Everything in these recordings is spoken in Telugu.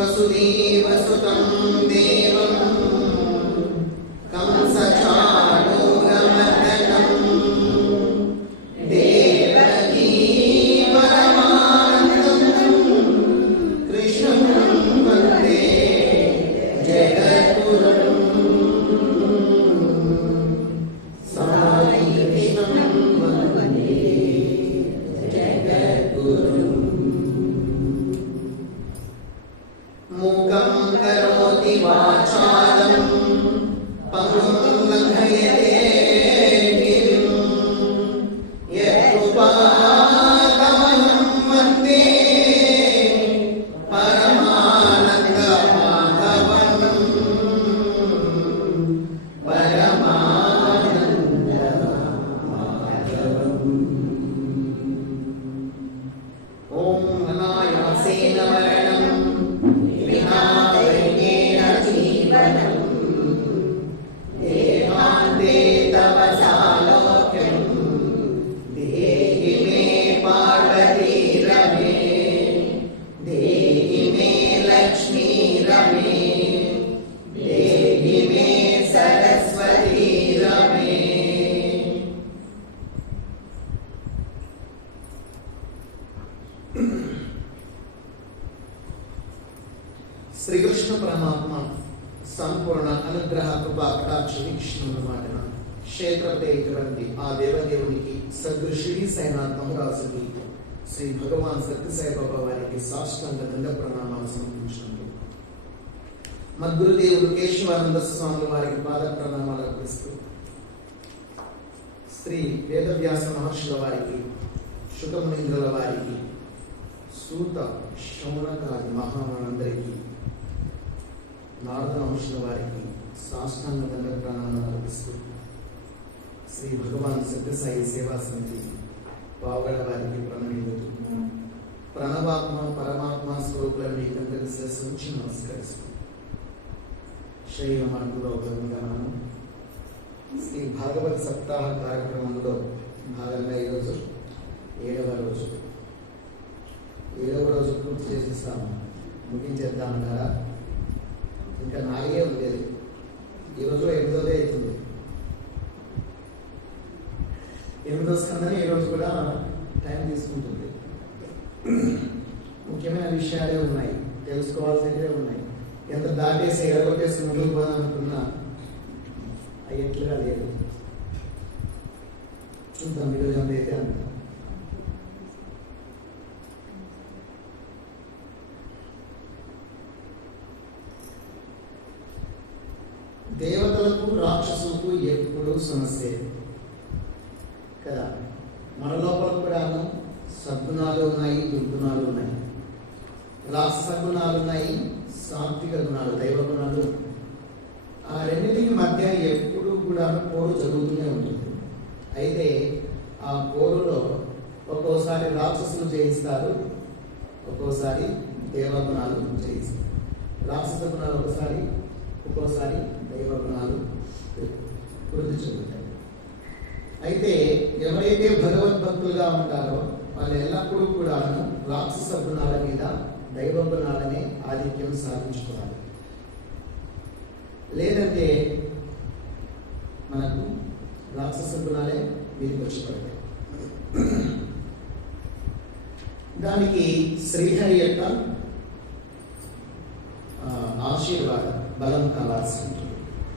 वसुदेवसुतं देवं कंसचाणूरमर्दनं देवकी परमानन्दं कृष्णं वन्दे जगद्गुरुं साईकृष्णं वन्दे जगद्गुरुम्। मूकं करोति वाचालं पङ्गुं लङ्घयते गिरिं यत्कृपातमहं वन्दे परमानन्दमाधवं परमानन्दमाधवम्। ॐ अनायासेन वरणं देहान्ते तव सालोक्यं देहि मे पार्वती रमे देहि मे लक्ष्मी रमे देहि मे सरस्वती रमे। శ్రీకృష్ణ పరమాత్మ సంపూర్ణ అనుగ్రహ కృపా కటాక్ష వీక్షణముల మాటన క్షేత్రపతి అయినటువంటి ఆ దేవదేవునికి సద్గురు షిరిడి సాయినాథ్ మహారాజుకి శ్రీ భగవాన్ సత్యసాయి బాబా వారికి సాష్టాంగ దండ ప్రణామాలు సమర్పించినందుకు మద్గురుదేవుడు కేశవానంద స్వాముల వారికి పాద ప్రణామాలు అర్పిస్తూ శ్రీ వేదవ్యాస మహర్షుల వారికి శుకమునింద్రుల వారికి సూత శౌనకాది మహామనందరికీ నారద వంశుల వారికి సాష్టాంగ దండ ప్రణామాలు అర్పిస్తూ శ్రీ భగవాన్ సత్యసాయి సేవా సమితి పావగడ వారికి ప్రణమిల్లుతూ ప్రణవాత్మ పరమాత్మ స్వరూపులను మీకందరి శిరస్సు నుంచి నమస్కరిస్తూ శైవ మార్గంలో భాగంగా మనం శ్రీ భాగవత సప్తాహ కార్యక్రమంలో భాగంగా ఈరోజు 7వ రోజు పూర్తి చేసేస్తాము, ముగించేద్దామంటారా? ఇంకా 4 ఉండేది, ఈరోజు 8వ అవుతుంది. 8వ స్కందం ఈరోజు కూడా టైం తీసుకుంటుంది. ముఖ్యమైన విషయాలే ఉన్నాయి, తెలుసుకోవాల్సినవే ఉన్నాయి. ఎంత దాటేసి ఎడగొట్టేసి ముందుకు పోదాం అనుకున్నా అయ్యట్లుగా లేదు. చూద్దాం ఈరోజు అంత అయితే అంత. దేవతలకు రాక్షసులకు ఎప్పుడు సమస్య కదా. మన లోపల కూడా సద్గుణాలు ఉన్నాయి, దుర్గుణాలు ఉన్నాయి, రాక్షస గుణాలు ఉన్నాయి, సాత్విక గుణాలు, దైవ గుణాలు. ఆ రెండింటికి మధ్య ఎప్పుడు కూడా పోరు జరుగుతూనే ఉంటుంది. అయితే ఆ పోరులో ఒక్కోసారి రాక్షసులు జయిస్తారు, ఒక్కోసారి దేవగుణాలు జయిస్తారు. రాక్షస గుణాలు ఒక్కోసారి దైవ గుణాలు వృద్ధి చెందుతాయి. అయితే ఎవరైతే భగవద్భక్తులుగా ఉంటారో వాళ్ళు ఎల్లప్పుడూ కూడా రాక్షస గుణాల మీద దైవ గుణాలనే ఆధిక్యం సాధించుకోవాలి. లేదంటే మనకు రాక్షస గుణాలే మీదకి వచ్చి పడతాయి. దానికి శ్రీహరి యొక్క ఆశీర్వాదం, బలం కావాల్సి ఉంటుంది.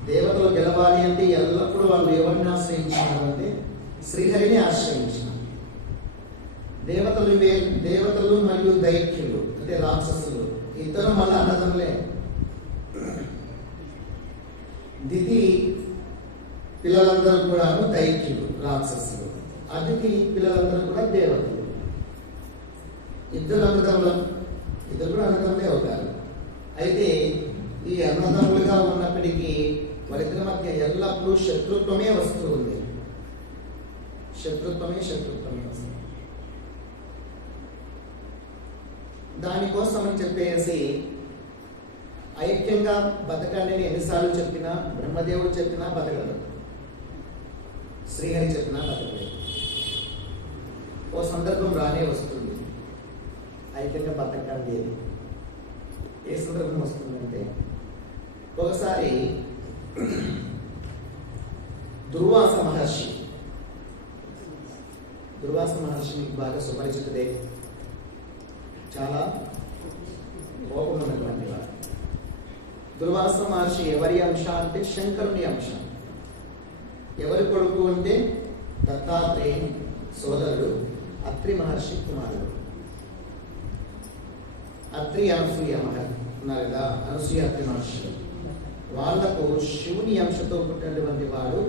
దేవతలు గెలవాలి అంటే ఎల్లప్పుడూ వాళ్ళు ఎవరిని ఆశ్రయించినారంటే శ్రీహరిని ఆశ్రయించినారు. దేవతలు మరియు దైత్యులు అంటే రాక్షసులు ఇద్దరు మళ్ళీ అన్నదమ్ములే. దితి పిల్లలందరూ కూడా దైత్యులు రాక్షసులు, అదితి పిల్లలందరూ కూడా దేవతలు. ఇద్దరు కూడా అన్నదమ్ములే అవుతారు. అయితే ఈ అన్నదమ్ములుగా ఉన్నప్పటికీ వారిద్దరి మధ్య ఎల్లప్పుడూ శత్రుత్వమే వస్తూ ఉంది. శత్రుత్వమే వస్తుంది. దానికోసం అని చెప్పేసి ఐక్యంగా బతకండి అని ఎన్నిసార్లు చెప్పినా, బ్రహ్మదేవుడు చెప్పినా బతకలేదు, శ్రీహరి చెప్పినా బతకలేదు. ఓ సందర్భం రానే వస్తుంది ఐక్యంగా బతకండి. ఏ సందర్భం వస్తుందంటే, ఒకసారి దుర్వాస మహర్షి మీకు బాగా సుపరిచితుడే, చాలా కోపం ఉన్నటువంటి వాడు. దుర్వాస మహర్షి ఎవరి అంశ అంటే శంకరుని అంశ. ఎవరి కొడుకు అంటే దత్తాత్రేయుని సోదరుడు అత్రి మహర్షి కుమారుడు. అత్రి అనసూయ ఉన్నారు కదా, అనసూయ అత్రి మహర్షి. వాళ్లకు శివుని అంశతో పుట్టినటువంటి వాడు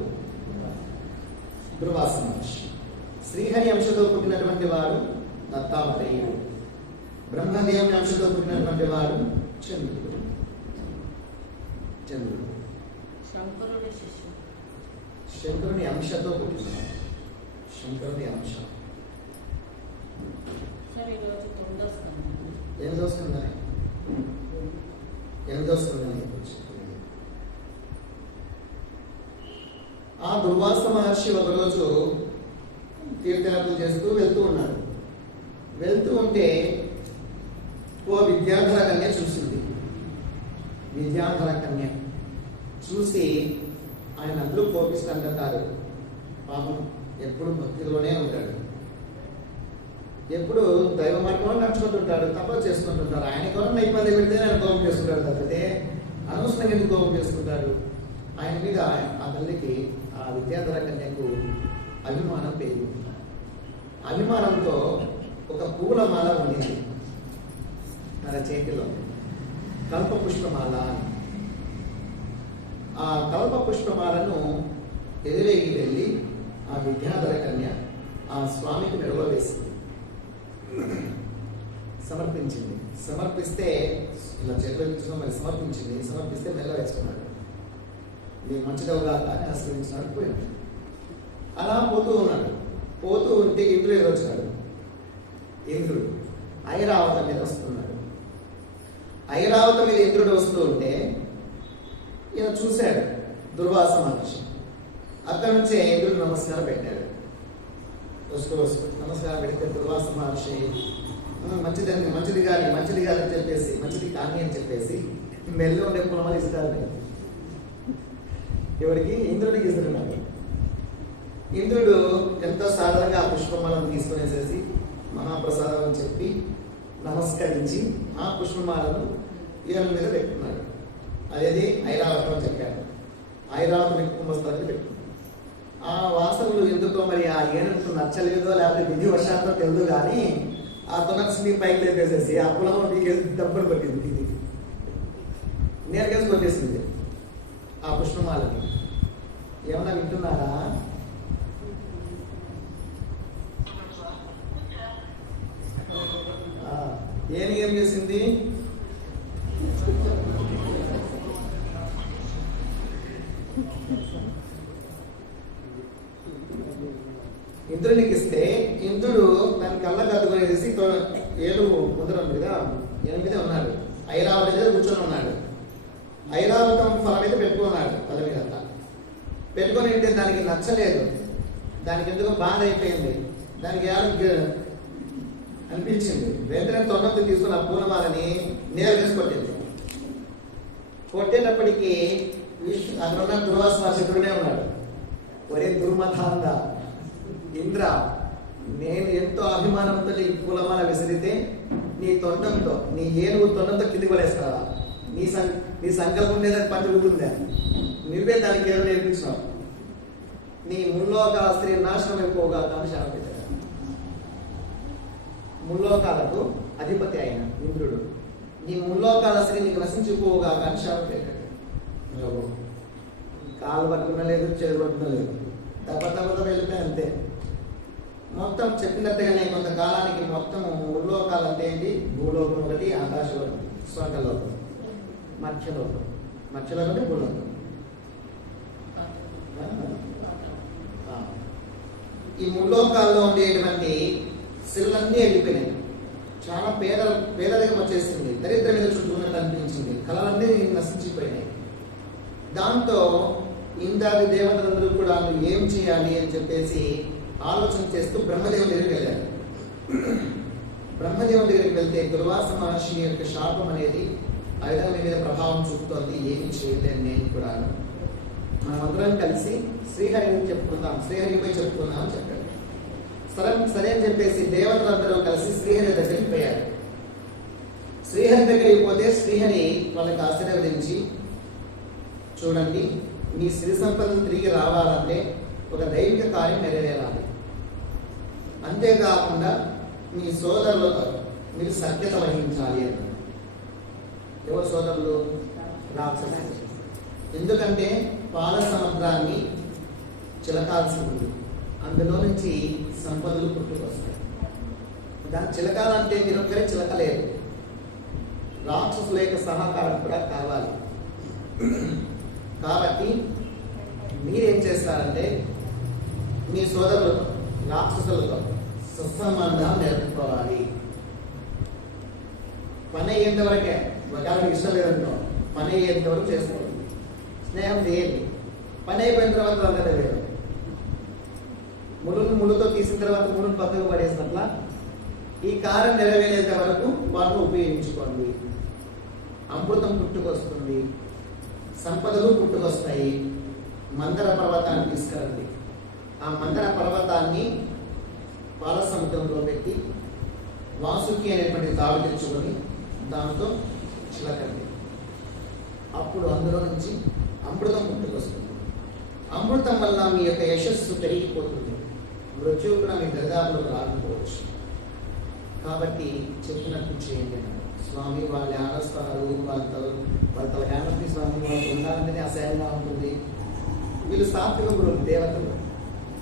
దుర్వాస మహర్షి. శ్రీహరి అంశతో పుట్టినటువంటి వాడు దత్తాత్రేయుడు. బ్రహ్మదేవుని అంశతో పుట్టినటువంటి వాడు చంద్రుడు. శంకరుని అంశతో పుట్టినవాడు. శంకరుని అంశ ఏం దోస్తుందని ఆ దుర్వాస మహర్షి ఒకరోజు తీర్థయాత్రలు చేస్తూ వెళ్తూ ఉన్నాడు. వెళ్తూ ఉంటే ఓ విద్యాధర కన్య చూసింది. విద్యాధర కన్య చూసి ఆయన అందరూ కోపిస్తుంటారు. పాపం ఎప్పుడు భక్తిలోనే ఉంటాడు, ఎప్పుడు దైవ మార్గంలో నడుచుకుంటుంటాడు, తప్ప చేసుకుంటుంటాడు. ఆయన కూడా ఇబ్బంది పెడితే ఆయన కోపం చేసుకుంటాడు తప్పితే అనవసరంగా ఎందుకు కోపం చేసుకుంటాడు? ఆయన మీద ఆ తల్లికి, ఆ విద్యాధర కన్యకు అభిమానం పెరిగింది. అభిమానంతో ఒక పూలమాల ఉండింది తన చేతిలో, కల్ప పుష్పమాల. ఆ కల్ప పుష్పమాలను ఎదురేగి వెళ్ళి ఆ విద్యాధర కన్య ఆ స్వామికి మెడలో వేసింది, సమర్పించింది. సమర్పిస్తే ఇలా చేతిలో ఇచ్చిన మరి సమర్పిస్తే మెల్ల వేసుకున్నాడు. నీకు మంచిదవుగా అని ఆశ్రయించినాడు, పోయినాడు. అలా పోతూ ఉంటే ఇంద్రుడు ఎదురొచ్చినాడు. ఇంద్రుడు ఐరావత మీద వస్తున్నాడు. ఐరావత మీద ఇంద్రుడు వస్తూ ఉంటే ఈయన చూశాడు దుర్వాస మహర్షి. అక్కడి నుంచే ఇంద్రుడు నమస్కారం పెట్టాడు. వస్తూ నమస్కారం పెడితే దుర్వాస మహర్షి మంచిది కానీ అని చెప్పేసి, మంచిది కానీ అని చెప్పేసి మెల్లి ఉండే పులమలు ఇస్తారు. ఎవరికి? ఇంద్రుడికి ఇస్తున్నాడు. ఇంద్రుడు ఎంతో సాధారణంగా ఆ పుష్పమాలను తీసుకునేసేసి మహాప్రసాదం అని చెప్పి నమస్కరించి ఆ పుష్పమాలను ఈయన మీద పెట్టుకున్నాడు. అదేది ఐరావతం అని చెప్పాడు. ఐరావతం కుంభస్థలాన్ని పెట్టుకున్నాడు. ఆ వాసనలు ఎందుకో మరి ఆ ఏనుగుకు నచ్చలేదో లేకపోతే విధి వర్షాలతో తెలియదు కానీ ఆ తునక్స్ని పైకి లేపేసేసి ఆ పొలంలో పీకేసి దెబ్బలు కొట్టింది. నేరుకేసి కొట్టేసింది ఆ పుష్పమాలని. ఏమన్నా వింటున్నారా? ఏం చేసింది? ఇంద్రునికి ఇస్తే ఇంద్రుడు దాని కళ్ళ కత్తుకునేసి ఏనుగు ముద్ర మీద ఏనుగు ఉన్నాడు. ఐరావతం మీద కూర్చొని ఉన్నాడు. ఐరావతం ఫలం మీద పెట్టుకున్నాడు తల మీద అంతా పెట్టుకొని ఉంటే దానికి నచ్చలేదు. దానికి ఎందుకో బాధ అయిపోయింది. దానికి అనిపించింది. వెంటనే తొండంతో తీసుకున్న పూలమాలని నేల వేసి కొట్టింది. కొట్టేటప్పటికీ అక్కడ ఉన్న దుర్వాస మహర్షినే ఉన్నాడు. ఒరే దుర్మథాంద ఇంద్ర, నేను ఎంతో అభిమానంతో నీ పూలమాల విసిరితే నీ తొండంతో, నీ ఏనుగు తొండంతో కిందికి పడేస్తావా? నీ సంకల్పం లేదని పంచుకుంటుందా? నువ్వే దానికి ఏదో నేర్పించావు. నీ ముల్లోక స్త్రీ నాశనం అయిపోగా అని శాపం పెట్టాడు. ముల్లోకాలకు అధిపతి అయిన ఇంద్రుడు నీ ముల్లోకాల శ్రీ నీకు నశించిపోవుగా కానీ శాపం పెట్టాడు. కాలు పట్టుకున్న లేదు, చేతులు పట్టుకున్న లేదు, దెబ్బ వెళ్ళిపోయి అంతే. మొత్తం చెప్పినట్టుగానే కొంతకాలానికి మొత్తం ముల్లోకాలు అంటే ఏంటి? భూలోకం ఒకటి, ఆకాశలోకం, స్వర్గలోకం, మధ్యలోకం. మధ్యలోకం భూలోకం. ఈ ముల్లోకాల్లో ఉండేటువంటి శిలలన్నీ వెళ్ళిపోయినాయి. చాలా పేదరికం వచ్చేసింది, దరిద్రం మీద చుట్టుకున్నట్టు అనిపించింది, కళలన్నీ నశించిపోయినాయి. దాంతో ఇంద్రాది దేవతలందరూ కూడా ఏం చేయాలి అని చెప్పేసి ఆలోచన చేస్తూ బ్రహ్మదేవుని దగ్గరికి వెళ్ళారు. బ్రహ్మదేవుని దగ్గరికి వెళ్తే దుర్వాస మహర్షి యొక్క శాపం అనేది ఆ విధంగా మీద ప్రభావం చూపుతోంది, ఏమి చేయలేను నేను కూడా. మనమందరం కలిసి శ్రీహరికి చెప్పుకుందాం, శ్రీహరిపై చెప్పుకుందాం అని చెప్పాడు. సరే అని చెప్పేసి దేవతలందరూ కలిసి శ్రీహరి దగ్గరికి పోయారు. శ్రీహరి దగ్గరికి పోతే శ్రీహరి వాళ్ళకి ఆశీర్వదించి, చూడండి మీ సిరి సంపదలు తిరిగి రావాలంటే ఒక దైవిక కార్యం నెరవేరాలి, అంతేకాకుండా మీ సోదరులతో మీరు సఖ్యత వహించాలి అన్నారు. ఎవరు సోదరులు? రాక్షసులు. ఎందుకంటే పాల సముద్రాన్ని చిలకాల్సి ఉంది, అందులో నుంచి సంపదలు పుట్టుకొస్తాయి. దాని చిలకాలంటే మీరు ఒక్కరే చిలకలేరు, రాక్షసుల యొక్క సహకారం కూడా కావాలి. కాబట్టి మీరేం చేస్తారంటే మీ సోదరులతో రాక్షసులతో సత్సంబంధాలు నేర్పుకోవాలి. పని అయ్యేంత వరకే, ఒకవేళ ఇష్టం లేదంటో పని అయ్యేంత వరకు చేసుకోండి, స్నేహం చేయండి. పని అయిపోయిన తర్వాత వాళ్ళ వేరు. ముళ్ళుతో తీసిన తర్వాత ముళ్ళును పక్కకు పడేసినట్ల ఈ కారం నెరవేరేంత వరకు వాటిని ఉపయోగించుకోండి. అమృతం పుట్టుకొస్తుంది, సంపదలు పుట్టుకొస్తాయి. మందర పర్వతాన్ని తీసుకురండి. ఆ మందర పర్వతాన్ని పాల సముద్రంలో పెట్టి వాసుకి అనేటువంటి తాడు తెచ్చుకొని దాంతో చిలకండి. అప్పుడు అందులో నుంచి అమృతం పుట్టుకొస్తుంది. అమృతం వల్ల మీ యొక్క యశస్సు పెరిగిపోతుంది, మృత్యువు కూడా మీ దరిదాపులకు రాకపోవచ్చు. కాబట్టి చెప్పినట్టు చేయండి. స్వామి వాళ్ళు ఆనస్తారు, వాళ్ళ తలకానకి స్వామి వాళ్ళు ఉండాలంటేనే అసహ్యంగా ఉంటుంది. వీళ్ళు సాత్విక గురువులు, దేవతలు,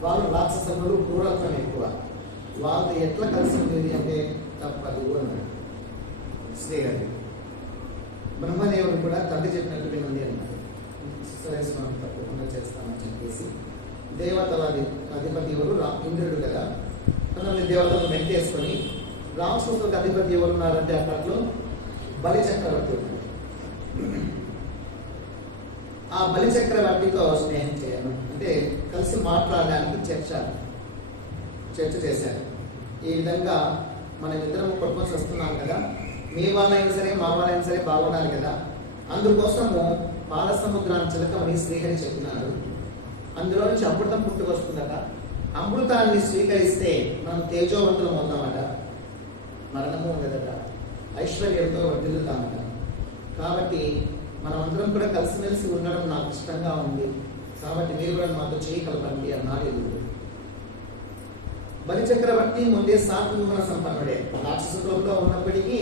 వాళ్ళు రాక్షస గురువు, క్రూరత్వం ఎక్కువ. వాళ్ళు ఎట్లా కలిసి ఉంటుంది అంటే తప్పదు అన్నాడు శ్రీహరి. బ్రహ్మదేవుడు కూడా తండ్రి చెప్పినట్టు వినండి అన్నాడు. సరే స్వామి తప్పకుండా చేస్తామని చెప్పేసి దేవతల అధిపతి ఎవరు? ఇంద్రుడు కదా. తనని దేవతలను వెంటేసుకొని రాక్షసులకు అధిపతి ఎవరు ఉన్నారంటే అప్పట్లో బలి చక్రవర్తి ఉన్నాడు. ఆ బలి చక్రవర్తితో స్నేహం చేయాలి అంటే కలిసి మాట్లాడడానికి చర్చ చేశారు. ఈ విధంగా మనం ఇద్దరం కొట్టుకొని వస్తున్నాం కదా, మీ వాళ్ళైనా సరే మా వాళ్ళైనా సరే బాగుండాలి కదా, అందుకోసము పాల సముద్రాన్ని చిలకమని శ్రీహరి చెప్పినారు. అందులో నుంచి అమృతం పుట్టుకొస్తుందట. అమృతాన్ని స్వీకరిస్తే మనం తేజోవంతులం అవుతామట, మరణము ఉండదట, ఐశ్వర్యంతో వర్ధిల్లుతామట. కాబట్టి మనమందరం కూడా కలిసిమెలిసి ఉండడం నాకు ఇష్టంగా ఉంది, కాబట్టి మీరు కూడా మాతో చేయి కలపండి అన్నాడు ఎదురు. బలి చక్రవర్తి ముందే సాత్విక సంపన్నుడే, రాక్షసంలో ఉన్నప్పటికీ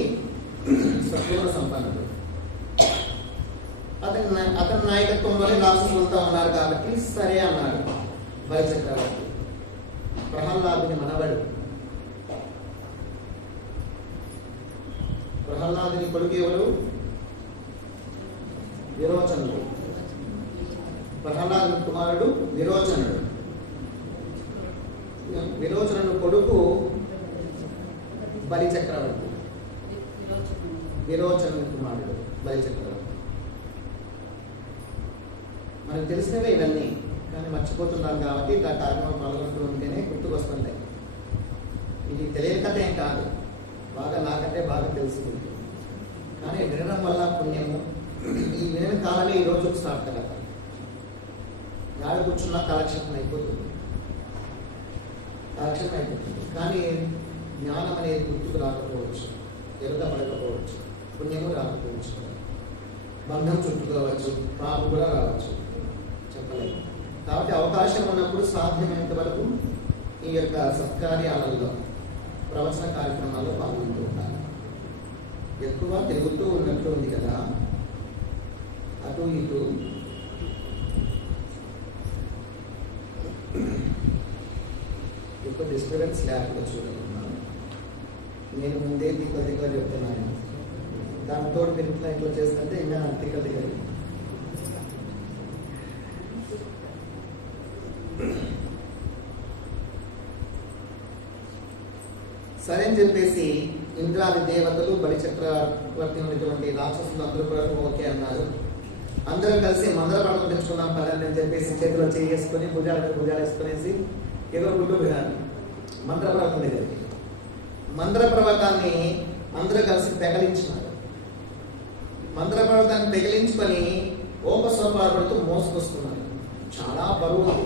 సత్వగుణ సంపన్నుడు. అతని నాయకత్వంలోనే రాక్షసులతో ఉన్నారు కాబట్టి సరే అన్నాడు బలి చక్రవర్తి. ప్రహ్లాదుని మనవడు, ప్రహ్లాదుని కొడుకు ఎవరు? విరోచనుడు. ప్రహ్లాదుని కుమారుడు విరోచనుడు. విరోచనుడు కొడుకు బలి చక్రవర్తి. విరోచనుని కుమారుడు బలి చక్రవర్తి. మనకు తెలిసినవే ఇవన్నీ, కానీ మర్చిపోతున్నాం కాబట్టి ఇట్లా కార్యక్రమం పాల్గొంటూ ఉంటేనే గుర్తుకొస్తుంటాయి. ఇది తెలియని కథ ఏం కాదు, బాగా నాకంటే బాగా తెలుసుకుంది. కానీ వినడం వల్ల పుణ్యము. ఈ వినని కాలమే ఈ రోజు స్టార్ట్ కదా, గాడ కూర్చున్నా కాలక్షేపం అయిపోతుంది. కానీ జ్ఞానం అనేది గుర్తుకు రాకపోవచ్చు, ఎరుక పడకపోవచ్చు, పుణ్యము రాకపోవచ్చు, బంధం చుట్టుకోవచ్చు, పాపం కూడా రావచ్చు, చెప్పలేదు. కాబట్టి అవకాశం ఉన్నప్పుడు సాధ్యమైనంత వరకు ఈ యొక్క సత్కార్యాలలో ప్రవచన కార్యక్రమాల్లో పాల్గొంటూ ఉంటారు. ఎక్కువ తిరుగుతూ ఉన్నట్లు ఉంది కదా, అటు ఇటు. ఎక్కువ డిస్టర్బెన్స్ లేకుండా చూడగలుగుతున్నాను. నేను ముందే తిక్కగా చెప్తున్నాను, దాంతో మీరు ఇట్లా చేస్తుంటే ఇంకా తిక్కగా. సరే అని చెప్పేసి ఇంద్రాది దేవతలు, బలిచక్రవర్తి ఉన్నటువంటి రాక్షసులు అందరూ కూడా ఓకే అన్నారు. అందరూ కలిసి మందర పర్వతం తెచ్చుకున్నాం పదని అని చెప్పేసి చేతిలో చేసుకొని భుజాలు వేసుకునేసి ఎగురుకుంటూ పోయారు మందర పర్వతం దగ్గరికి. మందర పర్వతాన్ని అందరూ కలిసి పెకలించినారు. మందర పర్వతాన్ని పెకిలించుకొని ఓపసోపాడుతూ మోసుకొస్తున్నారు. చాలా బరువు,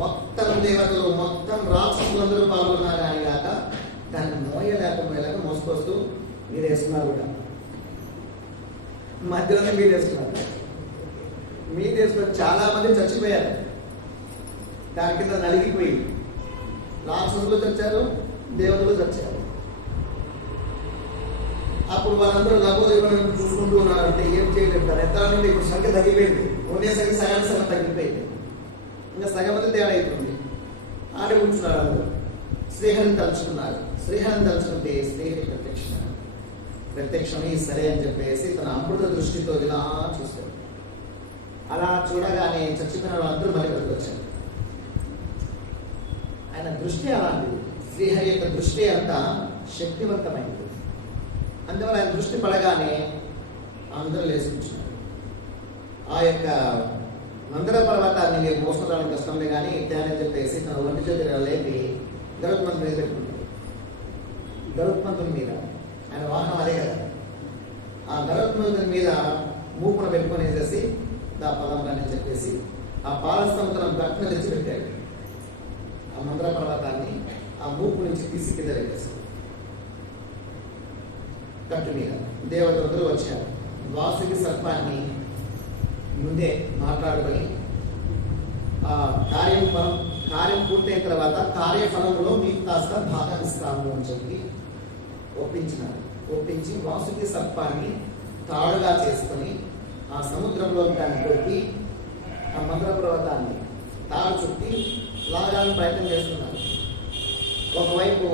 మొత్తం దేవతలు మొత్తం రాక్షసులందరూ పాల్గొన్నారు. కానీ కాక దాన్ని మోయలేక మోసుకొస్తూ మీరు వేస్తున్నారు కూడా. మధ్యలోనే మీరు వేస్తున్నారు. మీరు వేసుకొని చాలా మంది చచ్చిపోయారు. దాని కింద నలిగిపోయి రాక్షసులు చచ్చారు, దేవతలు చచ్చారు. అప్పుడు వాళ్ళందరూ లఘుదేవులను చూసుకుంటూ ఉన్నారు. అంటే ఏం చేయలేదు. దాని ఎత్తల నుండి ఇప్పుడు సంఖ్య తగ్గిపోయింది. ఉండేసరికి సగం తగ్గిపోయింది. ఇంకా సగం మంది తేడా అవుతుంది. ఆడే కూర్చున్నారు. అందరూ శ్రీహరిని తలుచుకున్నారు. శ్రీహరిని తలుచుకుంటే శ్రీహరి ప్రత్యక్షమై సరే అని చెప్పేసి తన అమృత దృష్టితో ఇలా చూస్తారు. అలా చూడగానే చచ్చిపోయిన వాళ్ళందరూ మళ్ళీ బతికొచ్చారు. ఆయన దృష్టి అలాంటిది. శ్రీహరి యొక్క దృష్టి అంతా శక్తివంతమైనది. అందువల్ల ఆయన దృష్టి పడగానే అందరూ లేచుకుంటున్నారు. ఆ యొక్క మందర పర్వతాన్ని మీరు మోసుకోవడానికి కష్టమే కానీ ఇట్టానని చెప్పేసి తన ఒంటి చేతి లేపి గరుత్మంతుని మీద పెట్టుకుంటారు. గరుత్మంతుని మీద ఆయన వాహనం అదే కదా. ఆ గరుత్మంతుని మీద మూపున పెట్టుకునేసేసి దా పదం చెప్పేసి ఆ పాలస్తంభం గట్టున తెచ్చి పెట్టాడు. ఆ మందర పర్వతాన్ని ఆ మూపు నుంచి తీసి కింద పెట్టేశారు. కట్టు మీద దేవతలందరూ వచ్చారు. వాసుకి సర్పాన్ని ముందే మాట్లాడుకొని ఆ కార్యం పూర్తయిన తర్వాత కార్యఫలంలో మీకు కాస్త భాగం ఇస్తాము అని చెప్పి ఒప్పించి వాసుకి సర్పాన్ని తాడుగా చేసుకొని ఆ సముద్రంలో దాన్ని కొట్టి ఆ మందర పర్వతాన్ని తాడు చుట్టి లాగాలని ప్రయత్నం చేస్తున్నారు. ఒకవైపు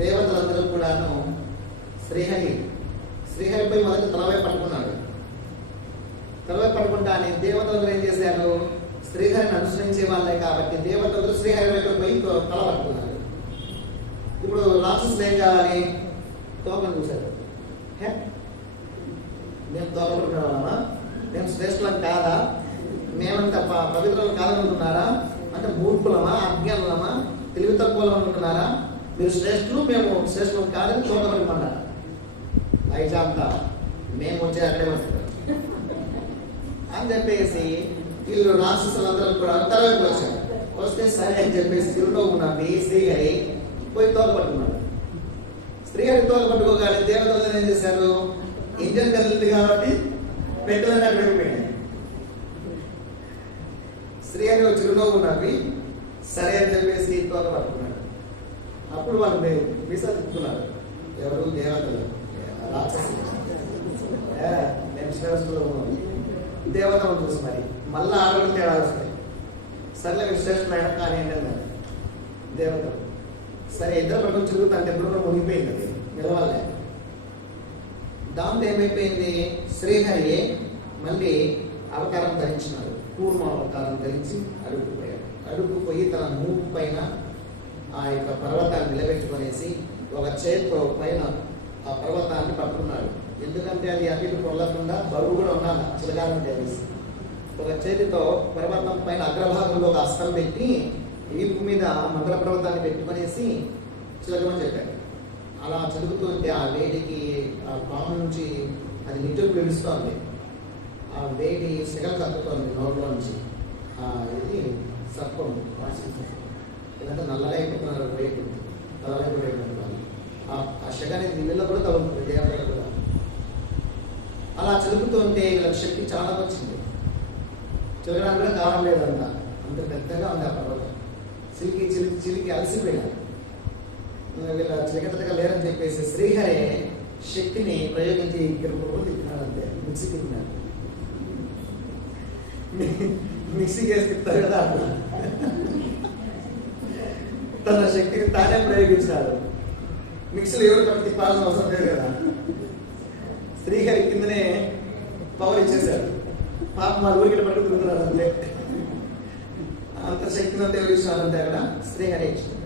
దేవతలందరూ కూడాను శ్రీహరిపై మొదటి తలవై పట్టుకున్నాడు. తలవై పట్టుకుంటానే దేవతలందరూ ఏం చేశారు? శ్రీహరిని అనుసరించే వాళ్ళే కాబట్టి దేవతలందరూ శ్రీహరి వైపు పోయి తల పట్టుకున్నారు. ఇప్పుడు రాక్షసులు ఏం కావాలి? తోకను చూశారు. మేము తోక పట్టుకున్నామా? మేము శ్రేష్ఠులం కాదా? మేమంత పవిత్రులు కాదనుకుంటున్నారా? అంటే మూర్ఖులమా, అజ్ఞానులమా, తెలివి తక్కువలం అనుకుంటున్నారా? మీరు శ్రేష్ఠులు, మేము శ్రేష్ఠులం కాదని తోక పట్టుకున్నారా? అయిజాంతా మేము వచ్చే అక్కడే వస్తారు అని చెప్పేసి వీళ్ళు రాక్షసులందరూ కూడా అంతర్వైపు వచ్చారు. వస్తే సరే అని చెప్పేసి చిరునవ్వు నవ్వి శ్రీహరి పోయి తోక పట్టుకున్నాడు. శ్రీహరి తోక పట్టుకోగానే దేవతలు ఏం చేశారు? ఇంజన్ కదిలింది కాబట్టి పెట్టలని అడిగిపోయాడు. శ్రీహరి చిరునవ్వు నవ్వి సరే అని చెప్పేసి తోక పట్టుకున్నాడు. అప్పుడు వాళ్ళు విసర్జిస్తున్నారు. ఎవరు? దేవతలు. రాక్షసులు. మేము శ్రేష్ఠులు. దేవతలు చూసి మరి మళ్ళా ఆరోగ్య తేడా వస్తాయి. సర్లే విశ్లేషణ కానీ ఏంటంటే దేవతలు సరే ఇద్దరు పట్టుకుని తిరుగుతుంటే ఎప్పుడు మునిగిపోయింది. అది నిలవాలే. దాంతో ఏమైపోయింది? శ్రీహరి మళ్ళీ అవతారం ధరించినాడు. కూర్మ అవతారం ధరించి అడుగుపోయి తన మూపు పైన ఆ యొక్క పర్వతాన్ని నిలబెట్టుకునేసి ఒక చేతితో పైన ఆ పర్వతాన్ని పట్టుకున్నాడు. ఎందుకంటే అది అటు ఇటు పొల్లకుండా బరువు కూడా ఉండాలి చిలగాలని తెలిసి. ఒక చేతితో పర్వతం పైన అగ్రభాగంలో ఒక అస్తం పెట్టి వీపు మీద మందర పర్వతాన్ని పెట్టుకునేసి చిలకమని చెప్పాడు. అలా చదువుతుంటే ఆ వేడికి ఆ పాము నుంచి అది నిజం పిలుస్తోంది. ఆ వేడి సెగలు కక్కుతోంది నోట్లో నుంచి. ఇది సర్పం ఇదంతా నల్లగా అయిపోతున్నారు. రేపు తలవైపు రేపు ఆ శగాన్ని నీళ్ళలో కూడా తగులుతుంది. దేవతలు కూడా అలా చదువుతుంటే వీళ్ళకి శక్తి చాలా వచ్చింది. చదవడానికి కూడా కావడం లేదంతా. అంత పెద్దగా ఉంది ఆ పర్వతం. చిలికి అలసిపోయినారు. వీళ్ళ చిలకతగా లేరని చెప్పేసి శ్రీహరే శక్తిని ప్రయోగించి తిప్పినాడు, అంతే మిక్సీ తిప్పినాడు. మిక్సీ వేసి తిప్పుతారు కదా అట్లా తన శక్తిని తానే ప్రయోగించాడు. మిక్సీలో ఎవరు పట్టి తిప్పాల్సిన అవసరం లేదు కదా. శ్రీహరి కిందనే పవర్ ఇచ్చేశాడు. పాప మా ఊరికి పట్టుకు తిరుగుతున్నాడు, అంతే. అంత శక్తిని అంతా ఎవరు ఇచ్చినారంటే అక్కడ శ్రీహరి ఇచ్చాడు.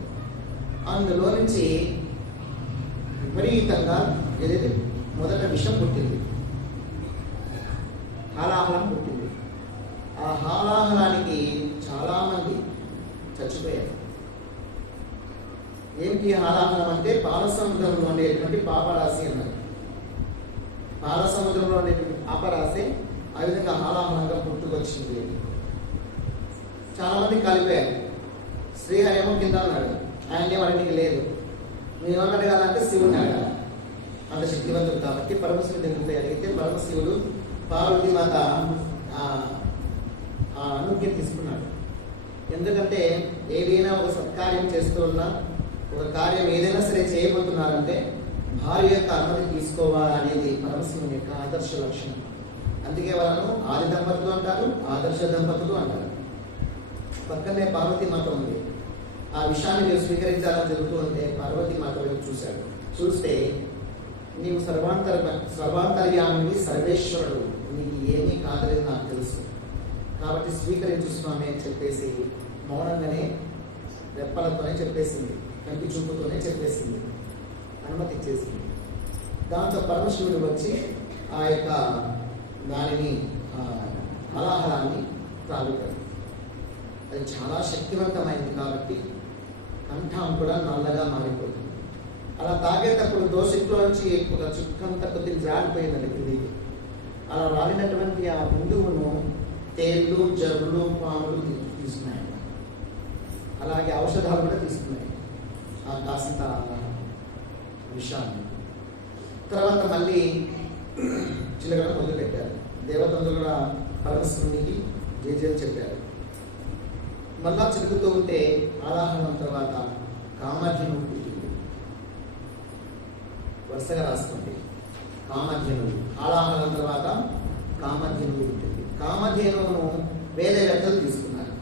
అందులో నుంచి విపరీతంగా ఏదైతే మొదట విషం పుట్టింది, హాలాహలం పుట్టింది. ఆ హాలాహలానికి చాలా మంది చచ్చిపోయారు. ఏంటి హాలాహలం అంటే పాలసముద్రంలో ఉండేటువంటి పాపరాశి అన్నారు. పాలసముద్రంలో ఉండేటువంటి పాపరాశి ఆ విధంగా హాలాహలంగా పుట్టుకొచ్చింది. చాలా మంది కాలిపోయారు. శ్రీహరి ఏమో కింద అన్నాడు, ఆయన వాడికి లేదు. మేమన్నా అడగాలంటే శివుని అడగాలి, అంత శక్తివంతుడు కాబట్టి. పరమశివుడు ఎందుకు అడిగితే పరమశివుడు పార్వతీ మాత అనుజ్ఞ తీసుకున్నాడు. ఎందుకంటే ఏదైనా ఒక సత్కార్యం చేస్తూ ఉన్నా, ఒక కార్యం ఏదైనా సరే చేయబోతున్నారంటే భార్య యొక్క అనుమతి తీసుకోవాలనేది పరమశివుని యొక్క ఆదర్శ లక్షణం. అందుకే వాళ్ళను ఆది దంపతులు అంటారు, ఆదర్శ దంపతులు అంటారు. పక్కనే పార్వతీ మాత ఉంది. ఆ విషయాన్ని మీరు స్వీకరించాలని చెబుతూ ఉంటే పార్వతీ మాత వైపు చూశాడు. చూస్తే నీవు సర్వాంతర్యామి, సర్వేశ్వరుడు, నీకు ఏమీ కాదలేదు నాకు తెలుసు, కాబట్టి స్వీకరించు స్వామి అని చెప్పేసి మౌనంగానే రెప్పలతోనే చెప్పేసింది, కంటి చూపుతోనే చెప్పేసింది, అనుమతి ఇచ్చేసింది. దాంతో పరమశివుడు వచ్చి ఆ యొక్క దానిని హలాహలాన్ని తాగుతాడు. అది చాలా శక్తివంతమైంది కాబట్టి కంఠం కూడా నల్లగా మారిపోతుంది. అలా తాగేటప్పుడు దోషిట్లో నుంచి ఒక చుక్కంత కొద్దిగా జారిపోయిందండి కిందికి. అలా రాలినటువంటి ఆ బిందువును తేళ్ళు, జరులు, పాములు తీసుకున్నాయి. అలాగే ఔషధాలు కూడా తీసుకున్నాయి ఆ కాసింత విషయాన్ని. తర్వాత మళ్ళీ చిలకడ మొదలు పెట్టారు. దేవతలు కూడా పరమశివునికి జయజయలు చెప్పారు. మళ్ళా చిలుకుతూ ఉంటే ఆలాహనం తర్వాత కామధేనువు పుట్టింది. వరుసగా రాసుకోండి. కామధేనువు ఆలాహనం తర్వాత కామధేనువు పుట్టింది. కామధేనువును వేదవేత్తలు తీసుకున్నారు.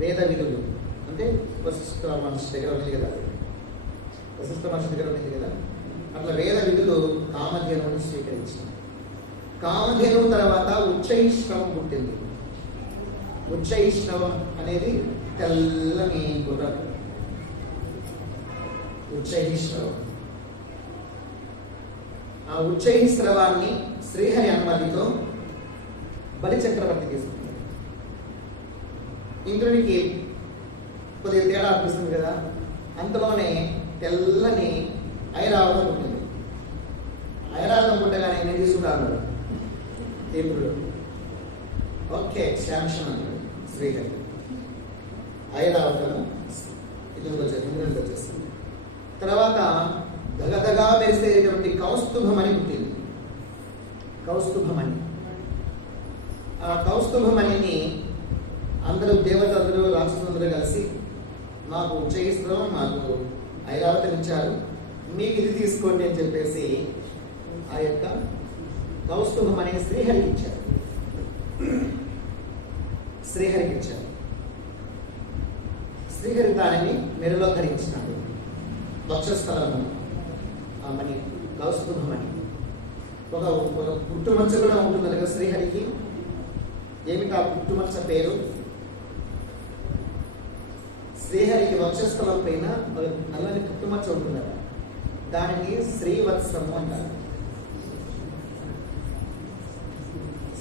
వేద విధులు అంటే వశిష్ఠ మహర్షి దగ్గర ఉంది కదా, వశిష్ఠ మహర్షి దగ్గర ఉంది కదా, అట్లా వేద విధులు కామధేనువుని స్వీకరించారు. కామధేనువు తర్వాత ఉచ్చైశ్రవం పుట్టింది. ఉచ్చైశ్రవం అనేది తెల్లని గుర్రం. ఉచ్చైశ్రవం. ఆ ఉచ్చైశ్రవాన్ని శ్రీహరి అనుమతితో బలి చక్రవర్తి తీసుకుంటాడు. ఇంద్రునికి కొద్దిగా తేడా అనిపిస్తుంది కదా, అంతలోనే తెల్లని ఐరావతం ఉంటుంది. ఐరావతం పుట్టగానే నేను తీసుకుంటాను ఇంద్రుడు. ఓకే శాంక్షన్ అన్నాడు శ్రీహరి. ఐరావతము ఇంద్రుడికి వచ్చేస్తుంది. తర్వాత దగదగా మెరిసేటువంటి కౌస్తుభమణి పుట్టింది. కౌస్తుభమణి. ఆ కౌస్తుభమణిని అందరూ దేవతలు, రాక్షసులందరూ కలిసి మాకు ఉచ్చయిస్తాం, మాకు ఐరావతం ఇచ్చారు, మీకు ఇది తీసుకోండి అని చెప్పేసి ఆ యొక్క కౌస్తుభమణిని శ్రీహరికి ఇచ్చారు. శ్రీహరికి ఇచ్చారు. శ్రీహరి దానిని మెడలో ధరించినాడు. వక్షస్థలము ఆ మణి, కౌస్తుభమణి. ఒక పుట్టుమచ్చ కూడా ఉంటుంది కదా శ్రీహరికి. ఏమిటి ఆ పుట్టుమచ్చ పేరు? శ్రీహరికి వక్షస్థలం పైన నల్లని పుట్టుమచ్చ ఉంటుంది కదా, దానిని శ్రీవత్సము అంటారు.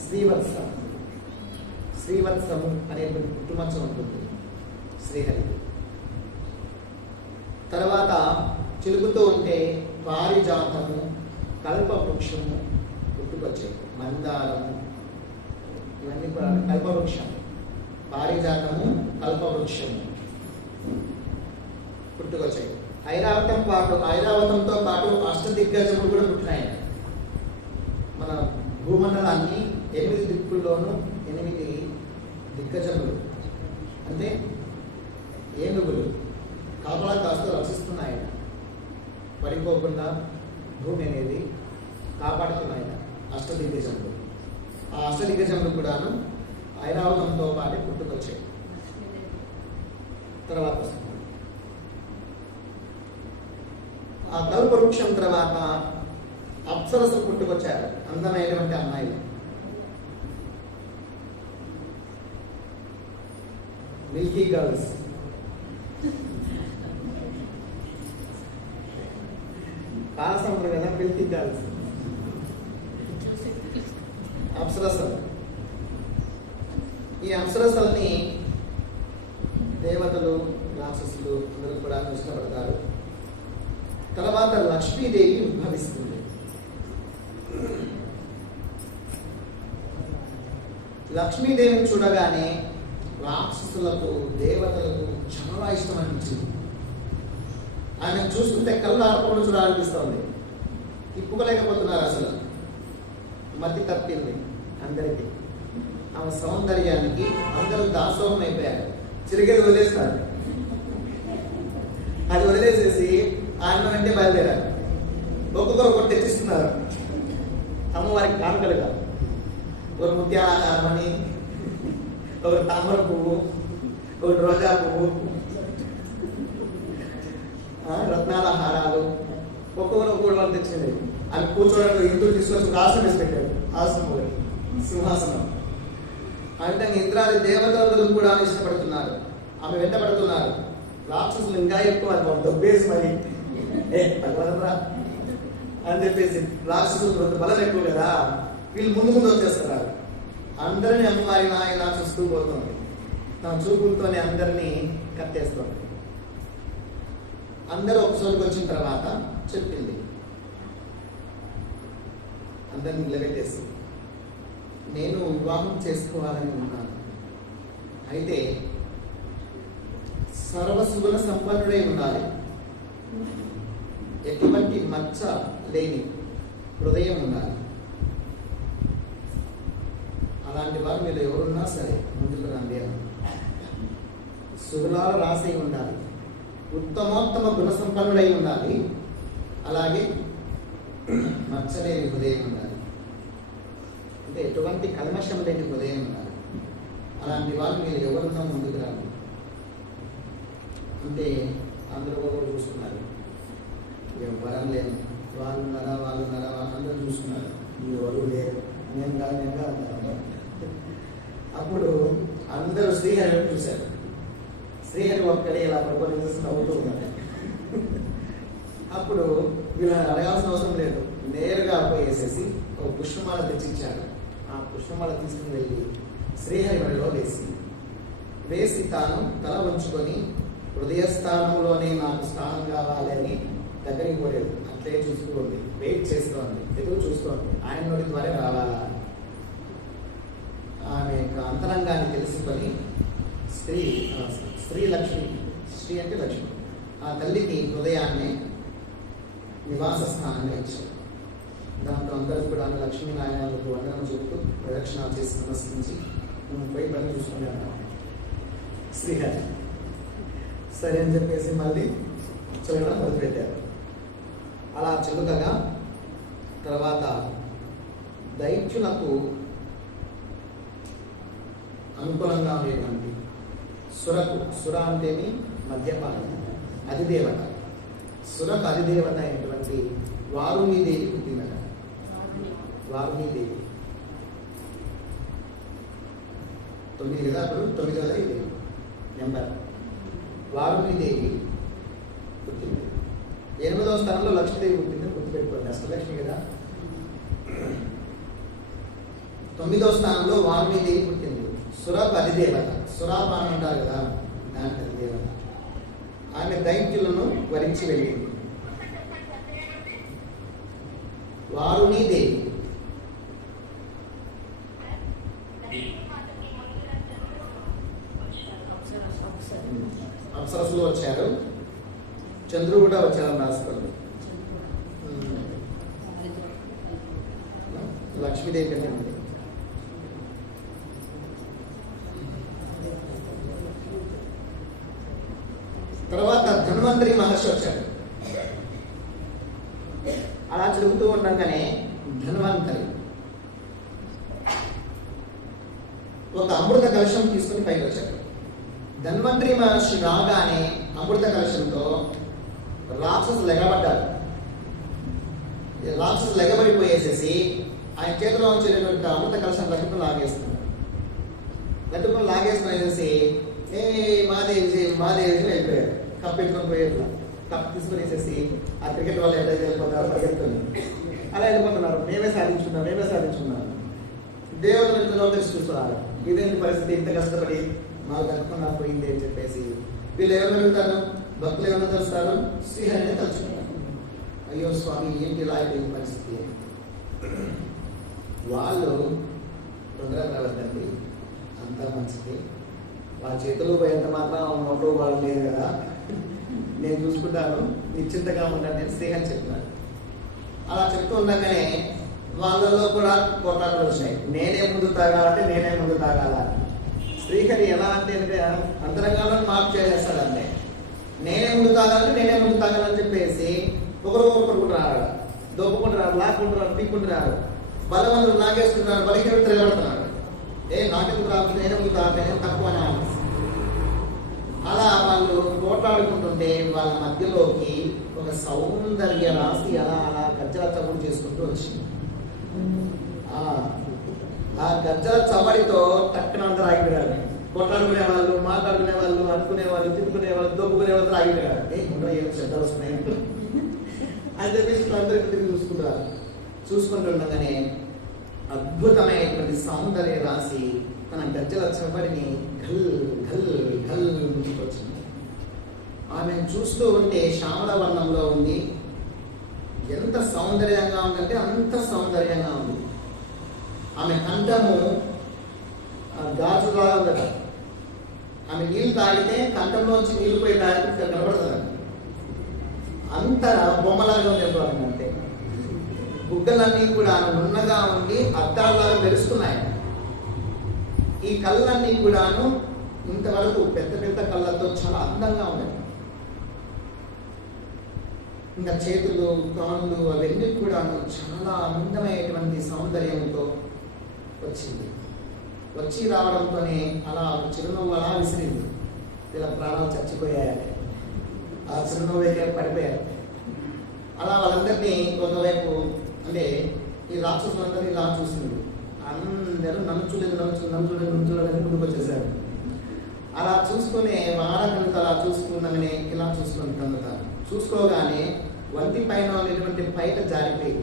శ్రీవత్సము. శ్రీవత్సము అనేటువంటి పుట్టుమచ్చ ఉంటుంది శ్రీహరికి. తర్వాత చిలుకుతూ ఉంటే పారిజాతము, కల్పవృక్షము పుట్టుకొచ్చాయి. మందారము, ఇవన్నీ కూడా కల్పవృక్షం. పారిజాతము, కల్పవృక్షము పుట్టుకొచ్చాయి. ఐరావతంతో పాటు అష్టదిగ్గజములు కూడా పుట్టినాయి. మన భూమండలాన్ని 8 దిక్కుల్లోనూ 8 దిగ్గజములు అంటే ఏనుగులు కాపలా కాస్తూ రక్షిస్తున్న పడిపోకుండా భూమి అనేది కాపాడుతున్నాయి అష్టదిగ్గజములు. ఆ అష్టదిగ్గజములు కూడాను ఐరావతంతో పాటు పుట్టుకొచ్చాయి. తర్వాత ఆ కల్ప వృక్షం తర్వాత అప్సరసలు పుట్టుకొచ్చారు, అందమైనటువంటి అమ్మాయిలు. Milky girls. పాలసముద్రం కదా మిల్కీ గర్ల్స్, అప్సరసలు. ఈ అప్సరసల్ని దేవతలు, రాక్షసులు అందరూ కూడా ఇష్టపడతారు. తర్వాత లక్ష్మీదేవి ఉద్భవిస్తుంది. లక్ష్మీదేవిని చూడగానే రాక్షసులకు, దేవతలకు చాలా ఇష్టం అనిపించింది. ఆయన చూస్తుంటే కళ్ళు ఆడుకోవడం చూడాలనిపిస్తుంది. తిప్పుకోలేకపోతున్నారు, అసలు మతి తప్పింది అందరికీ. ఆమె సౌందర్యానికి అందరూ దాసోహం అయిపోయారు. చిరిగేది వదిలేస్తారు, అది వదిలేసేసి ఆయన వెంటే బయలుదేరారు. ఒక్కొక్కరు ఒకటి తెచ్చిస్తున్నారు అమ్మవారికి కానుకలుగా. ఒక ముత్యాలహారమని, ఒక తామర పువ్వు, ఒక రోజా పువ్వు, రత్నాల హారాలు, ఒక్కొక్కరు ఒక్కొక్కరు తెచ్చింది. అది కూర్చోడానికి ఇందులో తీసుకొచ్చి ఒక ఆసనం వేసి పెట్టారు. ఆసనం సింహాసనం. అంటే ఇంద్రాది దేవతలు కూడా ఇష్టపడుతున్నారు, ఆమె వెంటబడుతున్నారు. రాక్షసులు ఇంకా ఎక్కువ దొబ్బేసి మరి అని చెప్పేసి, రాక్షసులు బలం ఎక్కువ కదా, వీళ్ళు ముందు ముందు వచ్చేస్తున్నారు. అందరినీ అమ్మవారి నాయన చూస్తూ పోతుంది. తన చూపులతోనే అందరినీ కట్టేస్తుంది. అందరూ ఒక చోటుకు వచ్చిన తర్వాత చెప్పింది, అందరిని నిలబెట్టేసి, నేను వివాహం చేసుకోవాలని ఉన్నాను. అయితే సర్వసుగుణ సంపన్నుడై ఉండాలి, ఎటువంటి మచ్చ లేని హృదయం ఉండాలి. అలాంటి వారు మీరు ఎవరున్నా సరే ముందుకు రండి అని. సుగుణాలు రాసి ఉండాలి, ఉత్తమోత్తమ గుణ సంపన్నుడై ఉండాలి, అలాగే మచ్చలేని హృదయం ఉండాలి, అంటే ఎటువంటి కల్మషం లేని హృదయం ఉండాలి. అలాంటి వాళ్ళు మీరు ఎవరున్నా ముందుకు రండి అంటే అందరూ కూడా చూసుకున్నారు. ఎవరం లేదు, వాళ్ళు ఉన్నారా అందరూ చూసుకున్నారు. ఎవరు లేరు, నేను కాదు అంటారు. అప్పుడు అందరూ శ్రీహరిని చూశారు. శ్రీహరి ఒక్కడే ఇలా పడుకొని చూసి నవ్వుతూ ఉన్నారు. అప్పుడు వీళ్ళని అడగాల్సిన అవసరం లేదు, నేరుగా పోయేసేసి ఒక పుష్పమాల తెచ్చిచ్చాడు. ఆ పుష్పమాల తీసుకుని వెళ్ళి శ్రీహరి మెడలో వేసి తాను తల ఉంచుకొని హృదయ స్థానంలోనే నాకు స్థానం కావాలి అని దగ్గరికి పోలేదు. అట్లే చూసుకోండి, వెయిట్ చేస్తోంది, ఎదురు చూస్తోంది, ఆయన నోటి ద్వారా రావాలా. ఆమె యొక్క అంతరంగాన్ని తెలుసుకొని శ్రీ లక్ష్మి, శ్రీ అంటే లక్ష్మి, ఆ తల్లికి హృదయాన్ని నివాస స్థానంగా ఇచ్చారు. దాంట్లో అందరూ కూడా లక్ష్మీనారాయణలకు వందనం చెబుతూ ప్రదక్షిణ చేసి నమస్కరించి పోయి పని చూసుకుని అన్నాం. శ్రీహరి సరే అని చెప్పేసి మళ్ళీ చల్లడం మొదలుపెట్టారు. అలా చెల్లుకగా తర్వాత దైత్యులకు అనుకూలంగా ఉండేటువంటి సుర అంటేని మద్యపానం, అధిదేవత. సురకు అధిదేవత అయినటువంటి వారుణీదేవి పుట్టిందట. వారుణీదేవి 9 కదా, అప్పుడు 9వ ఇది నెంబర్. వారుణీదేవి పుట్టింది. 8వ స్థానంలో లక్ష్మీదేవి పుట్టిందని గుర్తుపెట్టుకోండి, అష్టలక్ష్మి కదా. 9వ స్థానంలో వారుణీదేవి పుట్టింది. సురకు అధిదేవత, సురాపానం అంటారు కదా, దానికి అధిదేవత. ఆమె దైత్యులను వరించి వెళ్ళింది. వారుణీదేవి అప్సరసులు వచ్చారు, చంద్రుడు కూడా వచ్చారని రాసుకోండి. లక్ష్మీదేవి పెట్టండి. తర్వాత ధన్వంతరి మహర్షి వచ్చాడు. తిరుగుతూ ఉండగానే ధన్వంతరి ఒక అమృత కలశం తీసుకుని పైకి వచ్చాడు. ధన్వంతరి మహర్షి రాగానే అమృత కలశంతో రాక్షసులు ఎగబడ్డారు. రాక్షసులు ఎగబడిపోయేసేసి ఆయన చేతిలో ఉంచేటువంటి అమృత కలశం లట్టుకుని లాగేసుకునేసేసి మాదేవి వెళ్ళిపోయారు. కప్పు పెట్టుకొని పోయేట్లా కప్పు తీసుకుని వేసేసి ఆ క్రికెట్ వాళ్ళు ఎట్లయితే వెళ్ళిపోతారు పరిగెత్తున్నారు. అలా వెళ్ళిపోతున్నారు. మేమే సాధించుకున్నాం. దేవతలు తెలిసి చూస్తున్నారు. ఇదేంటి పరిస్థితి, ఇంత కష్టపడి మాకు దక్కున్నా పోయింది అని చెప్పేసి వీళ్ళు ఎవరు అడుగుతారు, భక్తులు ఎవరు తెలుస్తారు, శ్రీహరిని తలుచుకుంటారు. అయ్యో స్వామి ఏంటి ఇలా అయిపోయింది పరిస్థితి. వాళ్ళు తొందరగా వద్దండి, అంతా మంచిది, వాళ్ళ చేతులు పోయేంత మాత్రం నోట్లో వాళ్ళు లేదు కదా, నేను చూసుకుంటాను, నిశ్చింతగా ఉంటాను నేను శ్రీహరి చెప్తున్నాను. అలా చెప్తూ ఉండగానే వాళ్ళలో కూడా పోట్లాటలు వచ్చినాయి. నేనే ముందు తాగాల. శ్రీహరి ఎలా అంటే అంతరంగాలను మార్పు చేసేస్తాడంటే నేనే ముందు తాగాలని చెప్పేసి ఒకరు రాడు, దోపుకుంటున్నారు, లాక్కుంటున్నారు, పీక్కుంటున్నారు, బలవంతులు నాగేస్తున్నారు, బలికి తిరగబడుతున్నాడు. నాకెందుకు రాకుండా నేనే ముందు తాగుతాను తక్కువ. అలా వాళ్ళు పోట్లాడుకుంటుంటే వాళ్ళ మధ్యలోకి ఒక సౌందర్య రాశి అలా గజ్జల చప్పుడు చేసుకుంటూ వచ్చింది. ఆ గజ్జల చవడితో టక్కున అందరూ ఆగిపోయారు. కొట్లాడుకునే వాళ్ళు, మాట్లాడుకునే వాళ్ళు, అనుకునే వాళ్ళు, తిట్టుకునే వాళ్ళు, దొబ్బుకునే వాళ్ళు ఆగిపోయారు. ఏదో శబ్దాలు వస్తున్నాయి అని చెప్పేసి అందరికీ తిరిగి చూసుకుంటుండగానే అద్భుతమైనటువంటి సౌందర్య రాశి తన గజ్జల చవడిని ఘల్ వచ్చింది. ఆమె చూస్తూ ఉంటే శ్యామల వర్ణంలో ఉంది. ఎంత సౌందర్యంగా ఉందంటే అంత సౌందర్యంగా ఉంది. ఆమె కంఠము గాజుగా ఉందట. ఆమె నీళ్ళు తాగితే కంఠంలోంచి నీళ్ళు పోయి కనబడుతుంది. అంత బొమ్మలాగా ఉంది. అంటే బుగ్గలన్నీ కూడా నున్నగా ఉండి అద్దాలాగా మెరుస్తున్నాయి. ఈ కళ్ళన్నీ కూడాను ఇంతవరకు పెద్ద కళ్ళతో చాలా అందంగా ఉన్నాయి. ఇంకా చేతులు, కాళ్ళు అవన్నీ కూడాను చాలా అందమైనటువంటి సౌందర్యంతో వచ్చి రావడంతోనే అలా చిరునవ్వు అలా విసిరింది. వీళ్ళ ప్రాణాలు చచ్చిపోయాయి. ఆ చిరునవ్వుకే పడిపోయారు. అలా వాళ్ళందరినీ ఒకవైపు అంటే ఈ రాక్షసులందరినీ ఇలా చూసింది. అందరూ నన్ను చూడలేదు ముందుకు వచ్చేసారు. అలా చూసుకునే వారగంట అలా చూసుకున్నామని ఇలా చూసుకుంటారు. చూసుకోగానే వంటి పైన ఉన్నటువంటి పైట జారిపోయి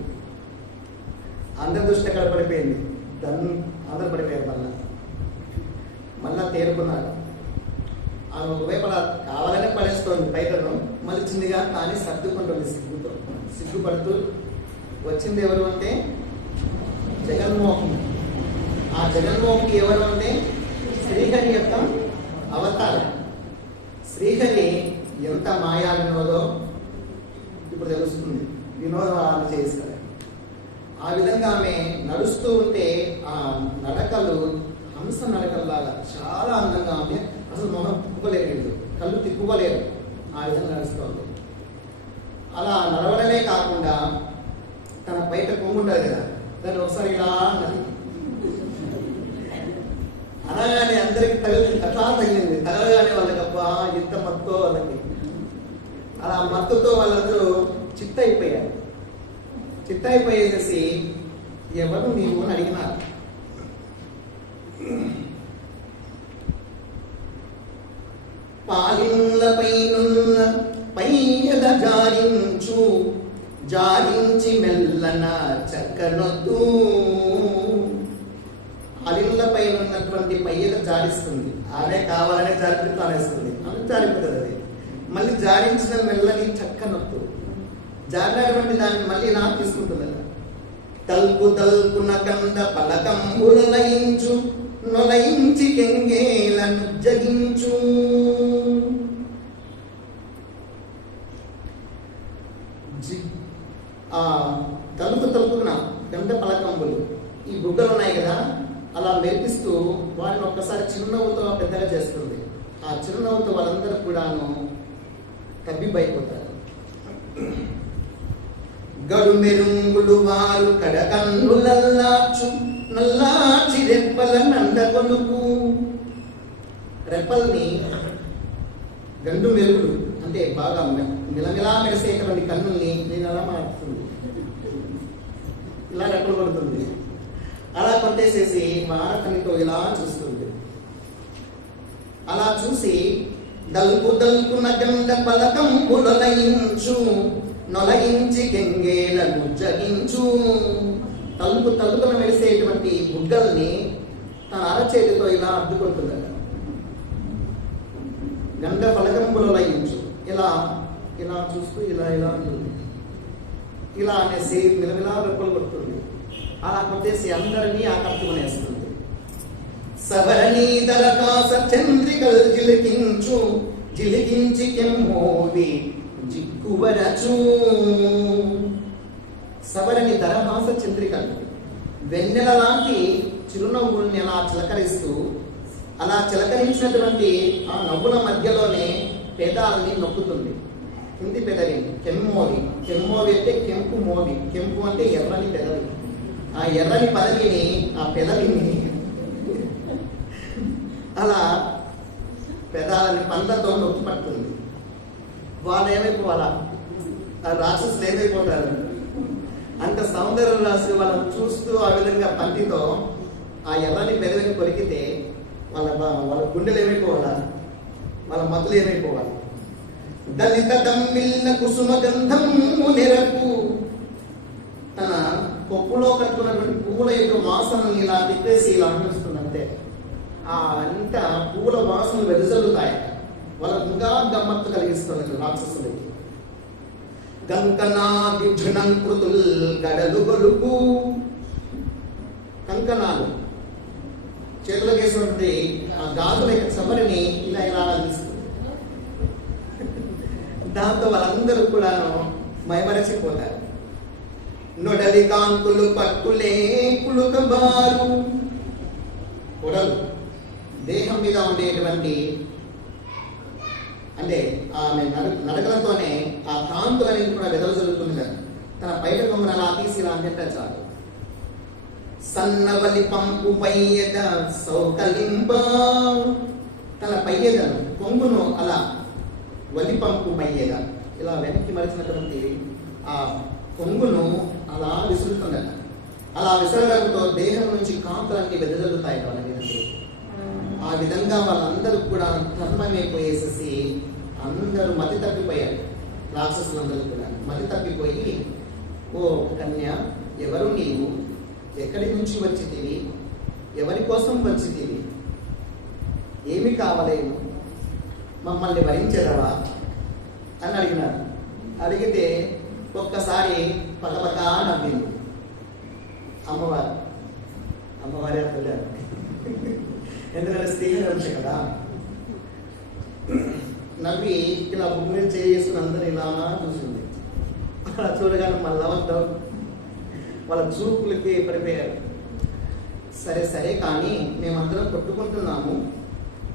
అందరి దృష్టి అక్కడ పడిపోయింది. అందరు పడిపోయారు. మళ్ళా తేరుకున్నారు. ఆమె ఒకవైపు అలా కావాలనే పడేస్తోంది పైటను. మళ్ళీ చిన్నగా కానీ సర్దుకుంటుంది సిగ్గుపడుతూ. వచ్చింది ఎవరు అంటే జగన్మోహన్. ఆ జగన్మోహన్కి ఎవరు అంటే శ్రీహరి యొక్క అవతారం. శ్రీహరి ఎంత మాయా వినోదో ఇప్పుడు తెలుస్తుంది. వినోదం ఆమె చేస్తారు. ఆ విధంగా ఆమె నడుస్తూ ఉంటే ఆ నడకలు హంస నడకల్లాగా చాలా అందంగా ఉంది. అసలు మొహం తిప్పుకోలేరు, కళ్ళు తిప్పుకోలేరు, ఆ విధంగా నడుస్తుంది. అలా నడవడమే కాకుండా తన బయట కొంగు ఉంటుంది కదా, దాన్ని ఒకసారి ఇలా అన్నది. అనగానే అందరికి తగిలింది. తగలగానే వాళ్ళకి అబ్బా ఎంత మత్తో వాళ్ళకి. అలా మత్తుతో వాళ్ళందరూ చిత్తైపోయేసేసి ఎవరు నీవు అని అడిగినారు. పాలిండ్లపైనున్న పైయద జారించి మెల్లన చక్కనొద్దు. అలిండ్లపైన ఉన్నటువంటి పయ్యద జారిస్తుంది. ఆమె కావాలనే జారిపిస్తానేస్తుంది. అది జారిపోతుంది. అది మళ్ళీ జారించిన మెల్లని చక్కనొద్దు. జారినటువంటి దాన్ని మళ్ళీ నా తీసుకుంటుంది. తల్పున కంద పలకంబులయించు నొలయించి కెంగేలను జగించు. ఆ తలుపున గంట పలకంబులు ఈ బుగ్గలు ఉన్నాయి కదా, అలా మెరిపిస్తూ వారిని ఒక్కసారి చిరునవ్వుతో పెద్దగా చేస్తుంది. ఆ చిరునవ్వుతో వాళ్ళందరూ కూడాను తబ్బిబ్బైపోతారు. గడు మెరుంగులు వారు కడకన్నులల్లాచు నల్లాచి రెప్పల నందకొనుకు. రెప్పల్ని గండు మెరుగులు అంటే బాగా మిలమిలా మెరిసేటువంటి కన్నుల్ని నేను అలా మారుతుంది, ఇలా రెప్పలు కొడుతుంది. అలా కొట్టేసేసి మారకనితో ఇలా చూస్తుంది. అలా చూసి దల్పు దల్పున గండ పలకంబులయించు నొలయించి గంగేలను జగించు. తలుపు తలుపున మెరిసేటువంటి బుగ్గల్ని తన అరచేతితో ఇలా అడ్డుకుంటుందట. గండ పలకంబులయించు ఇలా ఇలా చూస్తూ ఇలా ఇలా ఉంటుంది. ఇలా అనేసి మిలమిలా రెప్పలు కొడుతుంది. అలా కొట్టేసి అందరినీ ఆకట్టుకునేస్తుంది. సవరణీ దరకాస చంద్రికల్ జిలికించు జిలికించి కెమ్మోవి జిక్కువరచు. సవరణి దరహాస చంద్రికలు వెన్నెల లాంటి చిరునవ్వుల్ని అలా చిలకరిస్తూ, అలా చిలకరించినటువంటి ఆ నవ్వుల మధ్యలోనే పెదాలని నొక్కుతుంది. కింది పెదవి కెమ్మోవి. కెమ్మోవి అంటే కెంపు మోవి. కెంపు అంటే ఎర్రని పెదవి. ఆ ఎర్రని పదవిని ఆ పెదవిని అలా పెదాలని పండ్లతో నొక్కి పడుతుంది. వాళ్ళు ఏమైపోవాలా, ఆ రాక్షసులు ఏమైపోతారు? అంత సౌందర్యం రాసి వాళ్ళని చూస్తూ ఆ విధంగా పంటితో ఆ ఎర్రని పెదవిని కొరికితే వాళ్ళ గుండెలు ఏమైపోవాలా, వాళ్ళ మతులు ఏమైపోవాలి? దళిత దమ్మిల్ల కుసుమ గంధం నెరకు. తన కొప్పులో కట్టుకున్నటువంటి పువ్వుల యొక్క వాసనని ఇలా తిప్పేసి ఇలా అనిపిస్తుంది. అంతే, ఆ అంత పువ్వుల వాసనలు వెదజల్లుతాయి. వాళ్ళకు ఇంకా గమ్మత్తు కలిగిస్తుంది రాక్షసులకి. కంకణాది ఝునంకృతుల్ గడలు గొలుపు. కంకణాలు చేతులు వేసినటువంటి ఆ గాజుల యొక్క చవరిని ఇలా ఇలా అందిస్తుంది. దాంతో వాళ్ళందరూ కూడాను మైమరచిపోతారు. నొడలి కాంతులు పట్టులే కులుకబారు. కొడలు దేహం మీద ఉండేటువంటి అంటే ఆమె నడకలతోనే ఆ కాంతులు అనేది కూడా వెదజల్లుతుంది కదా. తన బయట కొమ్మను అలా తీసి ఇలా అంటే చాలు. సన్నవలి పంపు పయ్యద సౌకలింప. తన పయ్యదను కొంగును అలా వలిపంపు మయ్యద ఇలా వెనక్కి మరిచినటువంటి ఆ కొంగును అలా విసురుతుందట. అలా విసరడంతో దేహం నుంచి కాంతులన్నీ వెదజల్లుతాయి వాళ్ళకి. ఆ విధంగా వాళ్ళందరూ కూడా ధర్మమైపోయేసేసి అందరూ మతి తప్పిపోయారు. రాక్షసులందరూ కూడా మతి తప్పిపోయి, ఓ కన్య, ఎవరు నీవు? ఎక్కడి నుంచి వచ్చితివి? ఎవరి కోసం వచ్చితివి? ఏమి కావలేను? మమ్మల్ని వరించదవా అని అడిగినారు. అడిగితే ఒక్కసారి పగపగా నవ్వింది అమ్మవారు. అమ్మవారి అర్థం ఎందుకంటే స్త్రీల అంశం కదా. నవ్వి ఇలా బుక్ మీద చేసుకుని అందరూ ఇలా చూసింది. అలా చూడగానే మళ్ళా వద్దాం వాళ్ళ చూపులకి పడిపోయారు. సరే సరే, కానీ మేమందరం కొట్టుకుంటున్నాము.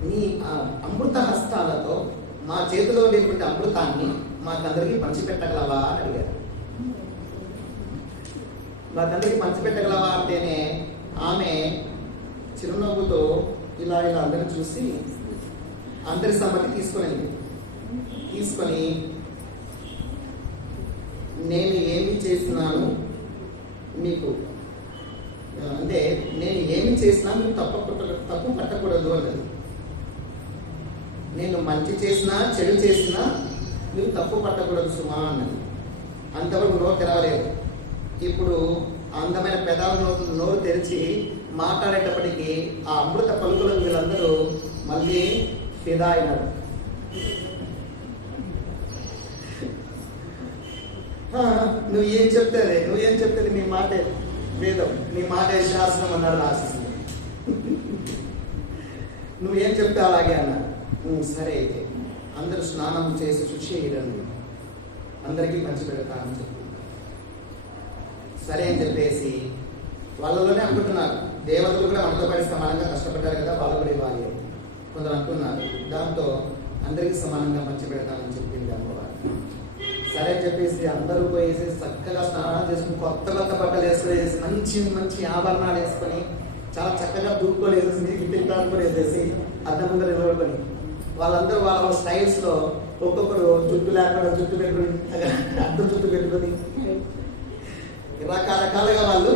నీ అమృత హస్తాలతో మా చేతిలో ఉండేటువంటి అమృతాన్ని మాకందరికి పంచిపెట్టగలవా అని అడిగారు. మాకందరికి పంచిపెట్టగలవా అంటేనే ఆమె చిరునవ్వుతో ఇలా ఇలా అందరిని చూసి అందరి సమ్మతి తీసుకొని నేను ఏమి చేసినాను మీకు, అంటే నేను ఏమి చేసినా మీరు తప్పు పట్టకూడదు అన్నది. నేను మంచి చేసినా చెడు చేసినా మీరు తప్పు పట్టకూడదు సుమా అన్నది. అంతవరకు నోరు తెరవలేదు. ఇప్పుడు అందమైన పెదాల నోరు తెరిచి మాట్లాడేటప్పటికీ ఆ అమృత పలుకులకు వీళ్ళందరూ మళ్ళీ ఫిదా అయినారు. నువ్వేం చెప్తే నీ మాటే వేదం, నీ మాటే శాస్త్రం అన్నారు రాసేసింది. నువ్వేం చెప్తే అలాగే అన్నారు. సరే అయితే అందరూ స్నానం చేసి శుచి అయ్యారు, అందరికీ మంచి పెడతానని చెప్పి సరే అని చెప్పేసి వాళ్ళలోనే అనుకుంటున్నారు. దేవతలు కూడా మనతో పడి సమానంగా కష్టపడ్డారు కదా, వాళ్ళు కూడా ఇవ్వాలి కొందరు అంటున్నారు. దాంతో అందరికీ సమానంగా మంచి పెడతానని చెప్పింది అమ్మవారు. సరే అని చెప్పేసి అందరూ పోయేసి చక్కగా స్నానం చేసుకుని కొత్త కొత్త బట్టలు వేసుకునేసి మంచి మంచి ఆభరణాలు వేసుకొని చాలా చక్కగా దూక్కొని వేసేసి గిట్టింటాలు కూడా వేసేసి అద్దం ముందర నిలబడుకొని వాళ్ళందరూ వాళ్ళ స్టైల్స్ లో ఒక్కొక్కరు జుట్టు లేకుండా జుట్టు పెట్టుకుని అద్దం జుట్టు పెట్టుకొని రకరకాలుగా వాళ్ళు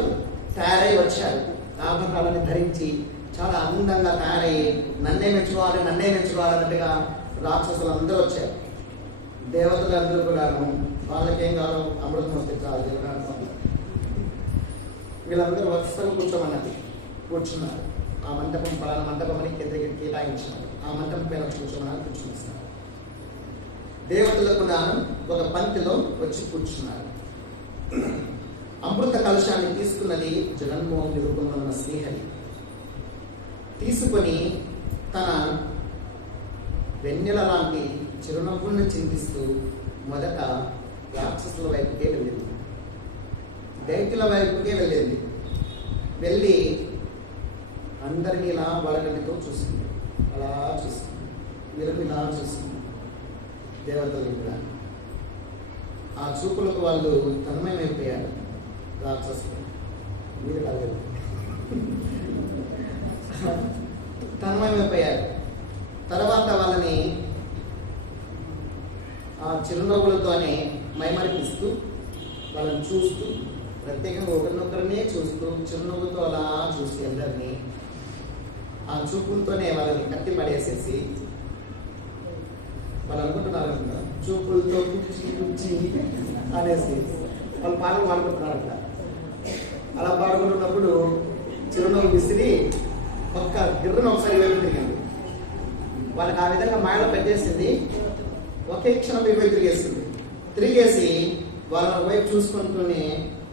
తయారై వచ్చారు. ఆభరణాలను ధరించి చాలా అందంగా తయారయ్యి నన్నే మెచ్చుకోవాలన్నట్టుగా రాక్షసులు అందరూ వచ్చారు. దేవతలు అందరూ కూడా వాళ్ళకేం కాదు అమృతం వస్తే చాలు వీళ్ళందరూ వరుసగా కూర్చున్నారు. ఆ మంటపం పలానా మంటపం అని కేటాయించినారు. ఆ మంటపం పైన కూర్చున్నారు. దేవతలకు గాను ఒక పంక్తిలో వచ్చి కూర్చున్నారు. అమృత కలశాన్ని తీసుకున్నది జగన్మోహన్ రూపంలో ఉన్న శ్రీహరి. తీసుకొని తన వెన్నెల లాంటి చిరునవ్వులను చింతిస్తూ మొదట రాక్షసుల వైపుకే వెళ్ళింది, దైత్యుల వైపుకే వెళ్ళింది. వెళ్ళి అందరినీ ఇలా వరగలితో చూసింది. అలా చూసింది, వీళ్ళని ఇలా చూసింది. దేవతలు కూడా ఆ చూపులకు వాళ్ళు తన్మయమైపోయారు. రాక్షసులు మీరు కలగదు తన్మయమైపోయారు. తర్వాత వాళ్ళని ఆ చిరునవ్వులతోనే మైమరిపిస్తూ వాళ్ళని చూస్తూ ప్రత్యేకంగా ఒకరినొకరినే చూస్తూ చిరునవ్వుతో అలా చూసి అందరినీ ఆ చూపులతోనే వాళ్ళని కట్టి పడేసేసి వాళ్ళు అనుకుంటున్నారు చూపులతో కుచ్చి అనేసి వాళ్ళు పాటలు పాడుకుంటున్నారు. అట్లా అలా పాడుకుంటున్నప్పుడు చిరునవ్వు విసిరి ఒక్క గిర్రను ఒకసారి వైపు తిరిగింది. వాళ్ళకి ఆ విధంగా మాయలో పెట్టేసింది. ఒకే క్షణం వైపు తిరిగేసి వాళ్ళ వైపు చూసుకుంటూనే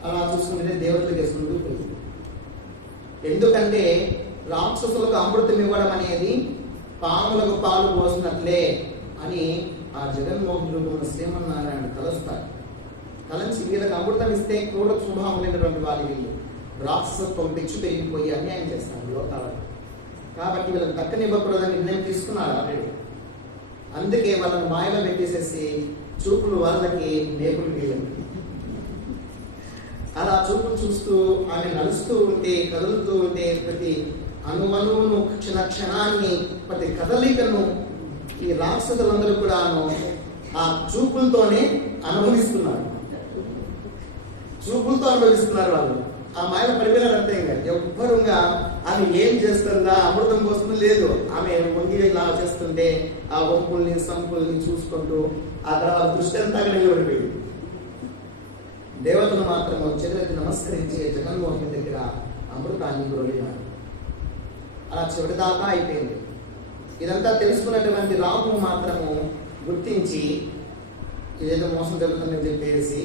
అలా చూసుకుంటూనే దేవతలు చేసుకుంటూ పోయింది. ఎందుకంటే రాక్షసులకు అమృతం ఇవ్వడం అనేది పాములకు పాలు పోసినట్లే అని ఆ జగన్మోహన్ రూపంలో శ్రీమన్నారాయణ తలుస్తారు. తలంచి వీళ్ళకి అమృతం ఇస్తే క్రూర స్వభావమైనటువంటి వాళ్ళు వీళ్ళు రాక్షసత్వం పెంచి పెరిగిపోయి అన్యాయం చేస్తారు లోకాలకు. కాబట్టి వీళ్ళకి దక్కనివ్వకూడదని నిర్ణయం తీసుకున్నారు ఆల్రెడీ. అందుకే వాళ్ళని మాయలో పెట్టేసేసి చూపులు వాళ్ళకి మేపులు వీళ్ళకి. అలా చూపులు చూస్తూ ఆమె నడుస్తూ ఉంటే కదులుతూ ఉంటే ప్రతి అణువణువును క్షణాన్ని ప్రతి కదలికను ఈ రాక్షసులందరూ కూడాను ఆ చూపులతోనే అనుభవిస్తున్నారు. వాళ్ళు ఆ మాయలో పడిపోయినారు. అంతే ఇంకా ఎవ్వరుగా ఆమె ఏం చేస్తుందా అమృతం పోస్తుంది లేదు. ఆమె వంగి ఇలా చేస్తుంటే ఆ వంపుల్ని సంపుల్ని చూసుకుంటూ ఆ తర్వాత దృష్టి అంతా నిలబడిపోయింది. దేవతలు మాత్రము చేతులకి నమస్కరించి జగన్మోహన్ దగ్గర అమృతాన్ని గురలినారు. అలా చివరిదాకా అయిపోయింది. ఇదంతా తెలుసుకున్నటువంటి రాము మాత్రము గుర్తించి ఇదేదో మోసం జరుగుతుందని చెప్పేసి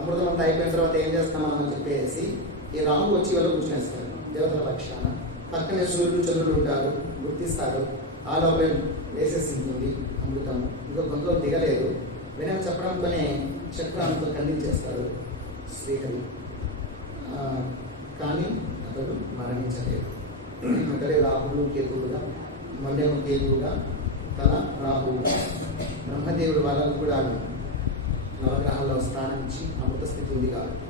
అమృతం అంతా అయిపోయిన తర్వాత ఏం చేస్తామని చెప్పేసి ఈ రాము వచ్చి వెళ్ళి కూర్చునేస్తారు దేవతల పక్షాన. పక్కనే సూర్యుడు చంద్రుడు ఉంటారు, గుర్తిస్తారు. ఆ లోపల వేసేసింది అమృతం. ఇంకా గొంతులో దిగలేదు. వినయం చెప్పడంతోనే చక్రాంతో ఖండించేస్తాడు శ్రీహరి. కానీ అతడు మరణించలేదు. అతడే రాహుడు కేతువుగా, మండేమో కేతువుగా, తన రాహువుగా. బ్రహ్మదేవుడు వాళ్ళకు కూడా నవగ్రహాల్లో స్థానం ఇచ్చి అమృత స్థితి ఉంది కాబట్టి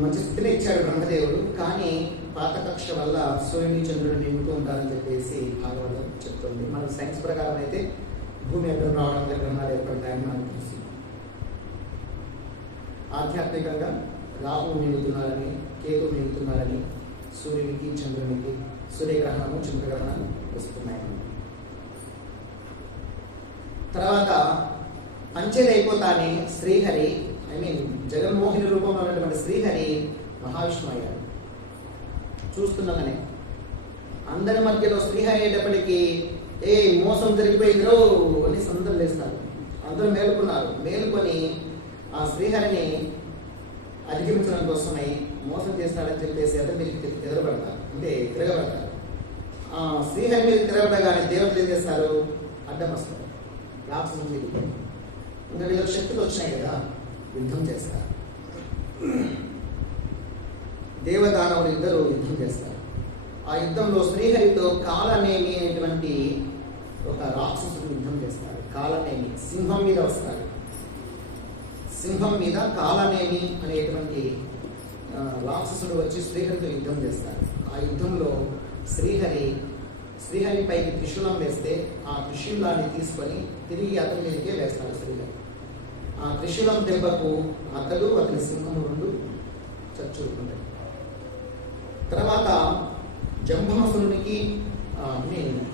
మంచి స్థితిని ఇచ్చాడు బ్రహ్మదేవుడు. కానీ పాత కక్ష వల్ల సూర్యుని చంద్రుడు నింపుతూ ఉంటారని చెప్పేసి భాగవతం చెప్తుంది. మన సైన్స్ ప్రకారం అయితే భూమి ఎక్కడ రావడం వల్ల గ్రహాలు ఏర్పడతాయని మనకు తెలుసు. ఆధ్యాత్మికంగా రాహువు నిండుతున్నారని, కేతువు నిండుతున్నారని సూర్యునికి చంద్రునికి సూర్యగ్రహణము చంద్రగ్రహణం వస్తున్నాయి. తర్వాత పంచేది అయిపోతానే శ్రీహరి జగన్మోహిని రూపంలో ఉన్నటువంటి శ్రీహరి మహావిష్ణువు అయ్యాడు. చూస్తున్నామనే అందరి మధ్యలో శ్రీహరి అయ్యేటప్పటికీ ఏ మోసం జరిగిపోయిందో అని అందరూ లేస్తారు. అందరూ మేలుకొని ఆ శ్రీహరిని అధిగమించడం కోసమై మోసం చేస్తాడని చెప్పేసి అతని మీరు తిరగబడతారు. అంటే తిరగబడతారు. ఆ శ్రీహరి మీద తిరగబడగానే దేవతలు ఏం చేస్తారు? అడ్డం వస్తారు. రాక్షసులు ఇంకా వీళ్ళకి శక్తులు వచ్చినాయి కదా, యుద్ధం చేస్తారు. దేవదానవులు ఇద్దరు యుద్ధం చేస్తారు. ఆ యుద్ధంలో శ్రీహరితో కాలనేమి అనేటువంటి ఒక రాక్షసుడు యుద్ధం చేస్తాడు. కాలనేమి సింహం మీద వస్తాడు. సింహం మీద కాలనేమి అనేటువంటి రాక్షసుడు వచ్చి శ్రీహరితో యుద్ధం చేస్తారు. ఆ యుద్ధంలో శ్రీహరి పైకి త్రిశూలం వేస్తే ఆ త్రిశూలాన్ని తీసుకొని తిరిగి అతని మీదకే వేస్తాడు శ్రీహరి. ఆ త్రిశూలం దెబ్బకు అతడు అతని సింహము రెండు చచ్చుకుంటాయి. తర్వాత జంభాసురునికి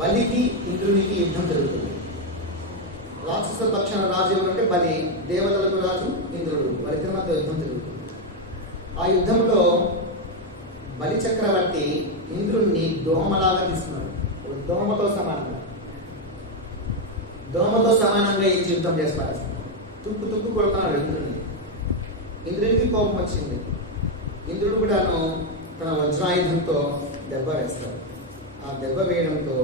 బలికి ఇంద్రునికి యుద్ధం జరుగుతుంది. రాక్షస పక్షాన రాజు ఎవరంటే బలి, దేవతలకు రాజు ఇంద్రుడు, వారిద్దరి మధ్య యుద్ధం జరుగుతుంది. ఆ యుద్ధంలో బలి చక్రవర్తి ఇంద్రుణ్ణి దోమలాగా తీసుకున్నాడు. దోమతో సమానంగా ఈ యుద్ధం చేస్తారు. తుక్కు కొడుతున్నాడు ఇంద్రుడిని. ఇంద్రుడికి కోపం వచ్చింది. ఇంద్రుడు కూడాను తన వజ్రాయుధంతో దెబ్బ వేస్తాడు. ఆ దెబ్బ వేయడంతో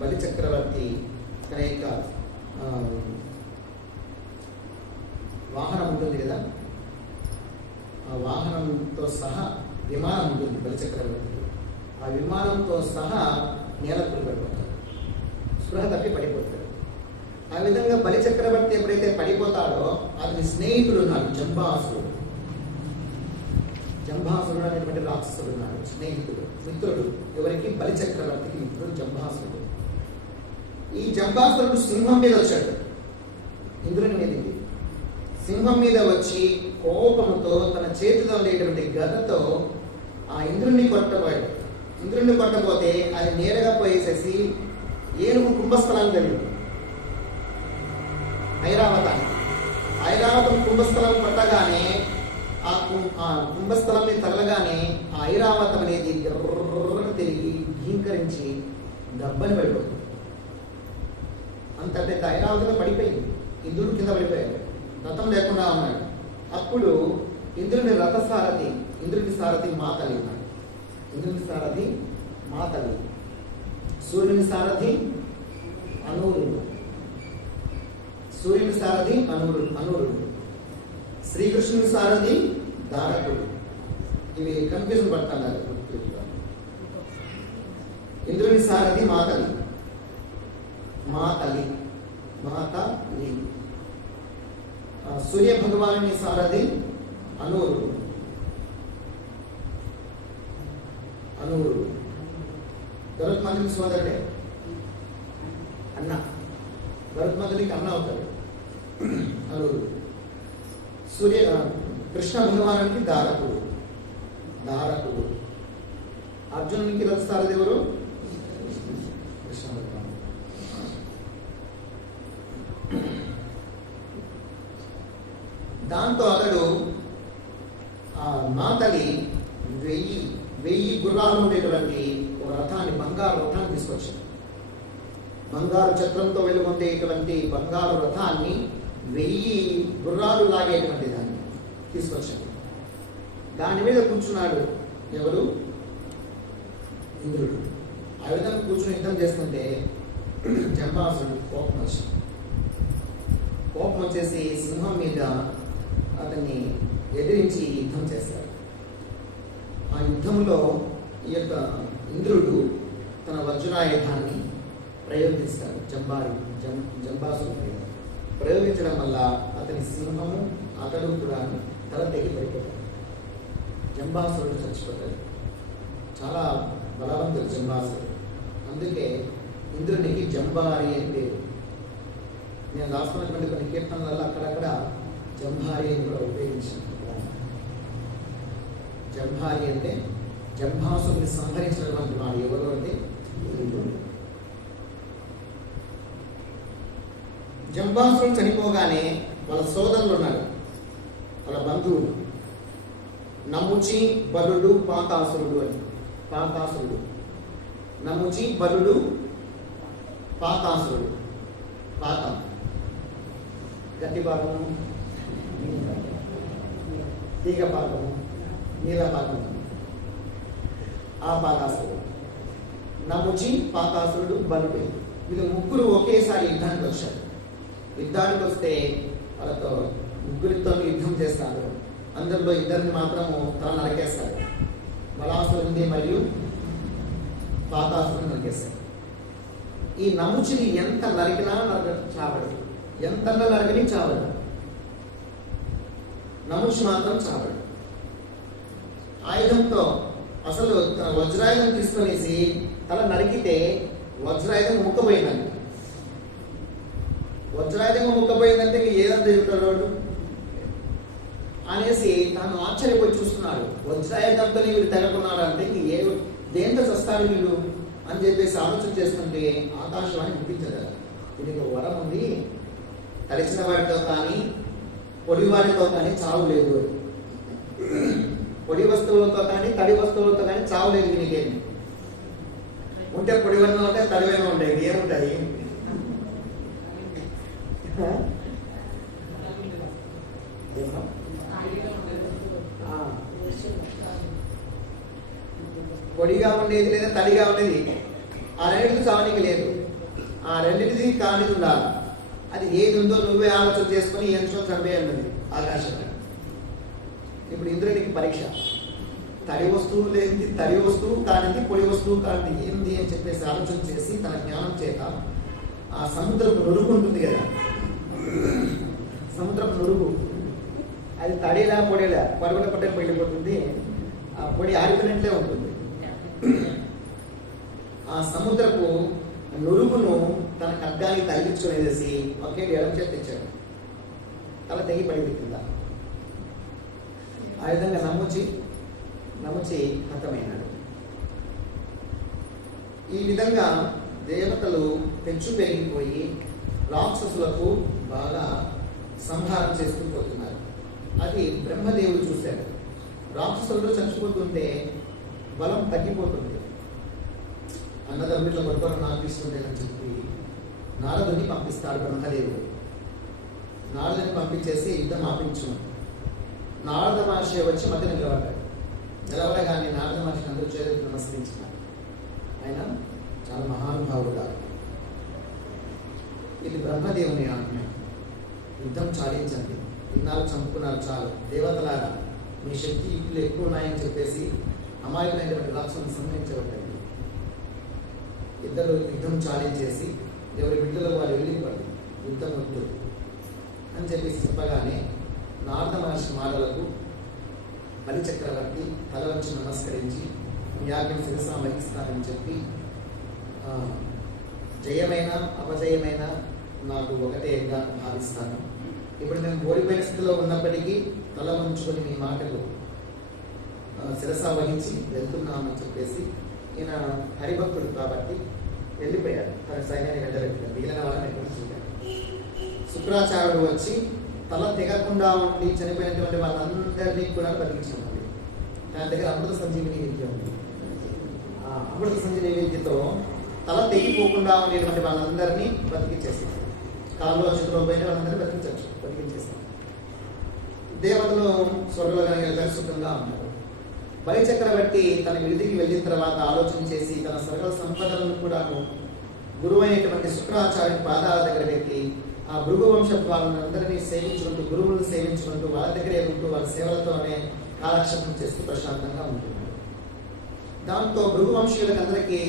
బలి చక్రవర్తి తన యొక్క వాహనం ఉంటుంది కదా, ఆ వాహనంతో సహా విమానం ఉంటుంది బలి చక్రవర్తికి. ఆ విమానంతో సహా నేలకు పడిపోతాడు, స్పృహ తప్పి పడిపోతాడు. ఆ విధంగా బలి చక్రవర్తి ఎప్పుడైతే పడిపోతాడో అతని స్నేహితుడు ఉన్నాడు జంభాసురుడు అనేటువంటి రాక్షసుడు ఉన్నాడు, స్నేహితుడు, మిత్రుడు. ఎవరికి? బలి చక్రవర్తికి మిత్రుడు జంభాసురుడు. ఈ జంభాసురుడు సింహం మీద వచ్చాడు, ఇంద్రుని మీదకి. సింహం మీద వచ్చి కోపంతో తన చేతిలో ఉండేటువంటి గదతో ఆ ఇంద్రుణ్ణి కొట్టబోయాడు. ఇంద్రుణ్ణి కొట్టబోతే అది నేరుగా పోయేసేసి ఏనుగు కుంభస్థలాన్ని తగిలింది. ఐరావతం కుంభస్థలం కొట్టగానే ఆ కుంభస్థలం మీద తగలగానే ఆ ఐరావతం అనేది తిరిగి ఘీంకరించి దబ్బని పడిపోతుంది. అంత పెద్ద ఐరావతమే పడిపోయింది. ఇంద్రుడు కింద పడిపోయాడు, రథం లేకుండా ఉన్నాడు. అప్పుడు ఇంద్రుడి ఇంద్రుడి సారథి మాతలి ఉన్నాడు. ఇంద్రుడి సారథి మాతలి, సూర్యుని సారథి అనూరుడు, శ్రీకృష్ణుని సారథి దారకుడు. ఇవి కన్ఫ్యూజన్ పడుతున్నారు. ఇంద్రుని సారథి మాతలి. సూర్య భగవానుని సారథి అనూరుడు. గరుత్మంతునికి సోదరుడే, అన్న. గరుత్మంతునికి అన్న అవుతాడు అనూరుడు. కృష్ణ భగవానునికి దారకుడు. అర్జునునికి రథ సారథి ఎవరు? కృష్ణ భగవాను. దాంతో అతడు మాతలి 1000 గుర్రాలు ఉండేటువంటి ఒక రథాన్ని, బంగారు రథాన్ని తీసుకొచ్చాడు. బంగారు చక్రంతో వెలుగొందేటువంటి బంగారు రథాన్ని 1000 గుర్రాలు లాగేటువంటి దాన్ని తీసుకొచ్చాడు. దాని మీద కూర్చున్నాడు ఎవరు? ఇంద్రుడు. ఆ విధంగా కూర్చుని యుద్ధం చేస్తుంటే జంబాసుడు కోపం వచ్చేసి సింహం మీద అతన్ని ఎదిరించి యుద్ధం చేశాడు. ఆ యుద్ధంలో ఈ యొక్క ఇంద్రుడు తన వజ్రాయుధాన్ని ప్రయోగిస్తాడు. జంబాసుడు ప్రయోగించడం వల్ల అతని సింహము అతడు కూడా తల తెగి పడిపోతాడు. జంబాసురుడు చచ్చిపోతాడు. చాలా బలవంతుడు జంబాసురుడు. అందుకే ఇంద్రునికి జంబారి అని పేరు. నేను రాస్తున్నటువంటి కొన్ని కీర్తనలలో అక్కడక్కడ జంబారి అని కూడా ఉపయోగించాను. జంబారి అంటే జంబాసుని సంహరించినటువంటి వాడు ఎవరు అంటే ఇంద్రుడు. జంబాసుడు చనిపోగానే వాళ్ళ సోదరులు ఉన్నారు, వాళ్ళ బంధువులు, నముచి, బలుడు, పాకాసురుడు అని. నముచి, బలుడు, పాకాసురుడు. పాకం గట్టి పాకము, తీగ పాకము, నీల పాకము. ఆ పాకాసురుడు నముచి, పాకాసురుడు, బలుడు, వీళ్ళు ముగ్గురు ఒకేసారి యుద్ధానికి వచ్చారు. యుద్ధానికి వస్తే వాళ్ళతో ముగ్గురితో యుద్ధం చేస్తారు. అందరిలో ఇద్దరిని మాత్రము తల నరికేస్తారు. బలాసురుని మరియు పాతాసురుని నరికేస్తారు. ఈ నముచిని ఎంత నరికినా చావడు, ఎంత నరకని చావడు. నముషి మాత్రం చావడు. ఆయుధంతో అసలు తన వజ్రాయుధం తీసుకునేసి తల నరికితే వజ్రాయుధం ముక్కపోయిందండి. వజ్రాయుధం ముక్కపోయిందంటే ఏదంతా చెబుతాడు వాడు అనేసి తాను ఆశ్చర్యపోయి చూస్తున్నాడు. వజ్రాయుధంతో వీళ్ళు తెగకున్నాడు అంటే దేంతో చస్తాడు వీళ్ళు అని చెప్పేసి ఆలోచన చేస్తుంటే ఆకాశవాణి వినిపించదు. దీనికి వరం ఉంది, తడిచిన వాటితో కానీ పొడి వాటితో కానీ చావు లేదు. పొడి వస్తువులతో కానీ తడి వస్తువులతో కానీ చావు లేదు. దీనికేమి ఉంటే పొడివైనా ఉంటాయి, తడివైనా ఉంటాయి. ఏముంటాయి? పొడిగా ఉండేది లేదా తడిగా ఉండేది, ఆ రెండింటికి చావనికి లేదు. ఆ రెండింటిది కానీ ఉండాలి. అది ఏది ఉందో నువ్వే ఆలోచన చేసుకుని ఈ అంశం చంపే అన్నది ఆకాశంలో. ఇప్పుడు ఇంద్రుడికి పరీక్ష. తడి వస్తువు లేనిది తడి వస్తువు కానిది, పొడి వస్తువు కానిది ఏంది అని చెప్పేసి ఆలోచన చేసి తన జ్ఞానం చేత ఆ సముద్రపు నురుగు ఉంటుంది కదా, సముద్రపు నురుగు అది తడిలా పొడిలా పరుగుల పట్టకు వెళ్ళిపోతుంది. ఆ పొడి ఆరిపోయినట్లే ఉంటుంది. ఆ సముద్రపు నురుగును తన ఖడ్గానికి తగిలించుకునేసి ఒకే ఎడం చేత తెచ్చాడు. తల తెగి పడింది కింద. ఆ విధంగా నమ్ముచి హతమైనాడు. ఈ విధంగా దేవతలు పెంచు పెరిగిపోయి రాక్షసులకు బాగా సంహారం చేస్తూ పోతున్నారు. అది బ్రహ్మదేవుడు చూశాడు. రాక్షసులు చచ్చిపోతుంటే బలం తగ్గిపోతుంది. అన్నదమ్ముడిలో కొడుకొని నాపిస్తుండేనని చెప్పి నారదుని పంపిస్తాడు బ్రహ్మదేవుడు. నారదుని పంపించేసి యుద్ధం ఆపించు. నారద మహర్షి వచ్చి మధ్య నిలబడ్డాడు. నిలబడగానే నారద మహర్షి అందరూ చేతులకు నమస్కరించినారు. ఆయన చాలా మహానుభావుడు. ఇది బ్రహ్మదేవుని ఆజ్ఞ. యుద్ధం చాలించండి, ఇన్నాళ్ళు చంపుకున్నారు చాలు. దేవతలారా మీ శక్తి యుక్తులు ఎక్కువ ఉన్నాయని చెప్పేసి అమాయకులైనటువంటి రాక్షసులను సంహరించబడ్డాయి. ఇద్దరు యుద్ధం చాలించేసి ఎవరి బిడ్డలో వాళ్ళు వెళ్ళిపోయి యుద్ధం వద్దు అని చెప్పేసి చెప్పగానే నారద మహర్షి మాటలకు బలి చక్రవర్తి తల వచ్చి నమస్కరించి మీ ఆజ్ఞను శిరసా వహిస్తానని చెప్పి జయమైన అపజయమైన నాకు ఒకటేగా భావిస్తాను. ఇప్పుడు మేము ఓడిపోయిన స్థితిలో ఉన్నప్పటికీ తల ఉంచుకొని మీ మాటలు శిరసా వహించి వెళ్తున్నామని చెప్పేసి ఈయన హరిభక్తుడు కాబట్టి వెళ్ళిపోయాడు. తన సైన్యాన్ని వెంటబెట్టాడు. మిగిలిన వాళ్ళని ఎక్కడ చూడాడు. శుక్రాచార్యుడు వచ్చి తల తెగకుండా ఉండి చనిపోయినటువంటి వాళ్ళందరినీ కూడా బతికించాడు. తన దగ్గర అమృత సంజీవిని విద్య ఉంది. ఆ అమృత సంజీవిని విద్యతో తల తెగిపోకుండా ఉండేటువంటి వాళ్ళందరినీ బతికించేస్తాడు. కాళ్ళు చేతిలో పోయిన వాళ్ళందరినీ బతికించేస్తాడు. దేవతలు స్వర్గంలో కానీ సుఖంగా ఉంటారు. బలి చక్రవర్తి తన విడిదికి వెళ్ళిన తర్వాత ఆలోచన చేసి తన సకల సంపదలను కూడా గురువైనటువంటి శుక్రాచార్యుని పాదాల దగ్గర పెట్టి ఆ భృగు వంశపు వాళ్ళందరినీ సేవించుకుంటూ, గురువులను సేవించుకుంటూ, వాళ్ళ దగ్గరే ఉంటూ వాళ్ళ సేవలతోనే కాలక్షేపం చేస్తూ ప్రశాంతంగా ఉంటున్నాడు. దాంతో భృగు వంశీయులకందరికీ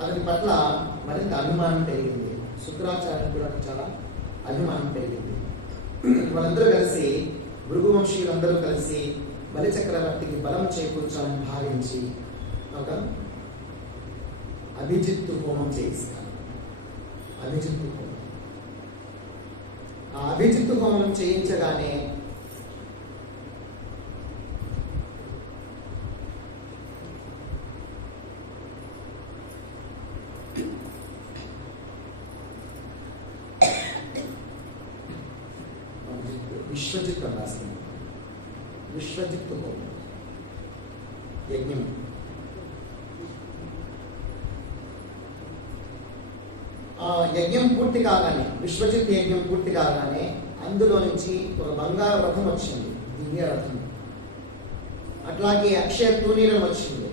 అతని పట్ల మరింత అభిమానం పెరిగింది. శుక్రాచార్యుని కూడా చాలా అభిమానం పెరిగింది. వాళ్ళందరూ కలిసి భృగు వంశీయులందరూ కలిసి బలి చక్రవర్తికి బలం చేకూర్చాలని భావించి ఒక అభిజిత్తు హోమం చేయిస్తారు. అభిజిత్తు హోమం. ఆ అభిజిత్తు హోమం చేయించగానే విశ్వజిత్ రాసింది. విశ్వజిత్తు హోమం యజ్ఞం. ఆ యజ్ఞం పూర్తి కాగానే, విశ్వజిత్ యజ్ఞం పూర్తి కాగానే అందులో నుంచి ఒక బంగారు రథం వచ్చింది, దివ్య రథం. అట్లాగే అక్షయ తూనీరం వచ్చింది,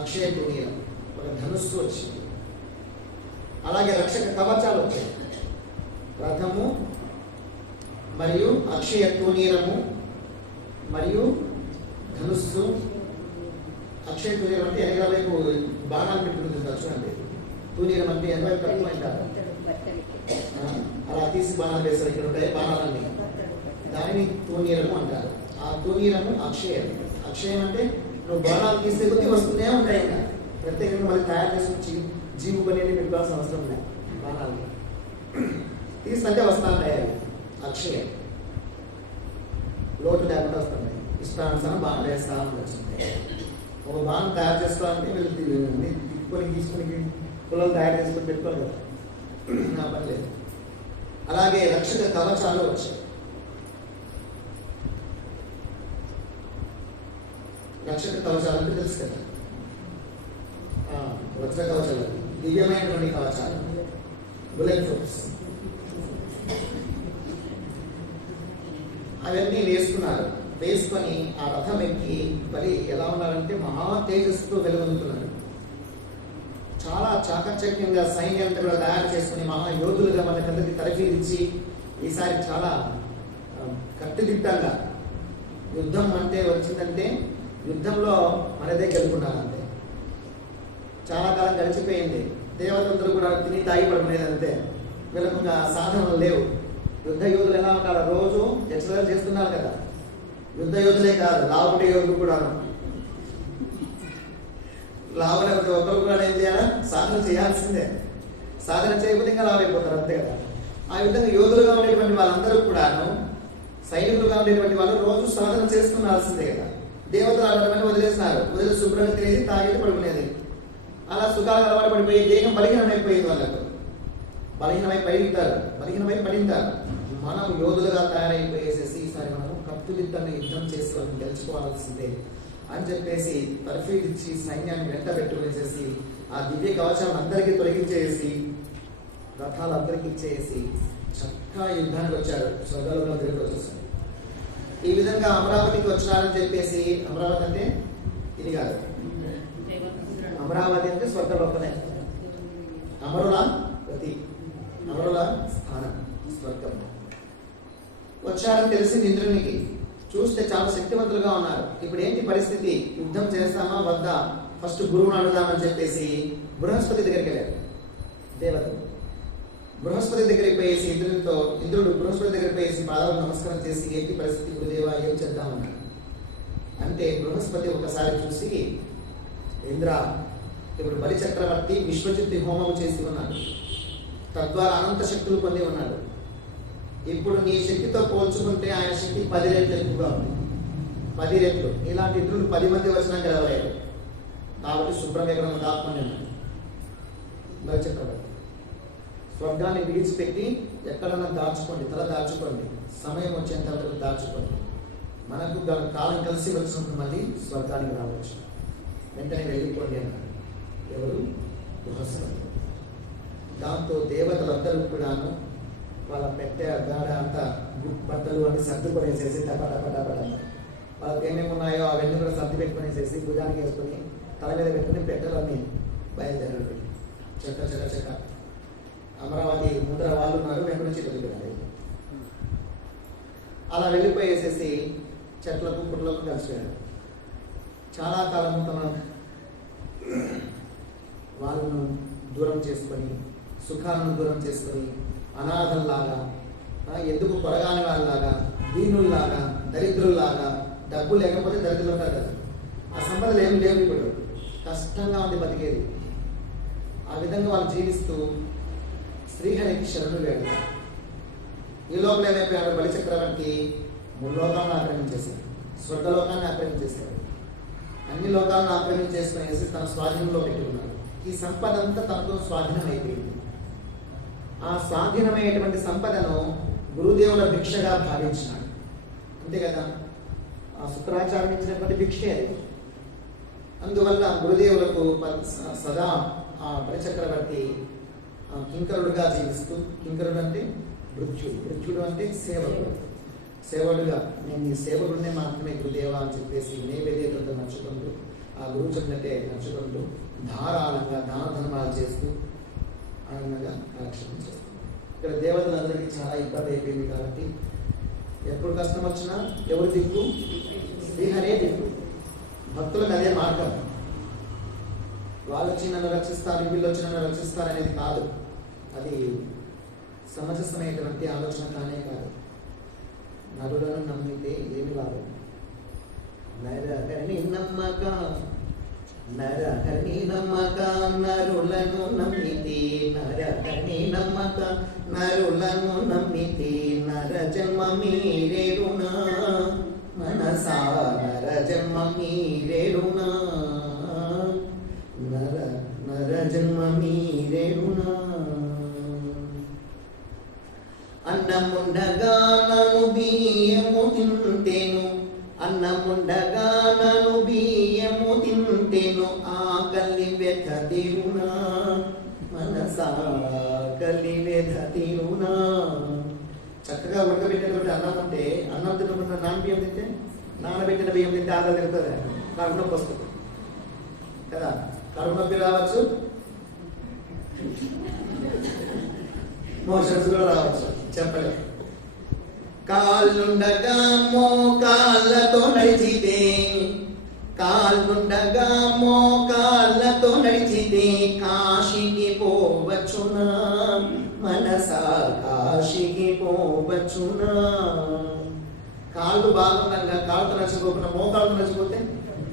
అక్షయ తూనీరం. ఒక ధనుస్సు వచ్చింది. అలాగే రక్షక కవచాలు వచ్చాయి. రథము మరియు అక్షయ తూనీరము మరియు ధనుస్సు. అక్షయ తూనీరం అంటే ఎనగల వైపు బాణాలు పెట్టుకుంటుంది చూడండి. తూనీరం అంటే ఎనభై కట్టు అంటారు. అలా తీసి బాణాలు వేస్తారు. ఇక్కడ ఉంటాయి బాణాలన్నీ, దానిని తూనీరము అంటారు. ఆ తునీరము అక్షయం. అక్షయం అంటే నువ్వు బాణాలు తీసే కొద్దీ వస్తూనే ఉంటాయి. ఇంకా ప్రత్యేకంగా మళ్ళీ తయారు చేసుకొచ్చి జీవు పని పెట్టుకోవాల్సిన అవసరం లేదు. బాణాలు తీస్తుంటే వస్తూ ఉంటాయి. అవి అక్షయం, లోటు లేకుండా వస్తున్నాయి. ఇష్టానుసారం బాణాలు వేస్తా వచ్చింది. ఒక బాణం తయారు చేసుకోవాలంటే వీళ్ళు తీసుకొని పుల్లలు తయారు చేసుకొని పెట్టుకోవాలి కదా, నా పని లేదు. అలాగే రక్షక కవచాలు వచ్చాయి. రక్షక కవచాలు అంటే తెలుసు కదా, రక్షక కవచాలు దివ్యమైనటువంటి కవచాలు, బుల్లెట్ ప్రూఫ్స్, అవన్నీ వేసుకున్నారు. వేసుకొని ఆ రథం ఎక్కి మరి ఎలా ఉన్నారంటే మహా తేజస్సుతో వెలుగొందుతున్నారు. చాలా చాకచక్యంగా సైన్యంతో కూడా తయారు చేసుకుని మహాయోధులుగా మనకందరికి తరఫీలిచ్చి ఈసారి చాలా కట్టుదిట్టంగా యుద్ధం అంటే వచ్చిందంటే యుద్ధంలో మనదే గెలుపుకుంటానంతే. చాలా కాలం గడిచిపోయింది. దేవతలందరూ కూడా తిని తాగి పడుకునేది అంతే. వీళ్ళకు సాధనలు లేవు. యుద్ధ యోధులు ఎలా ఉంటారు? రోజు ఎక్సర్సైజ్ చేస్తున్నారు కదా. యుద్ధ యోధులే కాదు, లావుండే యోధులు కూడా. లాభం ఒకరు కూడా ఏం చేయాలా? సాధన చేయాల్సిందే. సాధన చేయకపోతే ఇంకా లాభైపోతారు అంతే కదా. ఆ విధంగా యోధులుగా ఉండేటువంటి వాళ్ళందరూ కూడాను, సైనికులుగా ఉండేటువంటి వాళ్ళు రోజు సాధన చేసుకున్నాల్సిందే కదా. దేవతలు అటువంటి వదిలేసినారు. వదిలి శుభ్రంగా తినేది, తాగేది, పడుకునేది. అలా సుఖాలకు అలవాటు పడిపోయి దేహం బలహీనమైపోయింది. వాళ్ళకు బలహీనమై పడింటారు. మనం యోధులుగా తయారైపోయేసేసి ఈసారి మనం కట్టుదిట్టంగా యుద్ధం చేసి వాళ్ళని గెలుచుకోవాల్సిందే అని చెప్పేసి తర్ఫీదు ఇచ్చి సైన్యాన్ని వెంట పెట్టుకునేసేసి ఆ దివ్య కవచాలను అందరికీ తొలగించేసి రథాలు అందరికీ ఇచ్చేసి చక్కగా యుద్ధానికి వచ్చారు. స్వర్గంలో తిరిగి వచ్చేసారు. ఈ విధంగా అమరావతికి వచ్చినారని చెప్పేసి, అమరావతి అంటే ఇది కాదు, అమరావతి అంటే స్వర్గలోకమే. అమరుల గతి, అమరుల స్థానం స్వర్గం. వచ్చారని తెలిసింది ఇంద్రునికి. చూస్తే చాలా శక్తివంతులుగా ఉన్నారు. ఇప్పుడు ఏంటి పరిస్థితి? యుద్ధం చేస్తామా వద్దా? ఫస్ట్ గురువుని అడుగుదామని చెప్పేసి బృహస్పతి దగ్గరికి వెళ్ళారు దేవతలు. బృహస్పతి దగ్గరికి పోయేసి ఇంద్రుడు బృహస్పతి దగ్గరికి పోయేసి పాదాలకు నమస్కారం చేసి, ఏంటి పరిస్థితి గురుదేవా, ఏం చేద్దామన్నారు. అంటే బృహస్పతి ఒకసారి చూసి, ఇంద్ర, ఇప్పుడు బలి చక్రవర్తి విశ్వజిత్ హోమం చేసి ఉన్నాడు. తద్వారా అనంత శక్తులు పొంది ఉన్నాడు. ఇప్పుడు నీ శక్తితో పోల్చుకుంటే ఆయన శక్తి 10 రెట్లు ఎక్కువగా ఉంది. 10 రెట్లు. ఇలాంటి ఇంద్రుడు 10 మంది వచ్చినా గెలవలేరు. కాబట్టి శుభ్రంగా ఎక్కడ దాచుకొని ఉన్నాడు బలి చక్రవర్తి. స్వర్గాన్ని విడిచిపెట్టి ఎక్కడన్నా దాచుకోండి, తల దాచుకోండి, సమయం వచ్చేంత వరకు దాచుకోండి. మనకు కాలం కలిసి వచ్చినప్పుడు మళ్ళీ స్వర్గానికి రావచ్చు. వెంటనే వెళ్ళిపోండి అన్నారు. ఎవరు? బృహస్పతి. దాంతో దేవతలందరూ కూడాను వాళ్ళ పెట్టె గాడ అంతా బట్టలు అన్ని సర్దుకొనేసేసి టపటపటపట వాళ్ళకి ఏమేమి ఉన్నాయో అవన్నీ కూడా సర్ది పెట్టుకునేసేసి భుజానికి వేసుకొని తల మీద పెట్టుకుని పెట్టెలన్నీ బయలుదేరారు. చెక్క అమరావతి ముందర వాళ్ళు ఉన్నారు, వెంట నుంచి వెళ్ళిపోయారు. అలా వెళ్ళిపోయేసేసి చెట్లకు పుట్లకు కలిసిపోయారు. చాలా కాలం తమ వాళ్ళను దూరం చేసుకొని, సుఖాలను దూరం చేసుకొని, అనాథల్లాగా, ఎందుకు కొరగాని వాళ్ళలాగా, దీనుల్లాగా, దరిద్రుల్లాగా, డబ్బు లేకపోతే దరిద్రులు ఉంటారు కదా, ఆ సంపదలు ఏమి లేవు. ఇప్పుడు కష్టంగా ఉంది బతికేది. ఆ విధంగా వాళ్ళు జీవిస్తూ శ్రీహరికి శరణులు వేడారు. ఈ లోపల ఏమైపోయాడు? బలి చక్రవర్తి 3 లోకాలను ఆక్రమించేశాడు. స్వర్గలోకాన్ని ఆక్రమించేశాడు. అన్ని లోకాలను ఆక్రమించేసుకునేసి తన స్వాధీనంలో పెట్టుకున్నాడు. ఈ సంపద అంతా తనతో స్వాధీనం అయిపోయింది. ఆ స్వాధీనమైనటువంటి సంపదను గురుదేవుల భిక్షగా భావించినాడు. అంతే కదా, ఆ శుక్రాచార్యం ఇచ్చినటువంటి భిక్షే అది. అందువల్ల గురుదేవులకు సదా ఆ బలిచక్రవర్తి కింకరుడుగా జీవిస్తూ, కింకరుడు అంటే మృత్యుడు అంటే సేవడుగా, నేను నీ సేవకుడినే మాత్రమే గురుదేవా అని చెప్పేసి నైవేద్యంతో నడుచుకుంటూ, ఆ గురువు చెప్పినట్టే నడుచుకుంటూ ధారాళంగా దాన ధర్మాలు చేస్తూ ఆనందంగా కాలక్షేపం చేస్తాం. ఇక్కడ దేవతలందరికీ చాలా ఇబ్బంది అయిపోయింది. కాబట్టి ఎప్పుడు కష్టం వచ్చినా ఎవరు దిక్కు? శ్రీహరే దిక్కు. భక్తులకు అదే మార్గం. వాళ్ళు వచ్చి నన్ను రక్షిస్తారు, వీళ్ళు వచ్చి నన్ను రక్షిస్తారు అనేది కాదు. అది సమంజసమైనటువంటి ఆలోచన కానే కాదు. నరులను నమ్మితే ఏమి లాభం? నరహరి నమ్మక నరహరి నమ్మక నరులను నమ్మితి నరహరి నమ్మక నరులను నమ్మితి నర జన్మ మీరేరునా మనసా నర జన్మ మీరేరునా నర జన్మ మీరేరునా అన్నముండగా నన్ను బియ్యము తింటేను అన్నముండగా నన్ను బియ్యము తింటేను ఆకలి వ్యథ తీరునా మనసా ఆకలి వ్యథ తీరునా. చక్కగా ఉడకబెట్టినటువంటి అన్నం ఉంటే అన్నం తినకుండా బియ్యం తింటే నానబెట్టిన బియ్యం తింటే ఆకలి తిరుగుతుంది, కడుపు నొప్పి వస్తుంది కదా. కడుపు నొప్పి రావచ్చు, మోషన్స్ కూడా రావచ్చు, చెప్పలేదు. కాళ్ళుండగా మోకాళ్ళతో నడిచితే కాళ్ళుండగా మోకాళ్ళతో నడిచితే కాశీకి పోవచ్చునా మనసా కాశీకి పోవచ్చునా. కాళ్ళు బాగుండగా కాళ్ళతో నడిచిపోకుండా మోకాళ్ళతో నడిచిపోతే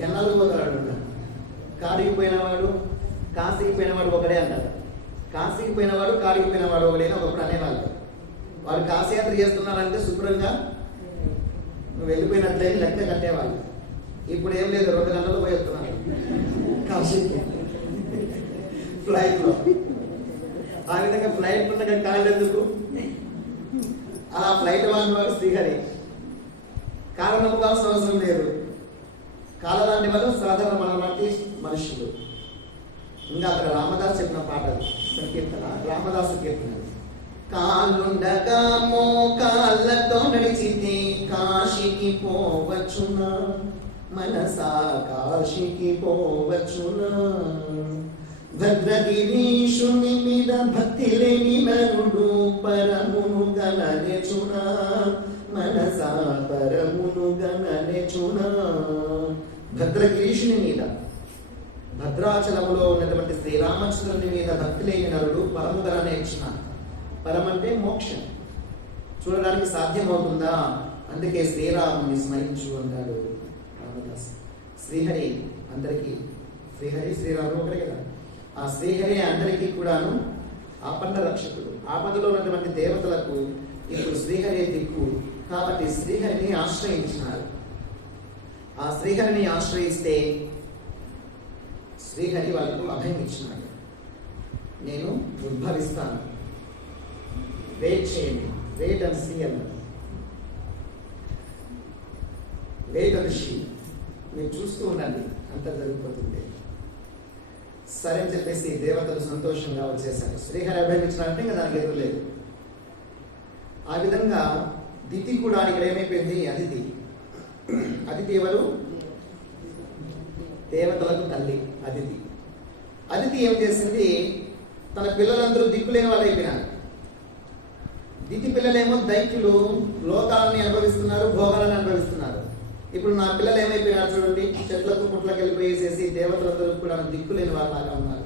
ఎన్నాళ్ళు పోతాడు. కాడికి పోయినవాడు కాశీకి పోయినవాడు ఒకడే అన్నారు. కాశీకి పోయినవాడు కాడికి పోయినవాడు ఒకడే అని ఒకప్పుడు అనేవాళ్ళు. వాడు కాశీయాత్ర చేస్తున్నారంటే శుభ్రంగా నువ్వు వెళ్ళిపోయినట్లే లెక్క కట్టేవాళ్ళు. ఇప్పుడు ఏం లేదు, 2 గంటలు పోయి వస్తున్నారు కాశీకి ఫ్లైట్లో. ఆ విధంగా ఫ్లైట్ ఉండగా కాళ్ళు ఎందుకు? అలా ఫ్లైట్ వాడు శ్రీహరి. కాలం నమ్ముకోవాల్సిన అవసరం లేదు. కాలదాన్ని వాళ్ళు సాధారణ మనలాంటి మనుషులు. ఇంకా అక్కడ రామదాస్ చెప్పిన పాట సంకీర్తన, రామదాసు కీర్తన. కాళ్ళుండగా మోకాళ్ళతో నడిచితే కాశీకి పోవచ్చునా మనసా కాశీకి పోవచ్చునా. భద్రగిరీశుని మీద భక్తి లేని నరుడు పరమును గననెచునా మనసా పరమును గననెచునా. భద్రగిరీశుని మీద, భద్రాచలములో ఉన్నటువంటి శ్రీరామచంద్రుని మీద భక్తి లేని నరుడు పరము గననెచునా. పరం అంటే మోక్షం. చూడడానికి సాధ్యమవుతుందా? అందుకే శ్రీరాముని స్మరించు అన్నాడు రామదాస్. శ్రీహరి అందరికీ, శ్రీహరి శ్రీరాముడు ఒకరే కదా. ఆ శ్రీహరి అందరికీ కూడాను ఆపన్న రక్షకుడు. ఆపదలో ఉన్నటువంటి దేవతలకు ఇప్పుడు శ్రీహరి దిక్కు కాబట్టి శ్రీహరిని ఆశ్రయించినారు. ఆ శ్రీహరిని ఆశ్రయిస్తే శ్రీహరి వాళ్ళకు అభయం ఇచ్చినాడు. నేను ఉద్భవిస్తాను, వెయిట్ చేయండి, వెయిట్ అండ్ సీ అన్నాడు. వెయిట్ అండ్ సీ, మీరు చూస్తూ ఉండండి, అంత జరిగిపోతుంది. సరే అని చెప్పేసి దేవతలు సంతోషంగా వచ్చేసారు. శ్రీహరి అభయమించినారంటే ఇంకా దానికి ఎదురు లేదు. ఆ విధంగా దితి కూడా ఇక్కడ ఏమైపోయింది? అదితి. అదితి ఎవరు? దేవతలకు తల్లి అదితి. అదితి ఏం చేసింది? తన పిల్లలందరూ దిక్కులేని వాళ్ళు అయిపోయినారు. దితి పిల్లలేమో దైత్యులు, లోకాలని అనుభవిస్తున్నారు, భోగాలను అనుభవిస్తున్నారు. ఇప్పుడు నా పిల్లలు ఏమైపోయినారు చూడండి, చెట్లకు పుట్లకు వెళ్ళిపోయేసేసి దేవతలందరూ కూడా దిక్కులేని వాళ్ళలాగా ఉన్నారు.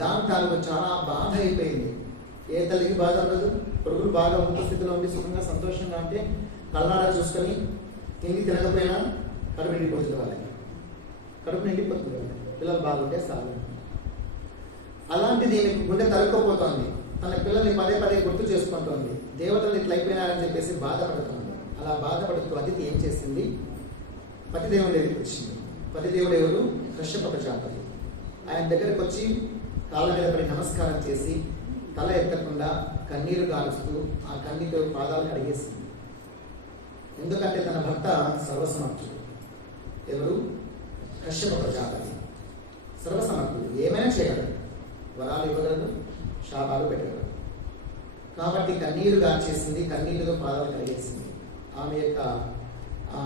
దాంతో తాను చాలా బాధ అయిపోయింది. ఏ తల్లికి బాధ ఉండదు? కొడుకులు బాగా ఉన్నత స్థితిలో ఉండి సుఖంగా సంతోషంగా అంటే కళ్ళారా చూసుకొని తిండి తినకపోయినా కడుపు నిండిపోతుంది వాళ్ళకి, కడుపు నిండిపోతుంది వాళ్ళకి. పిల్లలు బాగుంటే చాలు. అలాంటిది గుండె తరుక్కోపోతోంది. తన పిల్లల్ని పదే పదే గుర్తు చేసుకుంటోంది. దేవతలు ఇట్లా అయిపోయినారని చెప్పేసి బాధపడుతుంది. అలా బాధపడుతూ అదితి ఏం చేసింది? పతిదేవుడి దగ్గరికి వచ్చింది. పతిదేవుడు ఎవరు? కశ్యప ప్రజాపతి. ఆయన దగ్గరకు వచ్చి కాళ్ళ మీద పడి నమస్కారం చేసి తల ఎత్తకుండా కన్నీరు కాలుస్తూ ఆ కన్నీతో పాదాలు కడిగేసింది. ఎందుకంటే తన భర్త సర్వసమర్థుడు. ఎవరు? కశ్యప ప్రజాపతి. సర్వసమర్థుడు, ఏమైనా చేయగలడు, వరాలు ఇవ్వగలడు, శాపాలు పెట్టగలడు. కాబట్టి కన్నీరు గార్చేసింది, కన్నీళ్ళతో పాదాలు కడిగేసింది. ఆమె యొక్క ఆ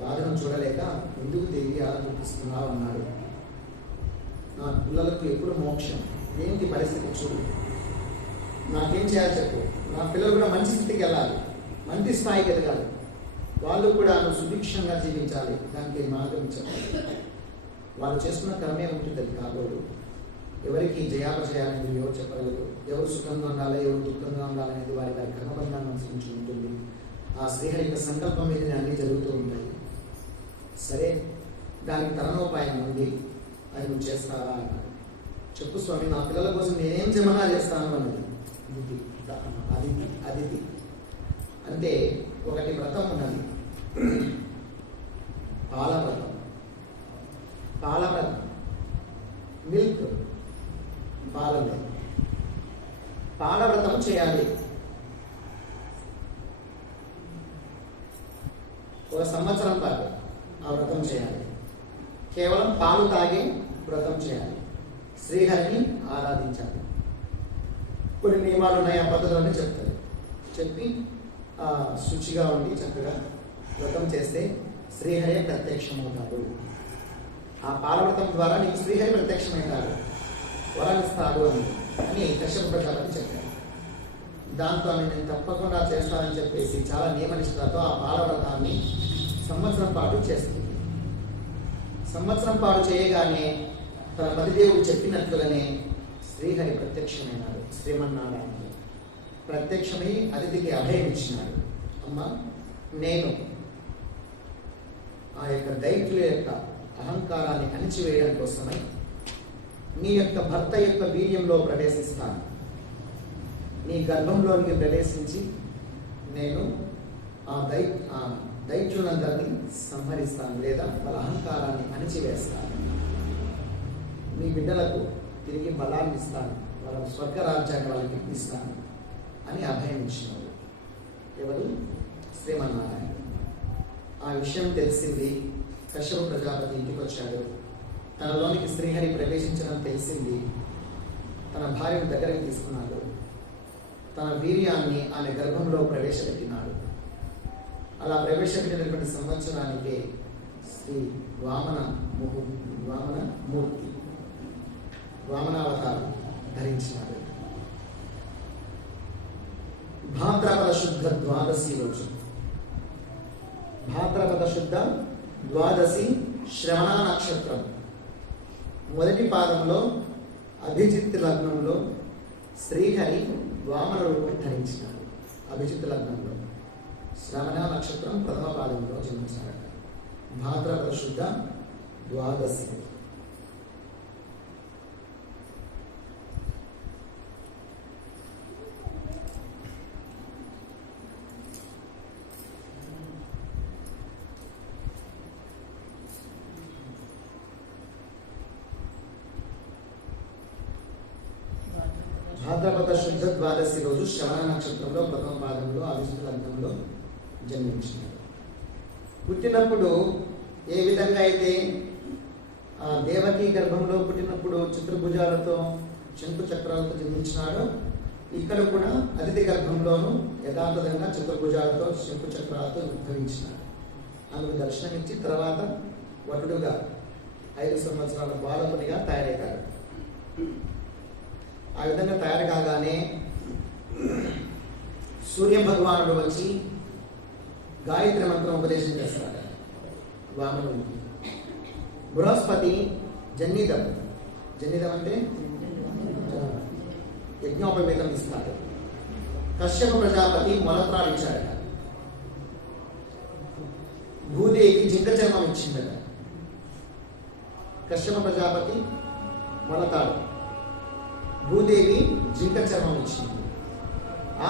బాధను చూడలేక ఎందుకు దేవి అలా చూపిస్తున్నావు అన్నాడు. నా పిల్లలకు ఎప్పుడు మోక్షం, ఏంటి పరిస్థితి చూడు, నాకేం చేయాలి చెప్పు. నా పిల్లలు కూడా మంచి స్థితికి వెళ్ళాలి, మంచి స్థాయికి ఎదగాలి, వాళ్ళు కూడా సుభిక్షంగా జీవించాలి. దానికి మార్గం చెప్పాలి. వాళ్ళు చేసుకున్న కర్మే ఉంటుంది. అది కాబోడు ఎవరికి జయాపజయాలనేది ఎవరు చెప్పగలరు? ఎవరు సుఖంగా ఉండాలి, ఎవరు దుఃఖంగా ఉండాలనేది వారి వారి కర్మబంధాన్ని అనుసరించి ఉంటుంది. ఆ శ్రీహరి యొక్క సంకల్పం మీద అన్నీ జరుగుతూ ఉంటాయి. సరే, దానికి తరణోపాయం ఉంది, అది నువ్వు చేస్తావా అన్నాడు. చెప్పు స్వామి, నా పిల్లల కోసం నేనేం జమనా చేస్తాను అన్నది. అదితి అంటే ఒకటి వ్రతం ఉన్నది, పాలవ్రతం. పాలవ్రతం మిల్క్, పాలనే. పాలవ్రతం చేయాలి. ఒక సంవత్సరం పాటు ఆ వ్రతం చేయాలి. కేవలం పాలు తాగే వ్రతం చేయాలి. శ్రీహరిని ఆరాధించాలి. కొన్ని నియమాలు ఉన్నాయి, ఆ పద్ధతులన్నీ చెప్తారు. చెప్పి శుచిగా ఉండి చక్కగా వ్రతం చేస్తే శ్రీహరి ప్రత్యక్షమవుతాడు. ఆ పాలవ్రతం ద్వారా నీకు శ్రీహరి ప్రత్యక్షమవుతాడు, వరాలిస్తాడు అని కశ్యప ప్రజాపతి చెప్పారు. దాంతో నేను తప్పకుండా చేస్తానని చెప్పేసి చాలా నియమనిష్టతో ఆ పాలవ్రతాన్ని సంవత్సరం పాటు చేస్తుంది. సంవత్సరం పాటు చేయగానే తన పతిదేవుడు చెప్పినట్లుగానే శ్రీహరి ప్రత్యక్షమైనాడు. శ్రీమన్నారాయణుడు ప్రత్యక్షమై అతిథికి అభయం ఇచ్చినాడు. అమ్మ, నేను ఆ యొక్క దైత్యుల యొక్క అహంకారాన్ని అణిచివేయడం కోసమై నీ యొక్క భర్త యొక్క వీర్యంలో ప్రవేశిస్తాను. నీ గర్భంలోనికి ప్రవేశించి నేను ఆ దైత్యులందరినీ సంహరిస్తాను, లేదా వాళ్ళ అహంకారాన్ని అణిచివేస్తాను. మీ బిడ్డలకు తిరిగి బలాన్ని ఇస్తాను, వాళ్ళ స్వర్గ రాజ్యాన్ని వాళ్ళకి ఇస్తాను అని అభయం ఇచ్చినాడు. ఎవరు? శ్రీమన్నారాయణ. ఆ విషయం తెలిసింది. కశ్యప ప్రజాపతి ఇంటికి వచ్చాడు. తనలోనికి శ్రీహరి ప్రవేశించడం తెలిసింది. తన భార్యను దగ్గరికి తీసుకున్నాడు. తన వీర్యాన్ని ఆమె గర్భంలో ప్రవేశపెట్టినాడు. అలా ప్రవేశపెట్టినటువంటి సంవత్సరానికి శ్రీ వామన మూర్తి వామనావతారం ధరించినాడు. భాద్రపద శుద్ధ ద్వాదశి రోజు, భాద్రపద శుద్ధ ద్వాదశి శ్రవణ నక్షత్రం మొదటి పాదంలో అభిజిత్ లగ్నంలో శ్రీహరి వామన రూపం ధరించినాడు. అభిజిత్ లగ్నంలో శ్రవణ నక్షత్రం ప్రథమ పాదంలో జన్మించాడట. భాద్రపద శుద్ధ ద్వాదశి. భాద్రపద శుద్ధ ద్వాదశి రోజు శ్రవణ నక్షత్రంలో ప్రథమ పాదంలో అభిజిత్ లగ్నంలో జన్మించినాడు. పుట్టినప్పుడు ఏ విధంగా అయితే దేవకీ గర్భంలో పుట్టినప్పుడు చతుర్భుజాలతో శంకు చక్రాలతో జన్మించినాడో, ఇక్కడ కూడా అతిథి గర్భంలోనూ యథాతథంగా చతుర్భుజాలతో శంకు చక్రాలతో ఉద్భవించినాడు. అందుకు దర్శనమిచ్చి తర్వాత వటుడుగా 5 సంవత్సరాల బాలకునిగా తయారయ్యాడు. ఆ విధంగా తయారు కాగానే సూర్య భగవానుడు వచ్చి గాయత్రి మంత్రం ఉపదేశం చేస్తాడు వామనుడికి. బృహస్పతి జన్నిదం అంటే యజ్ఞోపవేతం ఇస్తాడు. కశ్యప ప్రజాపతి మొలత్రాలు ఇచ్చాడట. భూదేవికి జింక చర్మం ఇచ్చిందట. కశ్యప ప్రజాపతి మొలతాడు, భూదేవి జింక చర్మం ఇచ్చింది.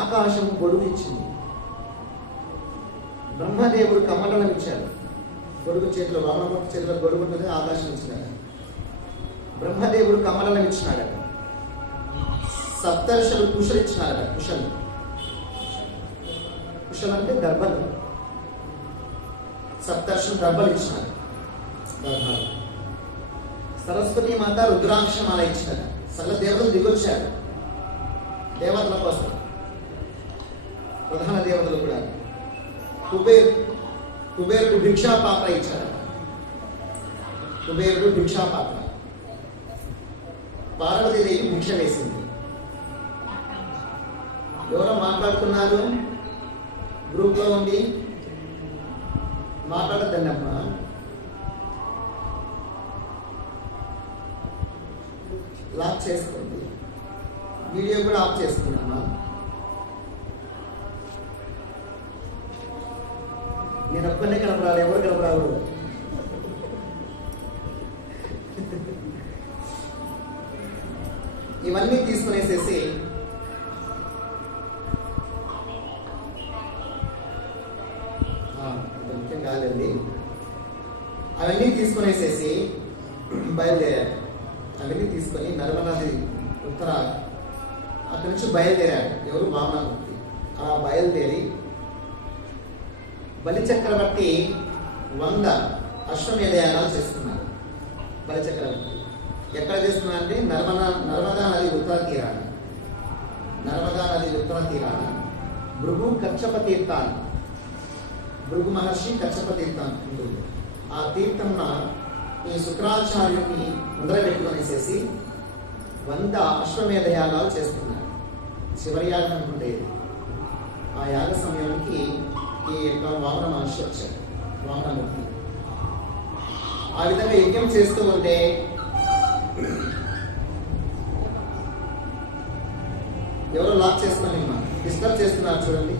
ఆకాశం గొడుగు ఇచ్చింది. బ్రహ్మదేవుడు కమండలం ఇచ్చాడు. గొడుగు చేతిలో, వామనమూర్తి చేతిలో గొడుగు ఉంటుంది, ఆకాశం ఇచ్చినాడు. బ్రహ్మదేవుడు కమండలం ఇచ్చినాడట. సప్తర్షులు కుశలు ఇచ్చినాడట. కుశలు అంటే దర్భలు. సప్తర్షులు దర్భలు ఇచ్చినాడు. సరస్వతి మాత రుద్రాక్షమాల ఇచ్చినాడు. సకల దేవతలు దిగొచ్చారు దేవతల కోసం. ప్రధాన దేవతలు కూడా కుబేరుడు భిక్షా పాత్ర ఇచ్చాడు. కుబేరుడు భిక్షా పాత్ర. పార్వతీదేవి భిక్ష వేసింది. ఎవరో మాట్లాడుతున్నారు గ్రూప్ లో ఉంది, మాట్లాడద్దన్నమ్మా. లాక్ చేసుకోండి. వీడియో కూడా ఆఫ్ చేసుకున్నామా. నేను ఒక్కనే కనపడాలి, ఎవరు కనపరావు. ఇవన్నీ తీసుకునేసేసి ముఖ్యం కాదండి, అవన్నీ తీసుకునేసేసి బయలుదేరాడు. అవన్నీ తీసుకొని నర్మదాది ఉత్తర అక్కడి నుంచి బయలుదేరాడు. ఎవరు? వామనమూర్తి. అలా బయలుదేరి బలిచక్రవర్తి 100 అశ్వమేధయాగాలు చేస్తున్నారు. బలిచక్రవర్తి ఎక్కడ చేస్తున్నారంటే నర్మదా నది ఉత్తర తీరాన, నర్మదా నది ఉత్తర తీరాన భృగు కచ్చప తీర్థాన్ని, భృగు మహర్షి కచ్చప తీర్థాన్ని ఉంటుంది. ఆ తీర్థంన ఈ శుక్రాచార్యుని ముందర పెట్టుకునేసేసి 100 అశ్వమేధ యాగాలు చేస్తున్నారు. చివరి యాగం అనుకుంటే ఆ యాగ సమయానికి ఈ యొక్క వామన మహర్షి వచ్చారు, వామనమూర్తి. ఆ విధంగా యజ్ఞం చేస్తూ ఉంటే ఎవరో లాక్ చేస్తున్నారు, డిస్టర్బ్ చేస్తున్నారు చూడండి.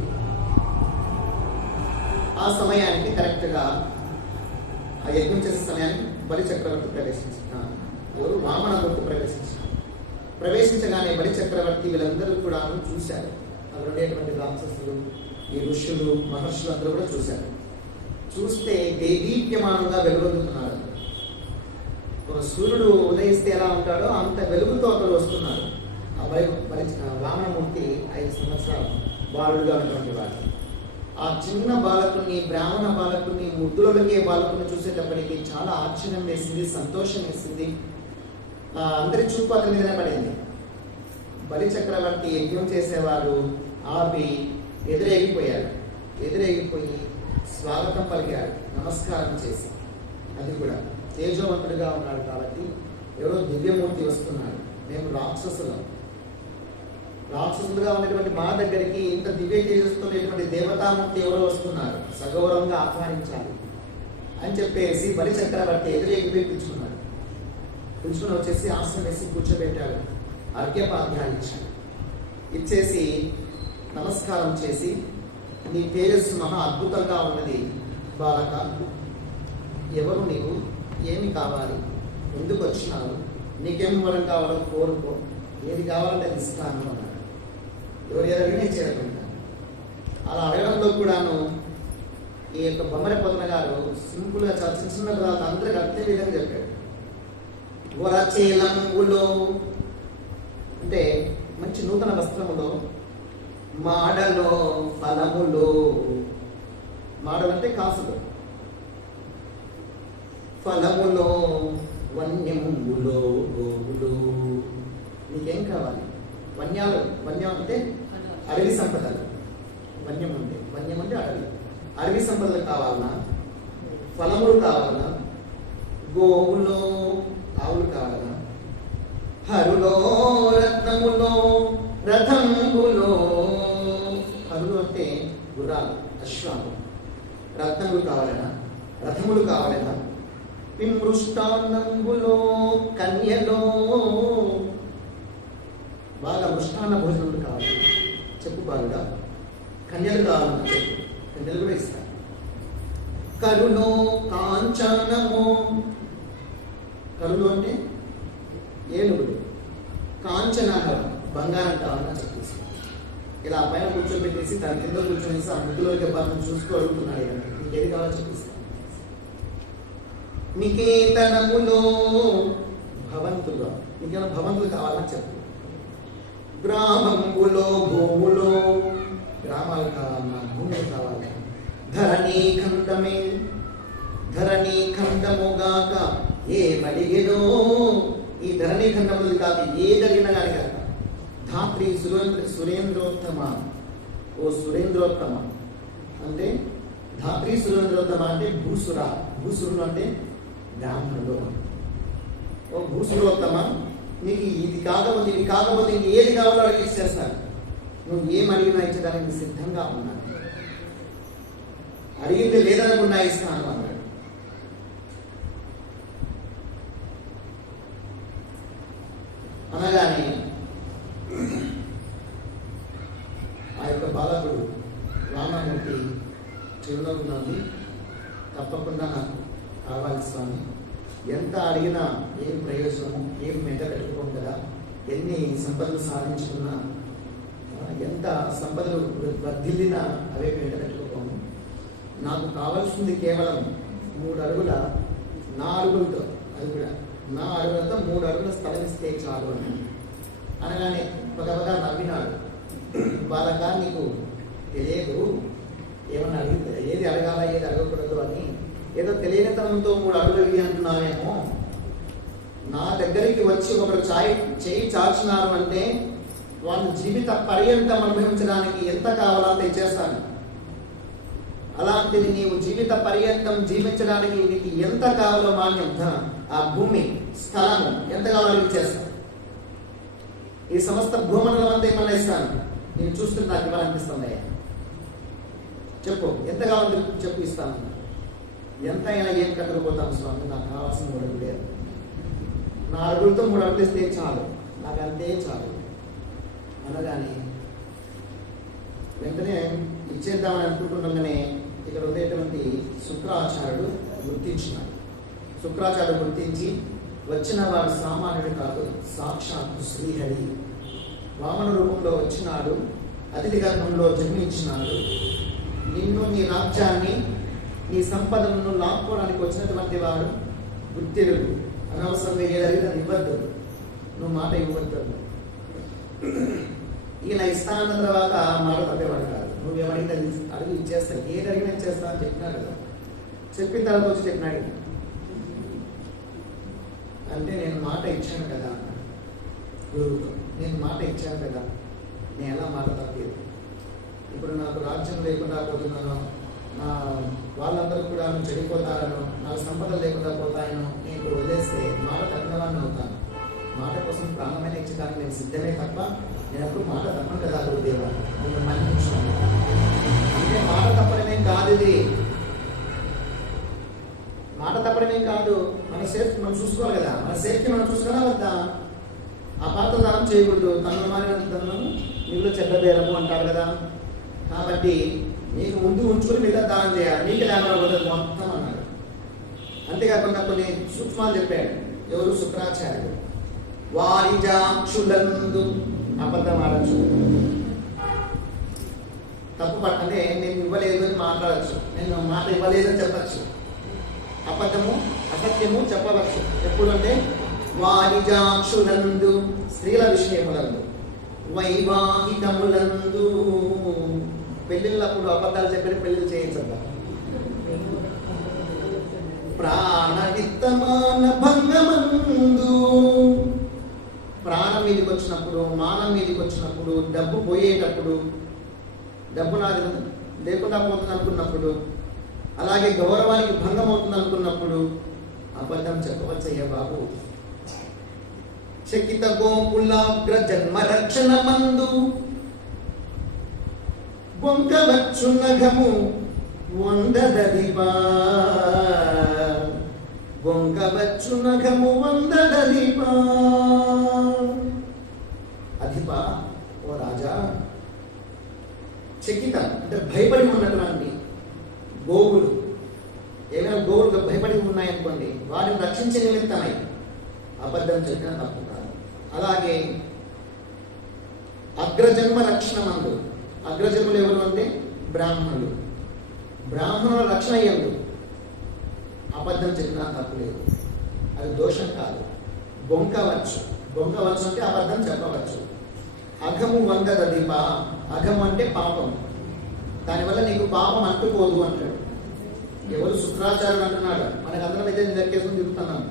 ఆ సమయానికి కరెక్ట్గా ఆ యజ్ఞం చేసే సమయానికి బలి చక్రవర్తి ప్రవేశించారు. ఎవరు? వామనమూర్తి ప్రవేశించగానే బలి చక్రవర్తి వీళ్ళందరూ కూడా చూశారు. అక్కడ ఉండేటువంటి రాక్షసులు, ఈ ఋషులు, మహర్షులు అందరూ కూడా చూశారు. చూస్తే దేదీప్యమానంగా వెలుగొందుతున్నారు. ఒక సూర్యుడు ఉదయిస్తే ఎలా ఉంటాడో అంత వెలుగుతో అక్కడ వస్తున్నారు. ఆ వామనమూర్తి 5 సంవత్సరాలు బాలుడుగా ఉన్నటువంటి వాడు. ఆ చిన్న బాలకుని, బ్రాహ్మణ బాలకుని, ముద్దులకే బాలకుని చూసేటప్పటికి చాలా ఆశ్చర్యం వేసింది, సంతోషం వేసింది. అందరి చూపు అతని మీదనే పడింది. బలి చక్రవర్తి యజ్ఞం చేసేవాడు ఆపి ఎదురేగిపోయాడు. ఎదురేగిపోయి స్వాగతం పలికాడు, నమస్కారం చేసి. అది కూడా తేజవంతుడిగా ఉన్నాడు కాబట్టి ఎవరో దివ్యమూర్తి వస్తున్నాడు. మేము రాక్షసులుగా ఉన్నటువంటి మా దగ్గరికి ఇంత దివ్య తేజస్తున్నటువంటి దేవతామూర్తి ఎవరో వస్తున్నారు, సగౌరవంగా ఆహ్వానించాలి అని చెప్పేసి బలి చక్రవర్తి ఎదురేగిపోయి పిలుచుకున్నాడు. పిలుచుకుని వచ్చేసి ఆసనం వేసి కూర్చోబెట్టాడు. అర్ఘ్యపాద్యాలు ఇచ్చాడు. ఇచ్చేసి నమస్కారం చేసి, నీ తేజస్సు మహా అద్భుతంగా ఉన్నది బాలక, ఎవరు నీవు, ఏమి కావాలి, ఎందుకు వచ్చినావు, నీకేం వరం కావాలో కోరుకో, ఏది కావాలంటే అది ఇస్తాను అన్నాడు. ఎవరు ఏదైనా చేయకుండా అలా అడగడంలో కూడాను ఈ యొక్క బొమ్మరి పొదన గారు సింపుల్గా చాలా చిన్న చిన్న పదాలు అందరికీ అర్థే విధంగా చెప్పాడు. వరచేలంగులో అంటే మంచి నూతన వస్త్రములో, మాడలో ఫలములో, మాడలు అంటే కాసులు, ఫలములో వన్యములో గోవులు. నీకేం కావాలి? వన్యం అంటే అడవి సంపదలు. వన్యం అంటే అడవి. అడవి సంపదలు కావాలన్నా, ఫలములు కావాలన్నా, గోవులో ఆవులు కావాలన్నా, హరులో రత్నములో రథములో, హరులు అంటే గుర్రాలు, అశ్వాలు, రత్నములు కావాలన్నా, రథములు కావాలన్నా, మృష్టాన్నంబులో కన్యలో, బాగా మృష్టాన్న భోజనములు కావాలి చెప్పు, బాగా కన్యలు కావాలన్నా చెప్పు, కన్యలు కూడా ఇస్తారు. కరులో కాంచనము, కరులు అంటే ఏనుగులు, కాంచనాలు బంగారం కావాలన్నా చెప్పేసి ఇలా పైన కూర్చోబెట్టేసి తన కింద కూర్చొనేసి ఆ ముద్దులోకి బాగా చూస్తూ అడుగుతున్నాడు. నీకేది కావాలో చెప్పేసి, నికేతనములో భవంతులు, నీకేమైనా భవంతులు కావాలని చెప్పు. గ్రామంబులో భూములో, గ్రామాలు కావాలన్నా, భూములు కావాలన్నా, ధరణీ ఖండమే, ధరణీ ఖండముగాక ఏ మడిగెదో, ఈ ధరణీ ఖండములు కాదు ఏ జరిగిన కానీ కాక, ధాత్రి సురేంద్రోత్తమ, ఓ సురేంద్రోత్తమ అంటే ధాత్రి సురేంద్రోత్తమ అంటే భూసురులు అంటే బ్రాహ్మణుడు. ఓ భూసురోత్తమ, నీకు ఇది కాకపోతే ఇంక ఏది కావాలో అడిగి ఇచ్చేస్తాను. నువ్వు ఏం అడిగినా ఇచ్చడానికి సిద్ధంగా ఉన్నాను, అడిగింది లేదనుకున్నా ఇస్తాను అన్నాడు. అనగానే ఆ యొక్క బాలకుడు రామమూర్తి చిరునవ్వు నవ్వి, తప్పకుండా నాకు కావాలి స్వామి, ఎంత అడిగినా ఏం ప్రయోజనము, ఏం మెంట పెట్టుకోం కదా, ఎన్ని సంపదలు సాధించుకున్నా, ఎంత సంపదలు వర్ధిల్లినా అవే వెంట పెట్టుకోము. నాకు కావాల్సింది కేవలం 3 అడుగుల, నా అడుగులతో, అది కూడా నా అడుగులతో 3 అడుగుల స్థలం ఇస్తే చాలు అని అనగానే పగపగా నవ్వినాడు. బాలక, నీకు తెలియదు, ఏమన్నా అడిగితే ఏది అడగాల ఏది అడగకూడదు అని ఏదో తెలియనితనంతో 3 అడుగులు అంటున్నావేమో. నా దగ్గరికి వచ్చి ఒకరు చేయి చార్చినారు అంటే వాళ్ళు జీవిత పర్యంతం అనుభవించడానికి ఎంత కావాలో అంత ఇచ్చేస్తాను. అలాంటిది నీవు జీవిత పర్యంతం జీవించడానికి నీకు ఎంత కావాలో మాన్యం, ఆ భూమి స్థలము ఎంత కావాలో ఇచ్చేస్తాను. ఈ సమస్త భూమండలం అంతా ఏమన్నా ఇస్తాను. నేను చూస్తుంటే నాకు ఇవ్వాలనిపిస్తుంది. చెప్పు, ఎంత కావాలో చెప్పు, ఇస్తాను. ఎంత అయినా ఏం కట్టకపోతాను స్వామి, నాకు కావాల్సిన 3 అడుగులు లేదు. నా అడుగులతో 3 అడుగులు ఇస్తే చాలు, నాకు అంతే చాలు అనగానే వెంటనే ఇచ్చేద్దామని అనుకుంటుండగానే ఇక్కడ ఉండేటువంటి శుక్రాచార్యుడు గుర్తించినాడు. శుక్రాచార్యుడు గుర్తించి, వచ్చిన వాడు సామాన్యుడు కాదు, సాక్షాత్ శ్రీహరి వామన రూపంలో వచ్చినాడు, అతిథి గర్భంలో జన్మించినాడు. నిన్ను, నీ రాజ్యాన్ని, నీ సంపదలను లాక్కోవడానికి వచ్చినటువంటి వాడు గుర్తెరుగు. అనవసరంగా ఏదైనా ఇవ్వద్దు, నువ్వు మాట ఇవ్వద్దు. ఈయన ఇస్తానన్న తర్వాత మాట తప్పేవాడు కాదు. నువ్వేమడిగితే అడుగు ఇచ్చేస్తాను, ఏది అడిగినా ఇచ్చేస్తా అని చెప్పినాడు కదా. చెప్పిన తర్వాత వచ్చి చెప్పినాడు, అంటే నేను మాట ఇచ్చాను కదా అన్నాడు గురువుతో. నేను మాట ఇచ్చాను కదా, నేను ఎలా మాట తప్పేది? ఇప్పుడు నాకు రాజ్యం లేకుండా పోతున్నాను, నా వాళ్ళందరూ కూడా చెడిపోతారను, నాకు సంపదలు లేకుండా పోతాయను నేను ఇప్పుడు వదిలేస్తే మాట తగ్గినవాడిని అవుతాను. మాట కోసం ప్రాణమైన ఇచ్చడానికి నేను సిద్ధమే తప్ప నేను ఎప్పుడు మాట తప్పను కదా గురుదేవా, నేను మన్నించాను. అంటే మాట తప్పడమేం కాదు, ఇది మాట తప్పడమేం కాదు. మన సేఫ్టీ మనం చూసుకోవాలి కదా, మన సేఫ్టీ మనం చూసుకోవాలా వద్దా? అపార్థ దానం చేయకూడదు. తనను మారినంతను నీళ్ళు చెడ్డబేరము అంటారు కదా. కాబట్టి నీకు ముందు ఉంచుకొని మిగతా దానం చేయాలి, నీకు లేకుండా పోతుంది మొత్తం అన్నాడు. అంతేకాకుండా కొన్ని సూక్ష్మాలు చెప్పాడు. ఎవరు? శుక్రాచార్యుడు. వారిజాక్షులందు అబద్ధం ఆడచ్చు, తప్పు అంటే నేను ఇవ్వలేదు అని మాట్లాడచ్చు, నేను మాట ఇవ్వలేదు అని చెప్పచ్చు, అబద్ధము అసత్యము చెప్పవచ్చు. ఎప్పుడంటే వారిజాక్షులందు, స్త్రీల విషయములందు, వైవాహికములందు, పెళ్ళిళ్ళప్పుడు అబద్ధాలు చెప్పి పెళ్లిళ్ళు చేయించద్దా. ప్రాణవిత్తమాన భంగమందు, ప్రాణం మీదకి వచ్చినప్పుడు, మానం మీదకి వచ్చినప్పుడు, డబ్బు పోయేటప్పుడు, డబ్బు నాది లేకుండా పోతుంది అనుకున్నప్పుడు, అలాగే గౌరవానికి భంగం అవుతుంది అనుకున్నప్పుడు అబద్ధం చెప్పవచ్చయ్యా బాబు. చకిత గోకులాగ్ర జన్మ రక్షణ మందు, బొంకవచ్చు నఘము వందదదిపా, బొంకవచ్చు నఘము వందదదిపా. అధిపా, ఓ రాజా, చకిత అంటే భయపడి ఉన్నటువంటి గోవులు, ఏమైనా గోవులు భయపడి ఉన్నాయనుకోండి, వాటిని రక్షించే నిమిత్తమై అబద్ధం చెప్పిన తప్పు కాదు. అలాగే అగ్రజన్మ రక్షణ మందు, అగ్రజన్మలు ఎవరు అంటే బ్రాహ్మణులు, బ్రాహ్మణుల రక్షణ ఎందు అబద్ధం చెప్పినా తప్పు లేదు, అది దోషం కాదు. బొంకవచ్చు, బొంకవచ్చు అంటే అబద్ధం చెప్పవచ్చు. అఘము వందదీప, అఘము అంటే పాపం, దానివల్ల నీకు పాపం అంటుకోదు అంటాడు. ఎవరు? శుక్రాచార్యుడు అంటున్నాడు. మనకు అందరం అయితే లెక్కేసుకుని తిరుగుతున్నాం.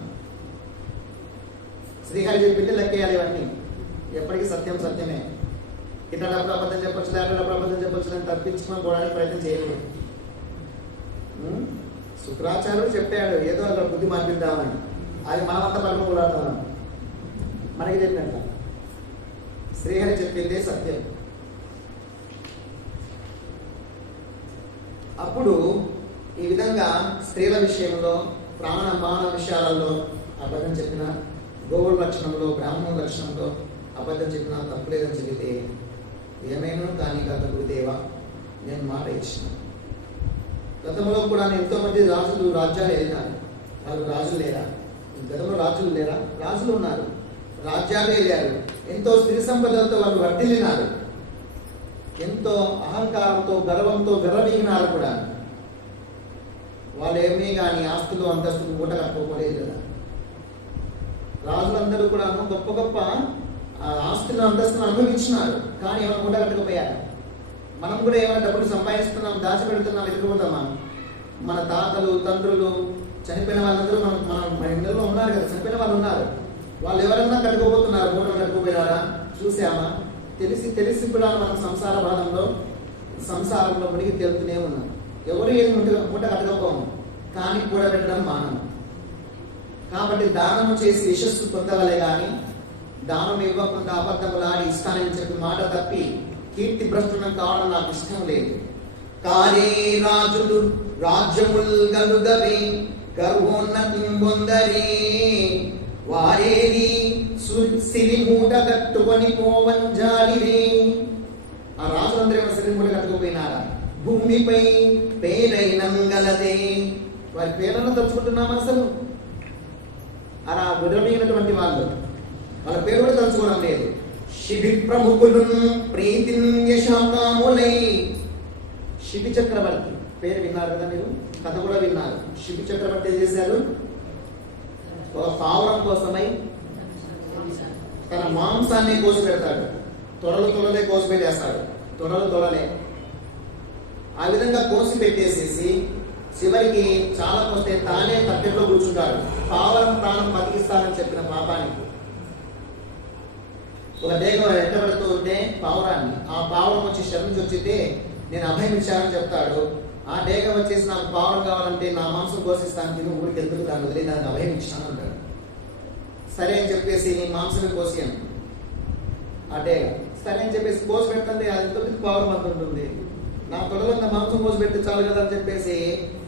శ్రీహరి చెప్పింటే లెక్కేయాలి ఇవన్నీ. ఎప్పటికీ సత్యం సత్యమే. ఇట్లాడప్పుడు అబద్ధం చెప్పొచ్చు, లేకపోతే అబద్ధం చెప్పొచ్చు అని తప్పించుకోవడానికి ప్రయత్నం చేయలేదు. శుక్రాచార్యుడు చెప్పాడు, ఏదో అక్కడ బుద్ధి మార్పిద్దామని. అది మనమంతా పలుకు కూడాడుతున్నాం. మనకి చెప్పినట్ల శ్రీహరి చెప్పిందే సత్యం. అప్పుడు ఈ విధంగా స్త్రీల విషయంలో, ప్రాణ మాన విషయాలలో అబద్ధం చెప్పిన, గోవుల లక్షణంలో, బ్రాహ్మణుల లక్షణంలో అబద్ధం చెప్పినా తప్పులేదని చెబితే ఏమైనా కానీ కాదు గురుదేవా, నేను మాట ఇచ్చిన. గతంలో కూడా ఎంతో మంది రాజులు రాజ్యాలు వెళ్ళినారు. వాళ్ళు రాజులు లేరా? గతంలో రాజులు లేరా? రాజులు ఉన్నారు, రాజ్యాలు వెళ్ళారు. ఎంతో స్త్రీ సంపదలతో వాళ్ళు వర్ధిల్లినారు, ఎంతో అహంకారంతో గర్వంతో గర్వమీగినారు కూడా. వాళ్ళు ఏమీ కానీ ఆస్తులు అంతస్తులు మూట కట్టుకోలేదు కదా. రాజులందరూ కూడా గొప్ప గొప్ప ఆస్తులు అంతస్తులు అనుభవించినారు, కానీ ఏమైనా మూట కట్టుకుపోయారు. మనం కూడా ఏమైనా డబ్బులు సంపాదిస్తున్నాం, దాచిపెడుతున్నాం, ఎదుర్కొంటామా? మన తాతలు తండ్రులు చనిపోయిన వాళ్ళందరూ మన ఇంట్లో ఉన్నారు కదా, చనిపోయిన వాళ్ళు ఉన్నారు. వాళ్ళు ఎవరన్నా కట్టుకోబోతున్నారు, మూటలు కట్టుకుపోయారా చూసామా? తెలిసి కూడా మనం సంసారంలో మునిగి తేలుతూనే ఉన్నాం. ఎవరు ఏది మూట కట్టుకోము, కానీ కూడబెట్టడం మానం. కాబట్టి దానం చేసి యశస్సు పొందవలే కానీ దానం ఇవ్వకుండా అబద్ధములాడి ఇష్టాన్ని చెప్పి మాట తప్పి కీర్తి భ్రష్టం కావడం నాకు ఇష్టం లేదు. కారే రాజులు రాజ్యముల్ గలుగవే గర్వోన్నతి పొందరే, వారేది సిరి మూట కట్టుకొని పోవంజాలిరే. ఆ రాజులందరూ ఏమైనా సిరి మూట కట్టుకుపోయినారా? భూమిపై పేరైనంగలదే, వారి పేర్లను తలుచుకుంటున్నాం అసలు? అలా విడమిగినటువంటి వాళ్ళ పేరు కూడా తలుచుకోవడం లేదు. శిబి ప్రముఖులు ప్రీతిన్ యశాకాములై. శిబి చక్రవర్తి పేరు విన్నారు కదా మీరు, కథ కూడా విన్నారు. శిబి చక్రవర్తి ఏం చేశారు? ఒక పావురం కోసమై తన మాంసాన్ని కోసి పెడతాడు. తొడలే కోసి పెట్టేస్తాడు, తొడలే. ఆ విధంగా కోసి పెట్టేసేసి చివరికి చాలా వస్తే తానే తట్టెట్లో కూర్చుంటాడు. పావురం ప్రాణం బతికిస్తానని చెప్పిన పాపానికి ఒక డేగ ఎట్టబడుతూ ఉంటే పావురాన్ని, ఆ పావురం వచ్చి శరణించి వచ్చితే నేను అభయం ఇచ్చానని చెప్తాడు. ఆ డేగ వచ్చేసి నాకు పావురం కావాలంటే నా మాంసం కోసిస్తాను, తిని ఊరికి ఎందుకు దాన్ని వదిలి దానికి అభయం ఇచ్చాను అంటాడు. సరే అని చెప్పేసి నీ మాంసమే కోసాను. ఆ డేగ సరే అని చెప్పేసి కోసి పెడుతుంది. అది ఎంత పావురం అంత ఉంటుంది, నా తొడలో మాంసం కోసి పెడితే చాలు కదా అని చెప్పేసి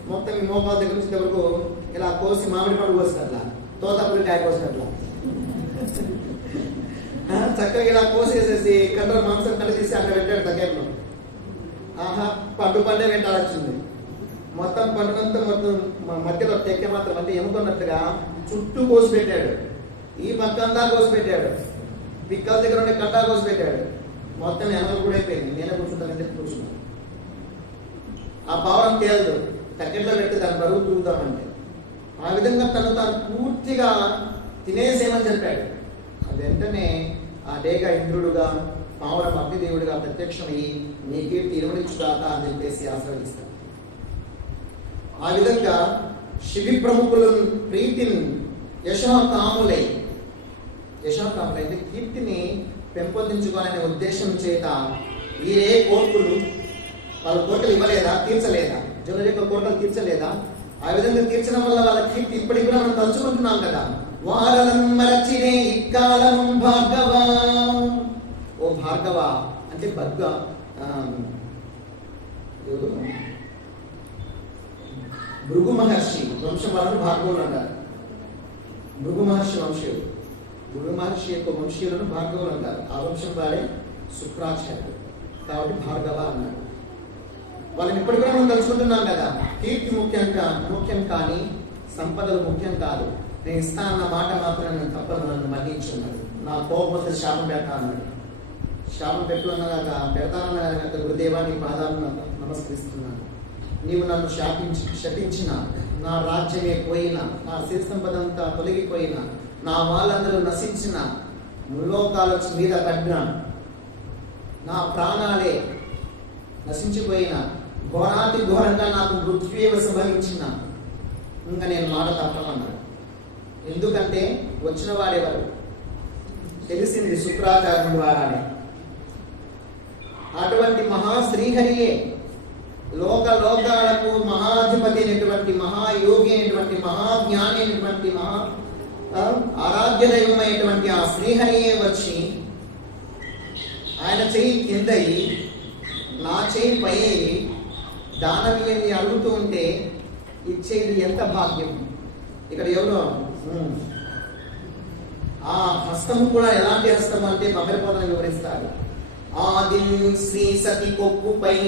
మొత్తం ఈ మోకాల దగ్గర నుంచి వరకు ఇలా కోసి మామిడి పండు కోసినట్లా, తోతపురికాయ కోసినట్లా చక్కగా ఇలా కోసేసేసి కండ్ర మాంసం కళ్ళు తీసి అక్కడ పెట్టాడు దగ్గరలో. ఆహా, పండే వెంటాడొచ్చింది. మొత్తం పండుగంతా మొత్తం మధ్యలో తెక్క మాత్రం అంటే ఎముకున్నట్టుగా చుట్టూ కోసి పెట్టాడు. ఈ పక్కంతా కోసి పెట్టాడు, పిక్కల దగ్గర ఉండే కండా కోసి పెట్టాడు. మొత్తం ఎనగలు కూడా అయిపోయింది. నేనే కూర్చుంటానని చెప్పి కూర్చున్నాను. ఆ పావురం తేలదు, తక్కెట్లో పెట్టి దాన్ని బరువు తూగుతామంటే. ఆ విధంగా తాను పూర్తిగా తినేసేమని చెప్పాడు. అది వెంటనే ఆ డేగ ఇంద్రుడుగా పావురం అగ్నిదేవుడిగా ప్రత్యక్షమయ్యి నీ కీర్తి ఇరువరించుగాక అని చెప్పేసి ఆశీర్వదిస్తాడు. ఆ విధంగా శిబి ప్రముఖులు ప్రీతిని యశోకాములై అంటే కీర్తిని పెంపొందించుకోవాలనే ఉద్దేశం చేత వీరే కోర్టులు వాళ్ళ కోరికలు ఇవ్వలేదా, తీర్చలేదా? జనుల యొక్క కోరికలు తీర్చలేదా? ఆ విధంగా తీర్చడం వల్ల వాళ్ళ కీర్తి ఇప్పటికి కూడా మనం తలుచుకుంటున్నాం కదా. వారలం మరచినే ఇక్కాలం భార్గవ. ఓ భార్గవ అంటే భృగు మహర్షి వంశం వాళ్ళని భార్గవులు అంటారు. భృగు మహర్షి వంశీయులు, భృగు మహర్షి యొక్క వంశీయులను భార్గవులు అంటారు. ఆ వంశం వాడే శుక్రాచార్యుడు కాబట్టి భార్గవ అన్నాడు. వాళ్ళని ఇప్పటి కూడా మనం తలుచుకుంటున్నాం కదా. కీర్తి ముఖ్యం కానీ సంపదలు ముఖ్యం కాదు. నేను ఇస్తా అన్న మాట మాత్రం నేను తప్పను, నన్ను మన్నించున్నాడు. నా కోపం వస్తే శాపం పెట్టా అన్నాడు. శాపం పెట్టుకున్నాక పెడతానన్న గురుదేవా నీ పాదాలను నమస్కరిస్తున్నాను. నీవు నన్ను శపించిన, నా రాజ్యమే పోయినా, నా సిరి సంపద అంతా తొలగిపోయినా, నా వాళ్ళందరూ నశించిన, ముల్లోకాల మీద పడిన, నా ప్రాణాలే నశించిపోయిన, ఘోరాతి ఘోరంగా నాకు మృత్యువే సంభవించిన, ఇంకా నేను మాట తప్పమన్నాడు. ఎందుకంటే వచ్చిన వాడెవరు తెలిసింది శుక్రాచార్యుని ద్వారానే. అటువంటి మహాశ్రీహరియే లోకాలకు మహాధిపతి అయినటువంటి, మహాయోగి అయినటువంటి, మహాజ్ఞాని అయినటువంటి, ఆరాధ్య దైవమైనటువంటి ఆ శ్రీహరియే వచ్చి ఆయన చెయ్యి కిందయి నా చెయ్యి పై దానమీయని అడుగుతూ ఉంటే ఇచ్చేది ఎంత భాగ్యం. ఇక్కడ ఎవరో ఆ హస్తము కూడా ఎలాంటి హస్తం అంటే మహరిపోతను వివరిస్తారు. ఆది శ్రీ సతి కొప్పుపై,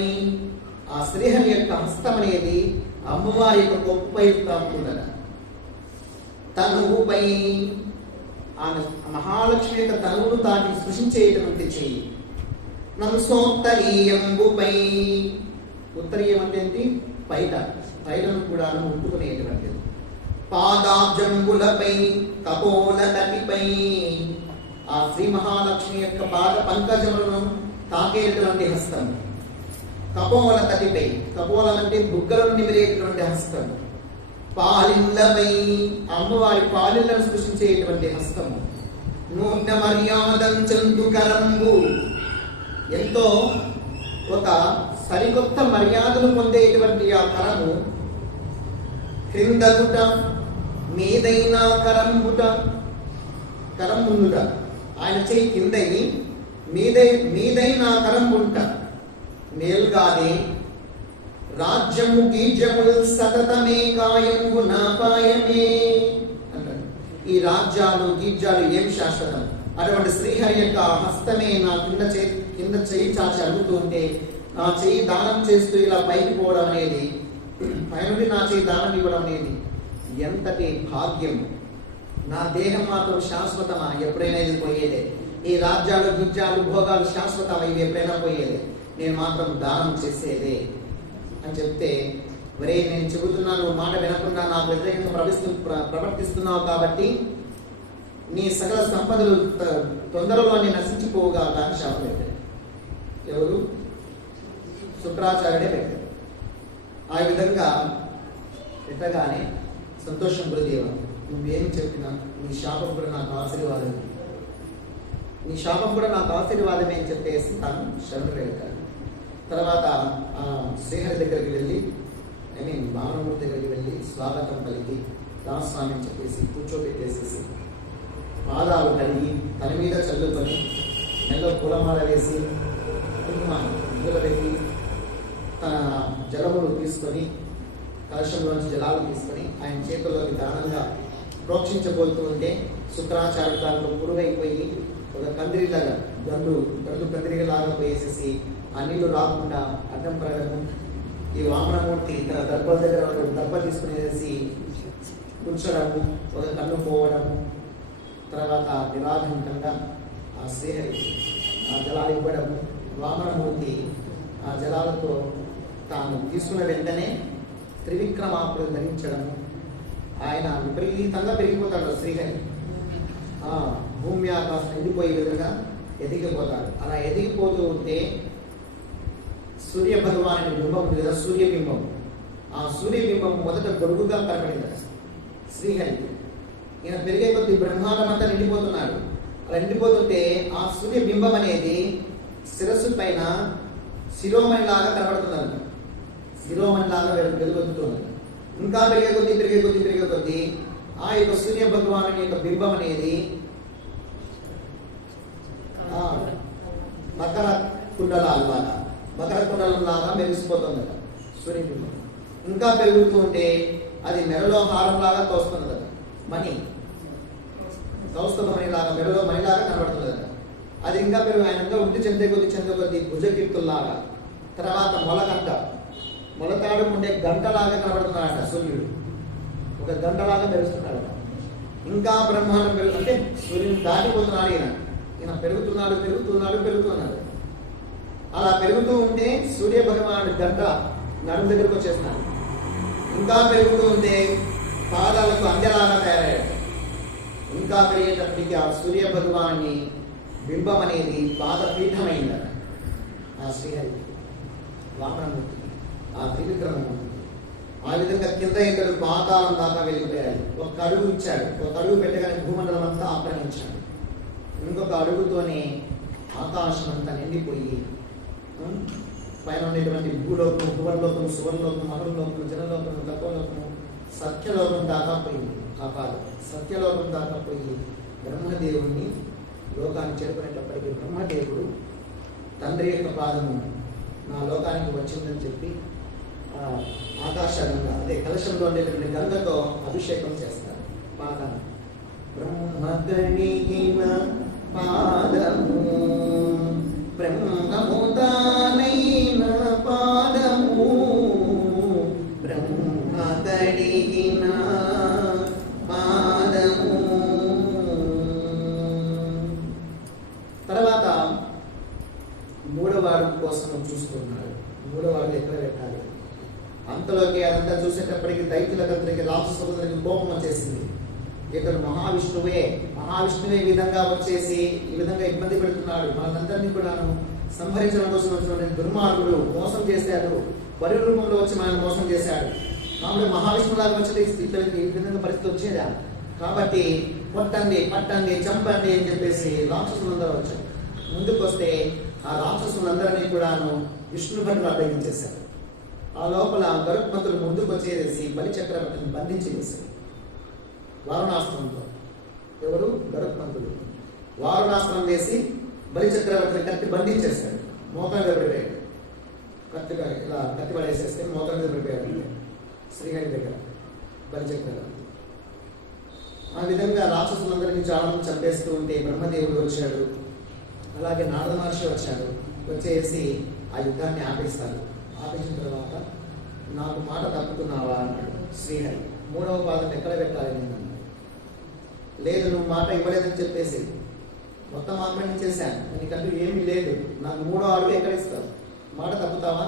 ఆ శ్రీహరి యొక్క హస్తం అనేది అమ్మవారి యొక్క కొప్పుపై ఉంటుందట. తనువుపై ఆమె మహాలక్ష్మి యొక్క తనువును తాకి సృష్టించేటువంటి చెయ్యి. నమసోత్తరీయంబుపై, ఉత్తరీయం అంటే ఏంటి? పైట, పైటను కూడా ముట్టుకునేటువంటిది. పాదాబ్జంబులపై కపోల తటిపై, ఆ శ్రీ మహాలక్ష్మి యొక్క పాద పంకజములను తాకేటువంటి హస్తం. కపోల తటిపై, కపోలం అంటే బుగ్గలను నిమిరేటువంటి హస్తం. పాలిళ్ళపై, అమ్మవారి పాలిళ్లను సృష్టించేటువంటి హస్తము. నూజ్ఞ మర్యాదం చందు కరంబు, ఎంతో ఒక సరికొత్త మర్యాదను పొందేటువంటి ఆ కరము. క్రిందగుట మీదైన కరంబుట, కరం ముందుట, ఆయన చెయ్యి కిందయి మీదైన కరంబుంట. మేల్గాదే రాజ్యము గీజ్యముల్ సతతమే కాయంగు నాపాయమే అంటాడు. ఈ రాజ్యాలు గీజ్యాలు ఏం శాశ్వతం? అటువంటి శ్రీహరి యొక్క హస్తమే నా కింద చెయ్యి చాచి అడుగుతూ ఉంటే, నా చెయ్యి దానం చేస్తూ ఇలా పైకి పోవడం అనేది, పైనుండి నా చెయ్యి దానం ఇవ్వడం అనేది ఎంతటి భాగ్యం. నా దేహం మాత్రం శాశ్వతమా? ఎప్పుడైనా ఇది పోయేదే. ఈ రాజ్యాలు గిజ్జాలు భోగాలు శాశ్వతమా? ఇవి ఎప్పుడైనా పోయేదే. నేను మాత్రం దానం చేసేదే అని చెప్తే, వరే నేను చెబుతున్నాను, మాట వినకుండా నాకు వ్యతిరేకంగా ప్రవర్తిస్తున్నావు కాబట్టి నీ సకల సంపదలు తొందరలోనే నశించిపోవుగా అని శాపం పెట్టారు. ఎవరు? శుక్రాచార్యుడే పెట్టారు. ఆ విధంగా పెట్టగానే సంతోషం, గురుదేవ నువ్వేం చెప్పినా నీ శాపం కూడా నాకు ఆశీర్వాదం, నీ శాపం కూడా నాకు ఆశీర్వాదమే అని చెప్పేసి తాను శరణు వెళ్తాడు. తర్వాత ఆ శ్రీహరి దగ్గరికి వెళ్ళి, భావనమూర్తి దగ్గరికి వెళ్ళి స్వాగతం పలికి రామస్వామి అని చెప్పేసి కూర్చోబెట్టేసేసి పాదాలు కడిగి తన మీద చల్లుకొని నెలలో పూలమాల వేసి కుంకుమ పెట్టి తన జలములు తీసుకొని కలశంలోంచి జలాలు తీసుకొని ఆయన చేతుల్లోకి దానంగా ప్రోక్షించబోతూ ఉంటే శుక్రాచార్యుడు దాంట్లో పురుగైపోయి ఒక కందిరిలాగా గండు కందిరిలాగా పోయేసేసి ఆ నీళ్లు రాకుండా అడ్డం పడడము. ఈ వామనమూర్తి తన దర్భల దగ్గర దర్భ తీసుకునేసి కూర్చోడము, ఒక కన్ను పోవడము. తర్వాత నిరాఘంటంగా ఆ శ్రీహరి ఆ జలాలు ఇవ్వడము. వామనమూర్తి ఆ జలాలతో తాను తీసుకున్న వెంటనే త్రివిక్రమాకుడు ధరించడము. ఆయన విపరీతంగా పెరిగిపోతాడు శ్రీహరి. భూమి ఆకాశం ఎండిపోయే విధంగా ఎదిగిపోతాడు. అలా ఎదిగిపోతూ ఉంటే సూర్య భగవాను బింబం ఉంది కదా, సూర్యబింబం. ఆ సూర్యబింబం మొదట గొడుగుగా కనబడింది శ్రీహరికి. ఈయన పెరిగే కొద్ది బ్రహ్మాండం అంతా నిండిపోతున్నాడు. అలా నిండిపోతుంటే ఆ సూర్యబింబం అనేది శిరస్సు పైన శిరోమణిలాగా కనబడుతున్నారు. శిరోమణిలాగా వెలుగొద్దుతున్నారు. ఇంకా పెరిగే కొద్ది ఆ యొక్క సూర్య భగవాను యొక్క బింబం అనేది మకర కుండలంలాగా మెరిసిపోతుందట సూర్యబింబం. ఇంకా పెరుగుతూ ఉంటే అది మెడలో హారంలాగా తోస్తున్నదట. మణి కౌస్తుభమణిలాగా మెడలో మణిలాగా కనబడుతున్నదట. అది ఇంకా ఆయన ఇంకా వృద్ధి చెందే కొద్ది భుజకీర్తుల్లాగా. తర్వాత మొలతాడు ఉండే గంటలాగా కనబడుతున్నాడట సూర్యుడు. ఒక గంటలాగా మెరుస్తున్నాడట. ఇంకా బ్రహ్మాండం అంటే సూర్యుని దాటిపోతున్నాడు ఈయన పెరుగుతున్నాడు. అలా పెరుగుతూ ఉంటే సూర్య భగవానుడు గంట నడుము దగ్గరకు వచ్చేస్తున్నాడు. ఇంకా పెరుగుతూ ఉంటే పాదాలకు అందెలాగా తయారయ్యాడు. ఇంకా పెరిగేటప్పటికి ఆ సూర్య భగవాన్ని బింబం అనేది పాదపీఠమైందట. ఆ శ్రీహరికి, వామనమూర్తికి, ఆ త్రివిక్రమమూర్తికి. ఆ విధంగా కింద ఇద్దరు పాతాళం దాకా వెళ్ళిపోయాడు. ఒక అడుగు ఇచ్చాడు. ఒక అడుగు పెట్టగానే భూమండలం అంతా ఆక్రమించాడు. ఇంకొక అడుగుతోనే ఆకాశం అంతా నిండిపోయి పైన ఉండేటువంటి భూలోకము, భువర్లోకము, సువర్లోకము, మనులోకము, జనలోకము, తత్వలోకము, సత్యలోకం దాకా పోయింది. ఆ పాదం సత్యలోకం దాకా పోయి బ్రహ్మదేవుణ్ణి లోకాన్ని చేరుకునేటప్పటికీ బ్రహ్మదేవుడు తండ్రి యొక్క పాదము నా లోకానికి వచ్చిందని చెప్పి ఆకాశంగా అదే కలశంలో ఉండేటువంటి గంగతో అభిషేకం చేస్తారు. పాదాన్ని బ్రహ్మగణిన పాదము, బ్రహ్మముదానైన పాదము, బ్రహ్మగణిన పాదము. అడుగు కోసం చూస్తున్నాడు. 3వ అడుగు ఎక్కడ పెట్టాలి? అంతలోకి అదంతా చూసేటప్పటికి దైత్యులకందరికి రాక్షసులందరికి కోపం వచ్చేసింది. ఇతడు మహావిష్ణువే ఈ విధంగా వచ్చేసి ఈ విధంగా ఇబ్బంది పెడుతున్నాడు, మనందరినీ కూడాను సంహరించడం కోసం వచ్చిన దుర్మార్గుడు, మోసం చేశాడు, వరి రూపంలో వచ్చి మనల్ని మోసం చేశాడు. కాబట్టి మహావిష్ణువులాగా వచ్చి ఇతనికి ఈ విధంగా పరిస్థితి వచ్చేదా, కాబట్టి కొట్టండి, పట్టండి, చంపండి అని చెప్పేసి రాక్షసులందరూ వచ్చారు. ముందుకు వస్తే ఆ రాక్షసులందరినీ కూడాను విష్ణు భటులు అడ్డగించేశారు. ఆ లోపల గరుత్మంతుడు ముందుకు వచ్చేసి బలి చక్రవర్తిని బంధించి వేశారు వారుణాస్త్రంతో. ఎవరు? గరుత్మంతుడు. వారుణాస్త్రం వేసి బలి చక్రవర్తిని కత్తి బంధించేశాడు. మోకాళ్ళ మీద పడిపోయాడు. కత్తిగా ఇలా కత్తి పడేసేస్తే మోకాళ్ళ మీద పడిపోయాడు శ్రీహరి దగ్గర బలి చక్రవర్తి. ఆ విధంగా రాక్షసులందరినీ చాలా మంది చంపేస్తూ ఉంటే బ్రహ్మదేవుడు వచ్చాడు, అలాగే నారద మహర్షి వచ్చాడు. వచ్చేసి ఆ యుద్ధాన్ని ఆపేస్తారు. ఆపేసిన తర్వాత నాకు మాట తప్పుతున్నావా అన్నాడు శ్రీహరి. 3వ పాదం ఎక్కడ పెట్టాలి నేను? లేదు, నువ్వు మాట ఇవ్వలేదని చెప్పేసి మొత్తం ఆక్రమించేశాను, నీకంటూ ఏమీ లేదు, నాకు 3వ అడుగు ఎక్కడ ఇస్తావు? మాట తప్పుతావా?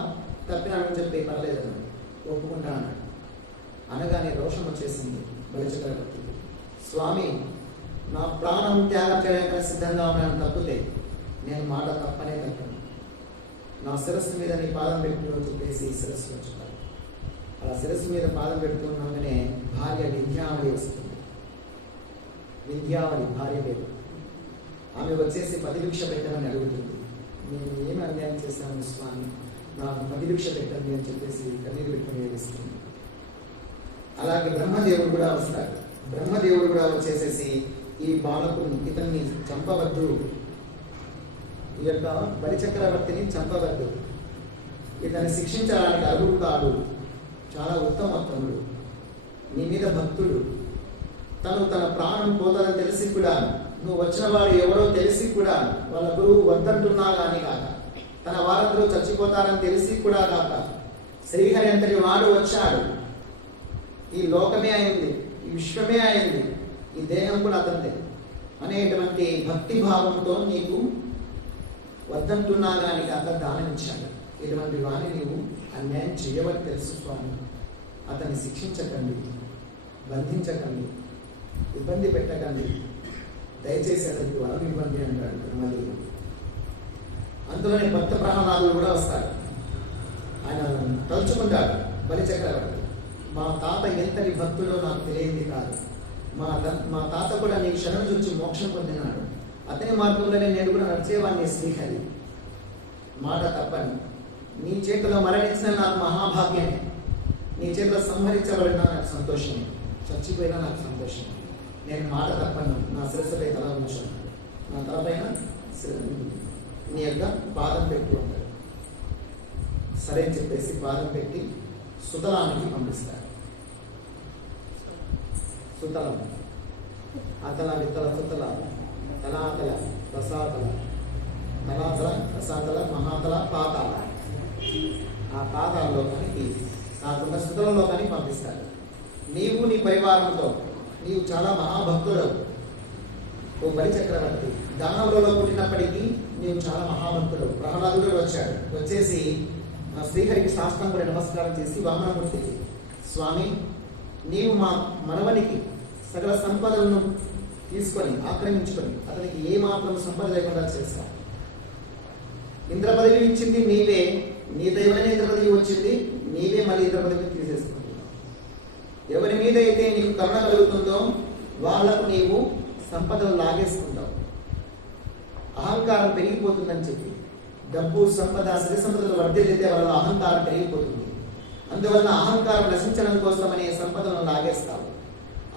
తప్పినానని చెప్పి పర్లేదు అన్నాడు. ఒప్పుకుంటా అన్నాడు. అనగానే రోషం వచ్చేసింది బలి చక్రవర్తికి. స్వామి, నా ప్రాణం త్యాగం చేయడానికి సిద్ధంగా ఉన్నాను, తప్పితే నేను మాట తప్పనే తప్పను. నా శిరస్సు మీద నీ పాదం పెట్టుకుని చెప్పేసి శిరస్సు వచ్చుతాడు. అలా శిరస్సు మీద పాదం పెడుతున్నాగానే భార్య వింధ్యావళి వస్తుంది. వింధ్యావళి భార్య పేరు. ఆమె వచ్చేసి పతిభిక్ష పెట్టమని అడుగుతుంది. నేను ఏమి అన్యాయం చేశాను స్వామి, నాకు పతిభిక్ష పెట్టండి అని చెప్పేసి కన్నీరు పెట్టుకుని వేస్తుంది. అలాగే బ్రహ్మదేవుడు కూడా వస్తాడు. బ్రహ్మదేవుడు కూడా వచ్చేసేసి ఈ బాలకుని, ఇతన్ని చంపవద్దు, ఈ యొక్క బలి చక్రవర్తిని చంపవద్దు, ఇతన్ని శిక్షించడానికి అర్హుడు కాదు, చాలా ఉత్తమోత్తముడు, నీ మీద భక్తుడు, తను తన ప్రాణం పోతాదని తెలిసి కూడా, నువ్వు వచ్చిన వాడు ఎవరో తెలిసి కూడా, వాళ్ళ గురువు వద్దంటున్నా కానీ కాక, తన వారందరూ చచ్చిపోతారని తెలిసి కూడా కాక, శ్రీహరి అంతటి వాడు వచ్చాడు. ఈ లోకమే అయింది, ఈ విశ్వమే అయింది, ఈ దేహం కూడా అతనిదే అనేటువంటి భక్తి భావంతో నీకు వద్దంటున్నా కానీ కాక దానం ఇచ్చాడు. ఇటువంటి వాణి నీవు అన్యాయం చేయవని తెలుసు స్వామి, అతన్ని శిక్షించకండి, బంధించకండి, ఇబ్బంది పెట్టకండి, దయచేసి అతనికి వరం ఇవ్వండి అంటాడు బ్రహ్మదేవుడు. అందులోనే భక్త ప్రహ్లాదులు కూడా వస్తాడు. ఆయన తలుచుకుంటాడు బలి చక్రవర్తి, మా తాత ఎంతటి భక్తుడో నాకు తెలియంది కాదు, మా తాత కూడా నీ క్షణం నుంచి మోక్షం పొందినాడు, అతని మార్గంలోనే నేను కూడా నడిచేవాడిని శ్రీహరి, మాట తప్పని, నీ చేతిలో మరణించిన నాకు మహాభాగ్యమే, నీ చేతిలో సంహరించబడినా నాకు సంతోషమే, చచ్చిపోయినా నాకు సంతోషమే, నేను మాట తప్పను, నా శిరస్సుపై తల ఉంచాను, నా తలపైన నీ యొక్క పాదం పెట్టి ఉంటాడు. సరే అని చెప్పేసి పాదం పెట్టి సుతలానికి పంపిస్తాడు. సుతలం, అతల విత్తల సుతల, తలాతల రసాతల, తలాతల రసాతల, మహాతల పాతాల, ఆ పాతాలలోకానికి కాకుండా సుతలంలోకానికి పంపిస్తాడు. నీవు నీ పరివారంతో, నీవు చాలా మహాభక్తుడు, ఓ బలి చక్రవర్తి, దానవులలో పుట్టినప్పటికీ నీవు చాలా మహాభక్తుడు. ప్రహ్లాదుడు వచ్చాడు. వచ్చేసి శ్రీహరికి సాష్టాంగ నమస్కారం చేసి వామనమూర్తికి, స్వామి, నీవు మా మనవనికి సకల సంపదలను తీసుకొని ఆక్రమించుకొని అతనికి ఏ మాత్రం సంపద లేకుండా చేస్తావు. ఇంద్ర పదవి ఇచ్చింది నీవే, నీ దైవనే ఇంద్ర పదవి వచ్చింది, నీవే మళ్ళీ ఇంద్ర పదవిని తీసేసుకుంటున్నావు. ఎవరి మీద అయితే నీకు కరుణ కలుగుతుందో వాళ్లకు నీవు సంపదలు లాగేసుకుంటావు. అహంకారం పెరిగిపోతుందని చెప్పి, డబ్బు సంపద సిరి సంపదలు వర్ధిల్లితే వాళ్ళ అహంకారం పెరిగిపోతుంది. అందువల్ల అహంకారం నశించడం కోసం అనే సంపదలను లాగేస్తావు.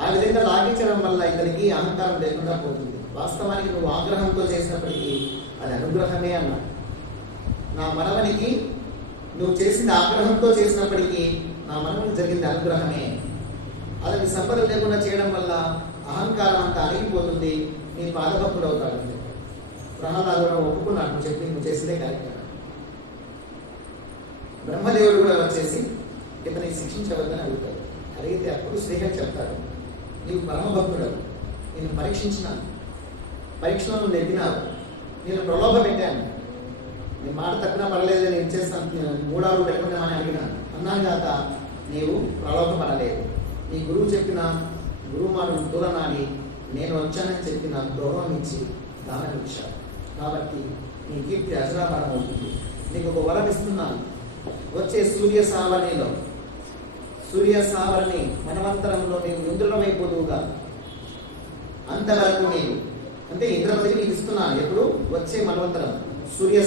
ఆ విధంగా లాగించడం వల్ల ఇతనికి అహంకారం లేకుండా పోతుంది. వాస్తవానికి నువ్వు ఆగ్రహంతో చేసినప్పటికీ అది అనుగ్రహమే అన్నాడు. నా మనవనికి నువ్వు చేసింది ఆగ్రహంతో చేసినప్పటికీ నా మనవనికి జరిగింది అనుగ్రహమే. అతని సంపద లేకుండా చేయడం వల్ల అహంకారం అంతా అణిగిపోతుంది, నీ పాదభక్తుడు అవుతాడు. ప్రహ్లాదుడు ఒప్పుకున్నాడు, నువ్వు చెప్పి నువ్వు చేసిందే కరెక్ట్. బ్రహ్మదేవుడు కూడా వచ్చేసి ఇతని శిక్షించవద్దని అడుగుతాడు. అడిగితే అప్పుడు శ్రీహరి చెప్తాడు, నీవు పరమభక్తుడు, నేను పరీక్షించినాను, పరీక్షలో నువ్వు నెగ్గినావు, నేను ప్రలోభ పెట్టాను, నీ మాట తప్పినా పడలేదు, నేను ఇచ్చేస్తాను, 3 అడుగులు పెట్టమని అడిగినాను అన్నాను కాక నీవు ప్రలోభపడలేదు. నీ గురువు చెప్పిన గురువు మాటను దూరనాడి నేను వచ్చానని చెప్పి నాకు గౌరవం ఇచ్చి దానం ఇచ్చాడు. కాబట్టి నీ కీర్తి అజరాపరం అవుతుంది. నీకు ఒక వరం ఇస్తున్నాను. వచ్చే సూర్య సావరణి మనవంతరంలో నీవు ఇంద్రుడమైపోదువుగా. అంతవరకు నీవు అంటే ఇంద్రపతికి నీకు ఇస్తున్నాను. ఎప్పుడు వచ్చే మనవంతరం సూర్య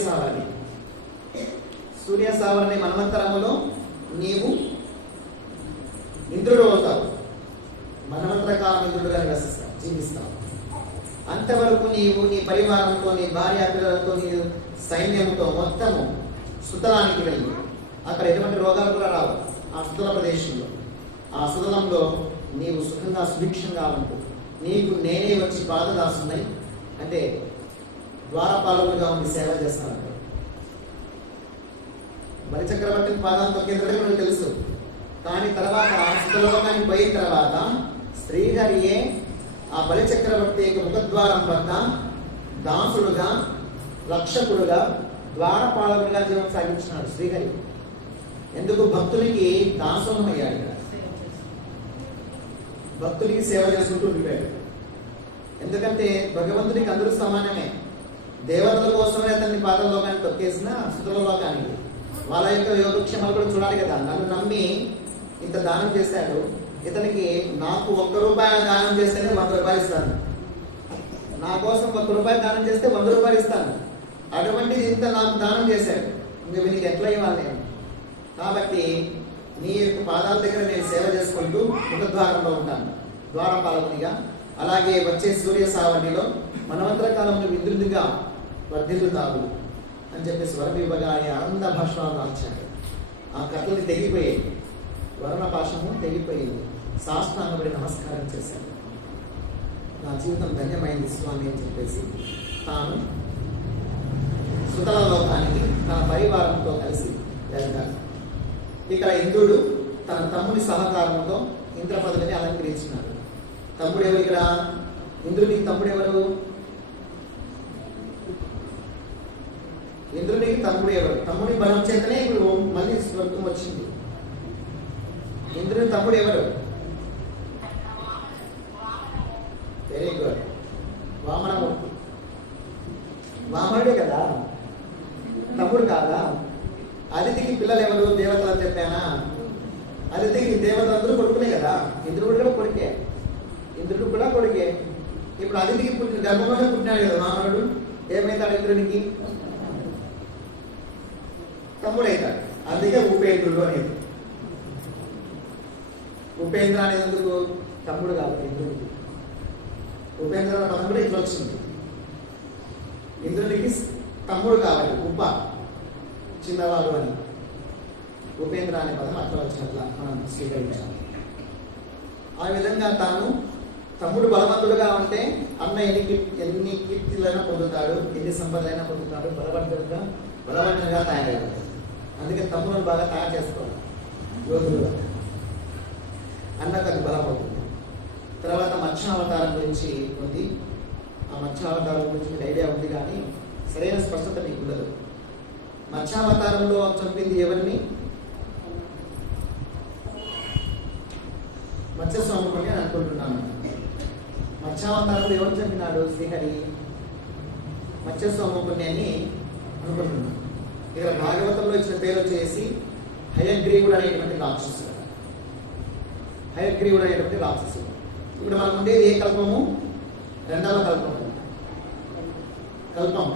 సావరణి మనవంతరములో నీవు ఇంద్రుడు అవుతావు. మనవంతర కాలం ఇంద్రుడుగా నివసిస్తావు, జీవిస్తావు. అంతవరకు నీవు నీ పరివారంతో, నీ భార్య పిల్లలతో, నీ సైన్యంతో మొత్తము సుతలానికి వెళ్ళి అక్కడ ఎటువంటి రోగాలు కూడా రావు. ఆ సుతల ప్రదేశంలో, ఆ సుతలంలో నీవు సుఖంగా సుభిక్షంగా ఉంటూ నీకు నేనే వచ్చి పాదదాసున్నాయి అంటే ద్వారపాలకులుగా ఉండి సేవ చేస్తాను. బలిచక్రవర్తిని పాదాలు తొక్కేందుకు మనకు తెలుసు. కానీ తర్వాత సుతలోకానికి పోయిన తర్వాత శ్రీహరియే ఆ బలిచక్రవర్తి యొక్క ముఖద్వారం వద్ద దాసుడుగా, రక్షకుడుగా, ద్వారపాలకుడుగా జీవనం సాగించినాడు శ్రీహరి. ఎందుకు? భక్తులకి దాసోహం అయ్యాడు. భక్తులకి సేవ చేసుకుంటూ ఉండిపోయాడు. ఎందుకంటే భగవంతుడికి అందరూ సమానమే. దేవతల కోసమే అతన్ని పాదలోకాన్ని తొక్కేసిన సుతల లోకానికి వాళ్ళ యొక్క యోగక్షేమాలు కూడా చూడాలి కదా. నన్ను నమ్మి ఇంత దానం చేశాడు, ఇతనికి నాకు 1 రూపాయి దానం చేస్తేనే 100 రూపాయలు ఇస్తాను. నా కోసం 1 రూపాయి దానం చేస్తే 100 రూపాయలు ఇస్తాను. అటువంటిది ఇంత నాకు దానం చేశాడు, నువ్వు నీకు ఎట్లా ఇవ్వాలి నేను? కాబట్టి నీ యొక్క పాదాల దగ్గర నేను సేవ చేసుకుంటూ ముఖద్వారంలో ఉంటాను ద్వారపాలకునిగా. అలాగే వచ్చే సూర్య సావరణిలో మనవంతర కాలంలో విద్యుత్తుగా వర్ధిల్లుతావు అని చెప్పేసి వరవిభగా ఆనంద భాషలో రాల్చాడు. ఆ కథలు తెగిపోయాయి, వర్ణ భాషము తెగిపోయింది. సాష్టాంగపడి నమస్కారం చేశాడు. నా జీవితం ధన్యమైంది స్వామి అని చెప్పేసి తాను సుతల లోకానికి తన పరివారంతో కలిసి వెళ్తాడు. ఇక్కడ ఇంద్రుడు తన తమ్ముని సహకారంతో ఇంద్ర పదవిని అలంకరించినాడు. తమ్ముడు ఎవరు ఇక్కడ? ఇంద్రుడికి తమ్ముడు ఎవరు? ఇంద్రుడికి తమ్ముడు ఎవరు? తమ్ముడి బలం చేతనే ఇప్పుడు మళ్ళీ స్వర్గం వచ్చింది. ఇంద్రుడి తమ్ముడు ఎవరు? Very good, Vamanamurthy. వామనుడే కదా, తమ్ముడు కాదా? అదితికి పిల్లలు ఎవరు? దేవతలు అని చెప్పానా? అదితికి దేవతలందరూ కొడుకునే కదా. ఇంద్రుడు కూడా కొడుకే, ఇంద్రుడు కూడా కొడుకే. ఇప్పుడు అదితికి పుట్టిన గర్భంలోనే పుట్టినాడు కదా వామనుడు. ఏమైతాడు ఇంద్రునికి? తమ్ముడు అవుతాడు. అందుకే ఉపేంద్రుడు అనేది. ఉపేంద్ర అనేది ఎందుకు? తమ్ముడు కాబట్టి ఇంద్రుడికి. ఉపేంద్ర పదం కూడా ఇట్లా వచ్చింది. ఇంద్రుడికి తమ్ముడు కాబట్టి ఉప, చిన్నవాడు అని ఉపేంద్ర అనే పదం అట్లా వచ్చినట్ల మనం స్వీకరించాలి. ఆ విధంగా తాను తమ్ముడు బలవంతుడుగా ఉంటే అన్న ఎన్ని కీర్తులైనా పొందుతాడు, ఎన్ని సంపదలైనా పొందుతాడు, బలవంతుడుగా తయారయ్యాడు. అందుకే తమ్ములను బాగా తయారు చేసుకోవాలి యోధులుగా. అన్నకు అది బలం అవుతుంది. తర్వాత మత్స్యావతారం గురించి ఉంది. ఆ మత్స్యావతారం గురించి మీకు ఐడియా ఉంది కానీ సరైన స్పష్టత మీకు ఉండదు. మత్స్యావతారంలో చంపింది ఎవరిని? మత్స్యస్వాముని అని అనుకుంటున్నాను. మత్స్యావతారంలో ఎవరు చంపినాడు? శ్రీహరి మత్స్యస్వాముని అని అనుకుంటున్నాను. ఇక్కడ భాగవతంలో ఇచ్చిన పేరు వచ్చేసి హయగ్రీవుడు అనేటువంటి రాక్షసుడు. హయగ్రీవుడు అనేటువంటి రాక్షసుడు. ఇప్పుడు మనం ఉండేది ఏ కల్పము? 2వ కల్పము. కల్పం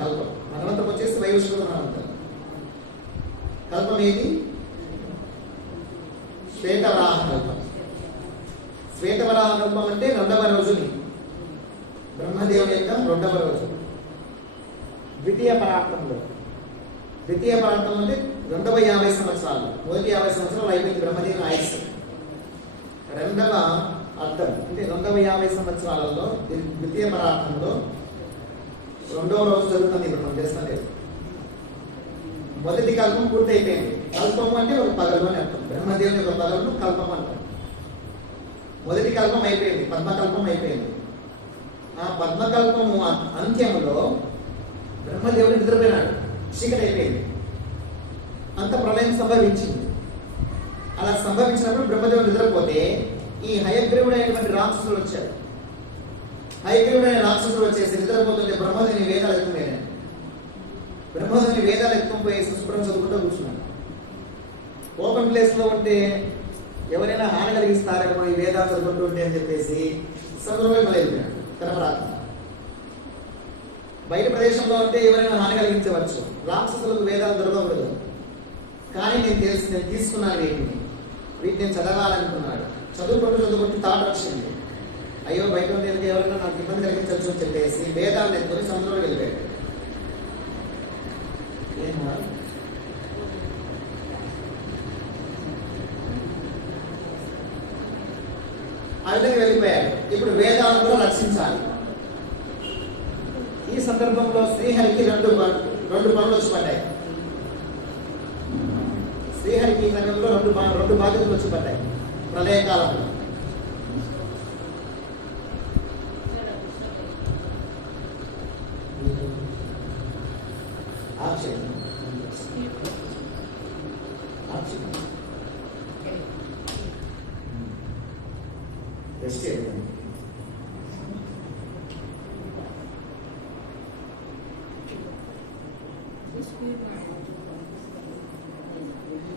మనవంతం వచ్చేసి వైవస్వత మనవంతం. కల్పం ఏది? శ్వేతవరాహ కల్పం. శ్వేతవరాహ కల్పం అంటే 2వ రోజుని, బ్రహ్మదేవుని యొక్క 2వ రోజు. ద్వితీయ పరార్థంలో, ద్వితీయ పరార్థం అంటే 250 సంవత్సరాలు. మొదటి 50 సంవత్సరాలు అయిపోయింది బ్రహ్మదేవుని ఆయుష్. 2వ అర్థం అంటే 250 సంవత్సరాలలో ద్వితీయ పరార్థంలో 2వ రోజు జరుగుతుంది. ఇప్పుడు మనం చేస్తున్నది మొదటి కల్పం పూర్తి అయిపోయింది. కల్పం అంటే ఒక పగలు అని అర్థం. బ్రహ్మదేవుని యొక్క పగలను కల్పం అంటాం. మొదటి కల్పం అయిపోయింది, పద్మకల్పం అయిపోయింది. ఆ పద్మకల్పము అంత్యములో బ్రహ్మదేవుడు నిద్రపోయినాడు. చీకటి అయిపోయింది. అంత ప్రళయం సంభవించింది. అలా సంభవించినప్పుడు బ్రహ్మదేవుడు నిద్రపోతే ఈ హయగ్రీవుడైనటువంటి రాక్షసుడు వచ్చాడు. హయగ్రీవుడైన రాక్షసుడు వచ్చేసి నిద్రపోతుంటే బ్రహ్మదేవుని వేదాలు ఎత్తుకుపోయాడు. బ్రహ్మదేవుని వేదాలు ఎత్తుకుపోయేసి శుభ్రం చదువుకుంటూ కూర్చున్నాడు. ఓపెన్ ప్లేస్ లో ఉంటే ఎవరైనా హాని కలిగిస్తారేమో ఈ వేదాలు చదువుకుంటూ ఉంటే అని చెప్పేసి సముద్రంలో మొదలైపోయాడు కనపరాకుండా. బయట ప్రదేశంలో ఉంటే ఎవరైనా హాని కలిగించవచ్చు, రాక్షసులకు వేదాలు దొరకకూడదు. కానీ నేను తీసుకున్నాను వీటిని నేను చదవాలనుకున్నాడు. చదువుకుంటూ తాట వచ్చింది, అయ్యో బయట ఉండేది ఎవరైనా నాకు ఇబ్బంది కలిగించవచ్చు అని చెప్పేసి వేదాలను ఎత్తుకొని సముద్రంలో వెళ్ళిపోయాడు. ఆ విధంగా వెళ్ళిపోయాడు. ఇప్పుడు వేదాలను కూడా రక్షించాలి. ఈ సందర్భంలో శ్రీహరికి రెండు పనులు వచ్చి పడ్డాయి. శ్రీహరికి ఈ సమయంలో రెండు బాధ్యతలు వచ్చి పడ్డాయి ప్రళయకాలంలో.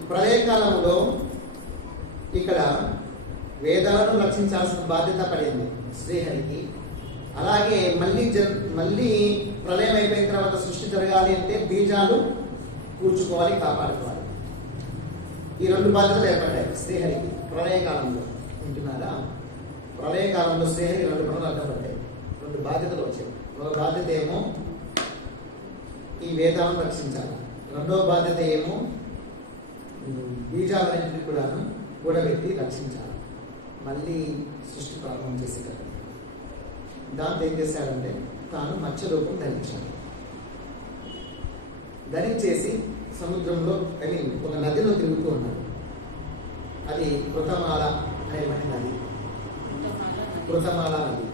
ప్రళయకాలంలో ఇక్కడ వేదాలను రక్షించాల్సిన బాధ్యత పడింది శ్రీహరికి. అలాగే మళ్ళీ ప్రళయం అయిపోయిన తర్వాత సృష్టి జరగాలి అంటే బీజాలు కూర్చుకోవాలి, కాపాడుకోవాలి. ఈ రెండు బాధ్యతలు ఏర్పడ్డాయి శ్రీహరికి ప్రళయకాలంలో. వింటున్నారా? ప్రళయకాలంలో శ్రీహరికి రెండు పనులు అడ్డపడ్డాయి, రెండు బాధ్యతలు వచ్చాయి. ఒక బాధ్యత ఏమో ఈ వేదాలను రక్షించాలి, రెండవ బాధ్యత ఏమో బీజాలన్నింటినీ కూడా కూడబెట్టి రక్షించాలి, మళ్ళీ సృష్టి ప్రారంభం చేసేటప్పుడు. దాంతో ఏం చేశాడంటే తాను మత్స్య రూపం ధరించాడు. ధరించేసి సముద్రంలో ఒక నదిలో తిరుగుతూ ఉన్నాడు. అది కృతమాల అనేటువంటి నది, కృతమాల నది.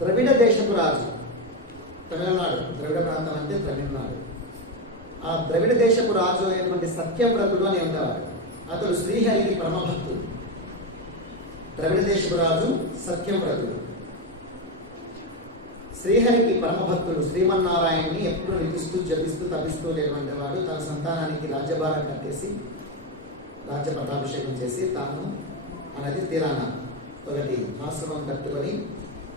ద్రవిడ దేశపు రాజు, తమిళనాడు, ద్రవిడ ప్రాంతం అంటే తమిళనాడు. ఆ ద్రవిడ దేశపు రాజు అయినటువంటి సత్యవ్రతుడు అని ఉండేవాడు. అతడు శ్రీహరికి పరమభక్తుడు. ద్రవిడ దేశపు రాజు సత్యవ్రతుడు, శ్రీహరికి పరమభక్తుడు. శ్రీమన్నారాయణని ఎప్పుడు నిలుస్తూ జపిస్తూ తపిస్తూ లేనటువంటి వాడు. తన సంతానానికి రాజ్యభారం కట్టేసి రాజ్య పట్టాభిషేకం చేసి తాను ఆ నది తీరాన ఒకటి ఆశ్రమం కట్టుకొని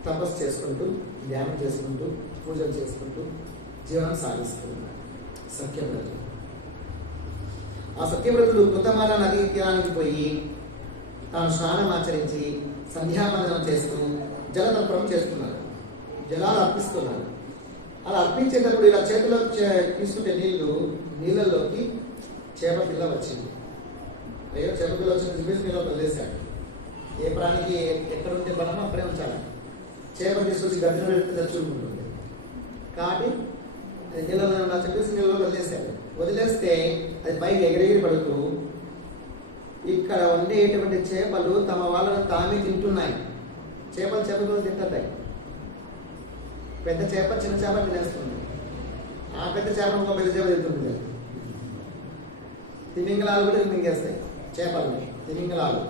తపస్సు చేసుకుంటూ, ధ్యానం చేసుకుంటూ, పూజలు చేసుకుంటూ జీవనం సాగిస్తూ ఉన్నాడు సత్యవ్రతుడు. ఆ సత్యవ్రతుడు కృతమాల నది తీరానికి పోయి తాను స్నానం ఆచరించి సంధ్యావందనం చేస్తూ జలతర్పణం చేస్తున్నాడు, జలాలు అర్పిస్తున్నాడు. అలా అర్పించేటప్పుడు ఇలా చేతిలో తీసుకుంటే నీళ్ళల్లోకి చేప పిల్ల వచ్చింది. అయ్యో చేప పిల్ల వచ్చింది చెప్పేసి నీళ్ళు వదిలేశాడు. ఏ ప్రాణికి ఎక్కడుంటే బలమో అక్కడే ఉంచాలి. చేప తీసుకొచ్చి గడ్డ పెడితే తెచ్చుకుంటుంది కాబట్టి అది నీళ్ళలో ఉన్నా చెప్పేసి నీళ్ళలో వదిలేశాడు. వదిలేస్తే అది పైకి ఎగిరెగిరి పడుతూ ఇక్కడ ఉండేటువంటి చేపలు తమ వాళ్ళను తామే తింటున్నాయి. చేపలు తింటాయి. పెద్ద చేప చిన్న చేప తినేస్తుంది. ఆ పెద్ద చేప ఇంకో పెద్ద చేప తింటుంది. తిమింగలాలు కూడా మింగేస్తాయి చేపలు, తిమింగలాలు.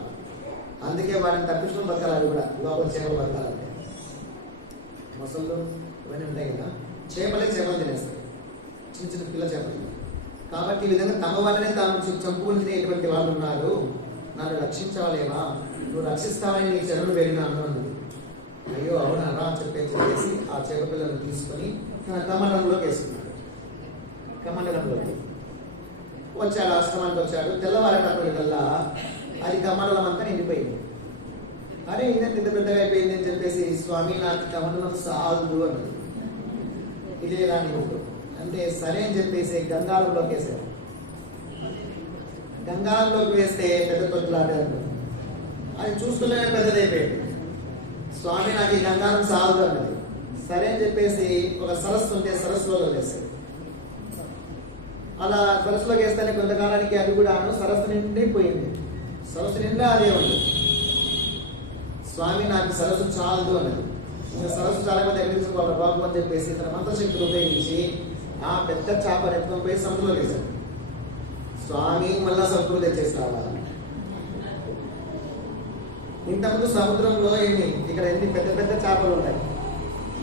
అందుకే వాటిని తప్పించుకుని బతకాలి కూడా, లోపల చేపలు బతకాలంటే. మొసళ్ళు ఇవన్నీ ఉంటాయి కదా, చేపలు తినేస్తాయి, చిన్న చిన్న పిల్ల చేపలు. కాబట్టి ఈ విధంగా తమ వల్లనే తాము చంపుకుని తినేటువంటి వాళ్ళు ఉన్నారు. నన్ను రక్షించవలేవా, నువ్వు రక్షిస్తావని నీ చెరువును వెళ్ళినాను అన్నది. అయ్యో అవునా అని చెప్పేసి ఆ చేప పిల్లలను తీసుకొని తన కమండలంలోకి వేసుకున్నాడు. కమండలంలోకి వచ్చాడు, ఆశ్రమానికి వచ్చాడు. తెల్లవారేటప్పటికల్లా అది కమండలం అంతా నిండిపోయింది. అరే ఇంత పెద్దగా అయిపోయింది అని చెప్పేసి స్వామి నాకు కమండలం సాల్దు అన్నది. ఇదే రాని గుడ్డు అంటే సరే అని చెప్పేసి గంగాళంలోకి వేసాడు. గంగాళంలోకి వేస్తే పెద్ద తొట్టులాడే అంటుంది. అది చూస్తూనే పెద్దదైపోయింది. స్వామి నాకు ఈ గంగాళం సాల్దు అన్నది. సరే అని చెప్పేసి ఒక సరస్సు ఉంటే సరస్సులో వేసాడు. అలా సరస్సులోకి వేస్తేనే కొంతకాలానికి అది కూడా సరస్సు నిండిపోయింది. సరస్సు నిండా అదే ఉంది. స్వామి నాకు సరస్సు చాలదు అన్నది. ఇంకా సరస్సు చాలా మంది ఎక్కడ తీసుకోవాలి బాబు అని చెప్పేసి తన మంత్రశక్తులు ఉపయోగించి ఆ పెద్ద చేప ఎత్తుకొని పోయి సముద్రంలో వేశాడు. స్వామి మళ్ళా సముద్రం తెచ్చేసి రావాలి. ఇంతకుముందు సముద్రంలో ఇక్కడ ఎన్ని పెద్ద పెద్ద చేపలు ఉంటాయి,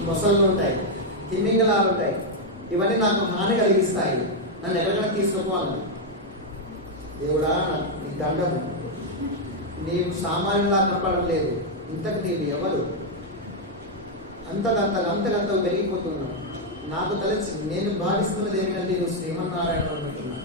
మొసళ్ళు ఉంటాయి, తిమింగలాలు ఉంటాయి. ఇవన్నీ నాకు హాని కలిగిస్తాయి, నన్ను ఎక్కడికైనా తీసుకుపోవాలి. దేవుడా నీ దండము, నీవు సామాన్యులా కనపడడం లేదు, ఇంతకు నీవు ఎవరు? అంతకంత పెరిగిపోతున్నావు. నాకు తెలిసి నేను భావిస్తున్నది ఏమిటంటే నువ్వు శ్రీమన్నారాయణ అనుకుంటున్నాను.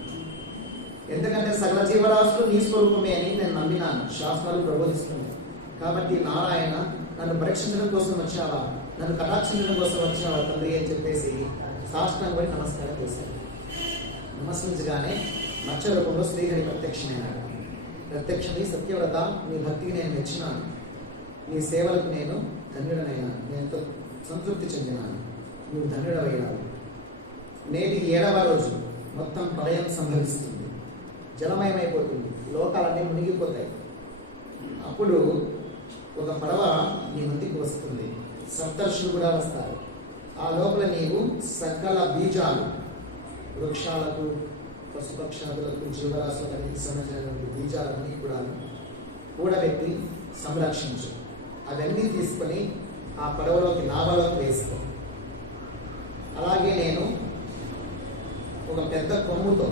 ఎందుకంటే సకల జీవరాశులు నీ స్వరూపమే అని నేను నమ్మినాను, శాస్త్రాలు ప్రబోధిస్తున్నాయి. కాబట్టి నారాయణ నన్ను పరీక్షించడం కోసం వచ్చావా, నన్ను కటాక్షించడం కోసం వచ్చావా తండ్రి అని చెప్పేసి సాష్టాంగ పడి నమస్కారం చేశాను. నమస్కరించగానే మత్స్య రూపంలో శ్రీహరి ప్రత్యక్షమైనాడు. ప్రత్యక్షమై సత్యవ్రత, నీ భక్తికి నేను మెచ్చినాను, నీ సేవలకు నేను ధన్యుడనైనా, నేను ఎంతో సంతృప్తి చెందినాను, నువ్వు ధన్యుడవైనావు. నేటి 7వ రోజు మొత్తం ప్రళయం సంభవిస్తుంది, జలమయమైపోతుంది, లోకాలన్నీ మునిగిపోతాయి. అప్పుడు ఒక పడవ నీ ముందుకు వస్తుంది, సప్తర్షులు కూడా వస్తారు. ఆ లోపల నీవు సకల బీజాలు, వృక్షాలకు, పశుపక్షాదులకు, జీవరాశులకు అన్నిటికి సంబంధించినటువంటి బీజాలన్నీ కూడా కూడబెట్టి సంరక్షించు. అవన్నీ తీసుకొని ఆ పడవలోకి నావలోకి వేసుకో. అలాగే నేను ఒక పెద్ద కొమ్ముతో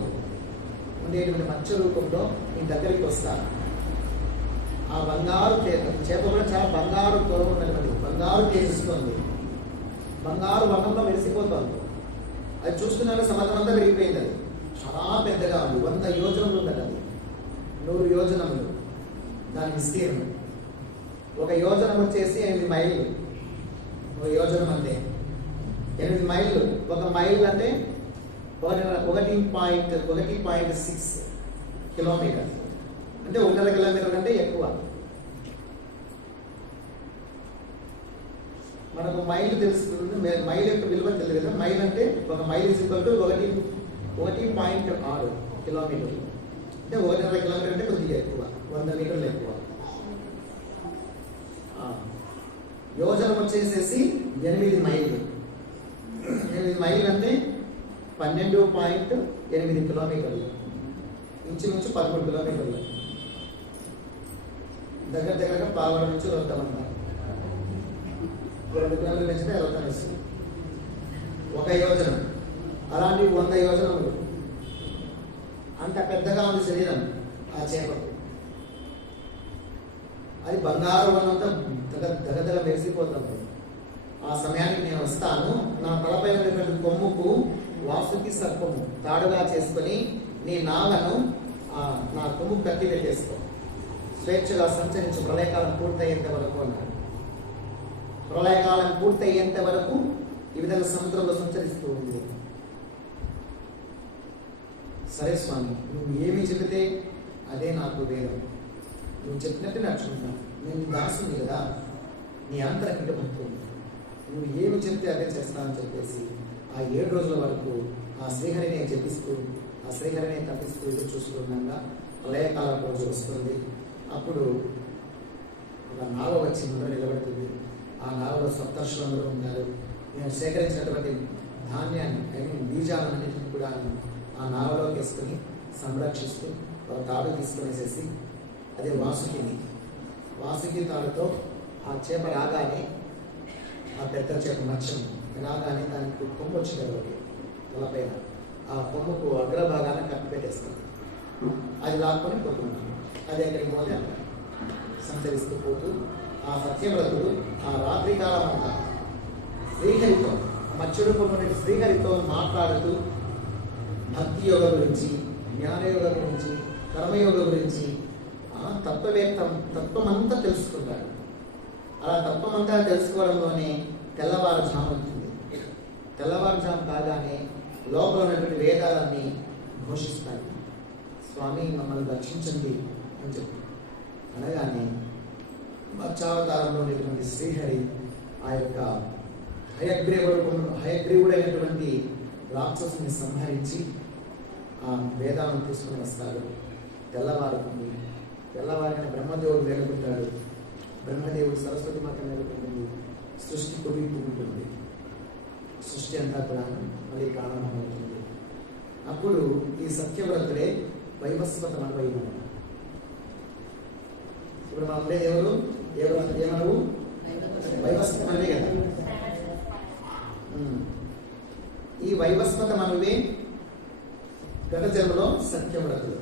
ఉండేటువంటి మత్స్య రూపంలో నీ దగ్గరికి వస్తాను. ఆ బంగారు చేప కూడా చాలా బంగారు తో ఉన్నటువంటి బంగారు తేజస్సుంది, బంగారు వర్ణంలో మెరిసిపోతుంది. అది చూస్తున్నాక సముద్రం అంతా పెరిగిపోయింది. అది చాలా పెద్దగా ఉంది, 100 యోజనములు ఉందట. అది 100 యోజనములు దాని విస్తీర్ణం. ఒక యోజనం వచ్చేసి 8 మైళ్ళు. ఒక యోజనం అంటే 8 మైళ్ళు. ఒక మైల్ అంటే 1.6 కిలోమీటర్, అంటే 1.5 కిలోమీటర్ కంటే ఎక్కువ. మనకు మైల్ తెలుస్తుంది, మైల్ యొక్క విలువ తెలియదు కదా. మైల్ అంటే ఒక మైల్ = 1.6 కిలోమీటర్లు, అంటే 1.5 కిలోమీటర్ అంటే కొద్దిగా ఎక్కువ, 100 మీటర్లు ఎక్కువ. యోజనం వచ్చేసేసి 8 మైళ్ళు. 8 మైళ్ళు అంటే 12.8 కిలోమీటర్లు, ఇంచుమించు 13 కిలోమీటర్లు. దగ్గరగా పాల్గొనడం నుంచి వస్తామన్నారు. 2 కిలోమీటర్ల నుంచి వెళ్తాను ఇస్తుంది ఒక యోజనం. అలాంటి 100 యోజనములు. అంత పెద్దగా ఉంది శరీరం ఆ చేపకు. అది బంగారు వర్ణంతో దగదగ మెరిసిపోతుంది. ఆ సమయానికి నేను వస్తాను. నా తలపై ఉన్నటువంటి కొమ్ముకు వాసుకి సర్పము తాడుగా చేసుకొని నీ నావను నా కొమ్ము కట్టి పెట్టేసుకో, స్వేచ్ఛగా సంచరించు, ప్రళయకాలం పూర్తయ్యేంత వరకు అన్నాడు. ప్రళయకాలం పూర్తయ్యేంత వరకు ఈ విధంగా సముద్రంలో సంచరిస్తూ ఉంది. సరే స్వామి, నువ్వు ఏమి చెబితే అదే నాకు వేదం, నువ్వు చెప్పినట్టు నడుచుకుంటాను, నేను దాసుని కదా, నీ అంతరంగిక భక్తుడు, నువ్వు ఏమి చెప్తే అదే చేస్తానని చెప్పేసి ఆ 7 రోజుల వరకు ఆ శ్రీహరిని జపిస్తూ, ఆ శ్రీహరిని తప్పిస్తూ ఎదురు చూస్తుండగా ప్రళయకాల రోజు వస్తుంది. అప్పుడు ఒక నావ వచ్చి ముందర నిలబడుతుంది. ఆ నావలో సప్తర్షులందరూ ఉంటారు. నేను సేకరించినటువంటి ధాన్యాన్ని, బీజాలన్నింటినీ కూడా ఆ నావలోకి వేసుకొని సంరక్షిస్తూ ఒక తాడు తీసుకునేసేసి, అదే వాసుకి తాడుతో ఆ చేప రాగానే, ఆ పెద్ద చేప మత్స్యం రాగానే దానికి కొమ్ము వచ్చింది ఒకటి తలపైన. ఆ కొమ్ముకు అగ్రభాగాన్ని కప్పి పెట్టేస్తుంది. అది లాక్కొని పోతున్నాను. అది ఎక్కడికి పోతే సంచరిస్తూ పోతూ ఆ సత్యవ్రతుడు ఆ రాత్రి కాలం అంతా శ్రీహరితో, మత్స్యరూపంలోని శ్రీహరితో మాట్లాడుతూ భక్తి యోగ గురించి, జ్ఞానయోగ గురించి, కర్మయోగ గురించి తత్వమంతా తెలుసుకుంటాడు. అలా తత్వమంతా తెలుసుకోవడంలోనే తెల్లవారుజాము అవుతుంది. తెల్లవారుజాము కాగానే లోపల ఉన్నటువంటి వేదాలన్నీ ఘోషిస్తాయి, స్వామి మమ్మల్ని రక్షించండి అని చెప్పి. అనగానే మత్స్యావతారంలో ఉన్నటువంటి శ్రీహరి ఆ యొక్క హయగ్రీవుడైనటువంటి రాక్షసుని సంహరించి ఆ వేదాలను తీసుకుని వస్తాడు. తెల్లవారుతుంది. తెల్లవారిన బ్రహ్మదేవుడు మేలుకుంటాడు. బ్రహ్మదేవుడు సరస్వతి మాత మేలుకుంటుంది. సృష్టి కుదింపుకుంటుంది, సృష్టి అంతా కూడా మళ్ళీ ప్రారంభమవుతుంది. అప్పుడు ఈ సత్యవ్రతుడే వైవస్వత మనవైన. ఇప్పుడు మనం ఉండేది ఎవరు? ఏమనవు? వైవస్వత మనవే కదా. ఈ వైవస్వత మనవే గత జన్మలో సత్యవ్రతుడు.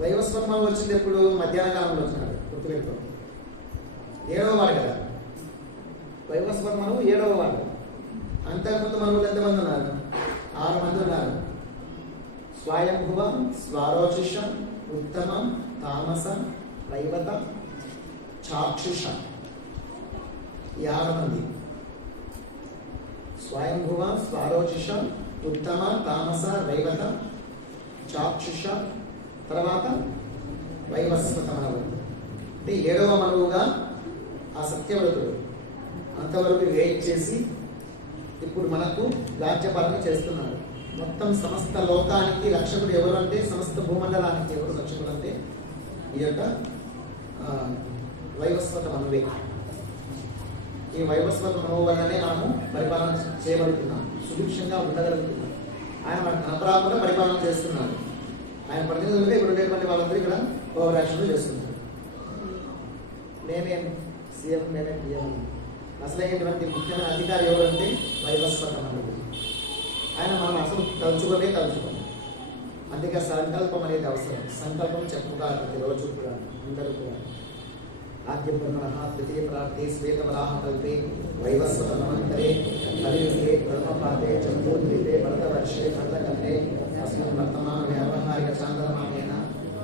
వైవస్వత మనవు వచ్చింది ఎప్పుడు? మధ్యాహ్న కాలంలో వచ్చినాడు. గుర్తుపెట్టుకో, 7వ వాడు కదా వైవస్వత మనవు, 7వ వాడు. అంతకుముందు మనవులు ఎంతమంది ఉన్నారు? 6 మంది ఉన్నారు. స్వయంభువ, స్వారోచిష, ఉత్తమం, తామస, రైవత, చాక్షుష. 6 మంది. స్వయంభువ, స్వారోచిష, ఉత్తమ, తామస, రైవత, చాక్షుష, తర్వాత వైవస్వత మనవు. అంటే 7వ మనవుగా ఆ సత్యవ్రతుడు అంతవరకు వెయిట్ చేసి ఇప్పుడు మనకు రాజ్యపాలన చేస్తున్నాడు. మొత్తం సమస్త లోకానికి రక్షకుడు ఎవరు అంటే, సమస్త భూమండలానికి ఎవరు రక్షకుడు అంటే ఈ యొక్క వైవస్వత మనవే. ఈ వైవస్వత మనవు వల్లనే మనము పరిపాలన చేయబడుతున్నాం, సుభిక్షంగా ఉండగలుగుతున్నాం. ఆయన మనకు కనపరాకుండా పరిపాలన చేస్తున్నాడు. ఆయన ప్రతినిధులుగా ఇప్పుడు ఉండేటువంటి వాళ్ళందరూ ఇక్కడ ఓవరాక్షన్లు చేస్తున్నారు. మేమే సీఎం, మేమే పిఎం. అసలైనటువంటి ముఖ్యమైన అధికారి ఎవరంటే వైవస్వత మనవు. ఆయన మనం అసలు తలుచుకోం. అందుకే సంకల్పం అనేది అవసరం. సంకల్పం చెప్పుకోవాలి ప్రతిరోజు కూడా, అందరూ కూడా. ఆద్య బ్రహ్మణ తృతీయ ప్రాప్తి శ్వేత వరాహ కల్పే వైవస్వత నమంతరే కలియుగే బ్రహ్మపాతే చంద్రోద్రీతే భరతవర్షే భరతకల్పే అస్మిన్ వర్తమాన వ్యావహారిక చాంద్రమానేన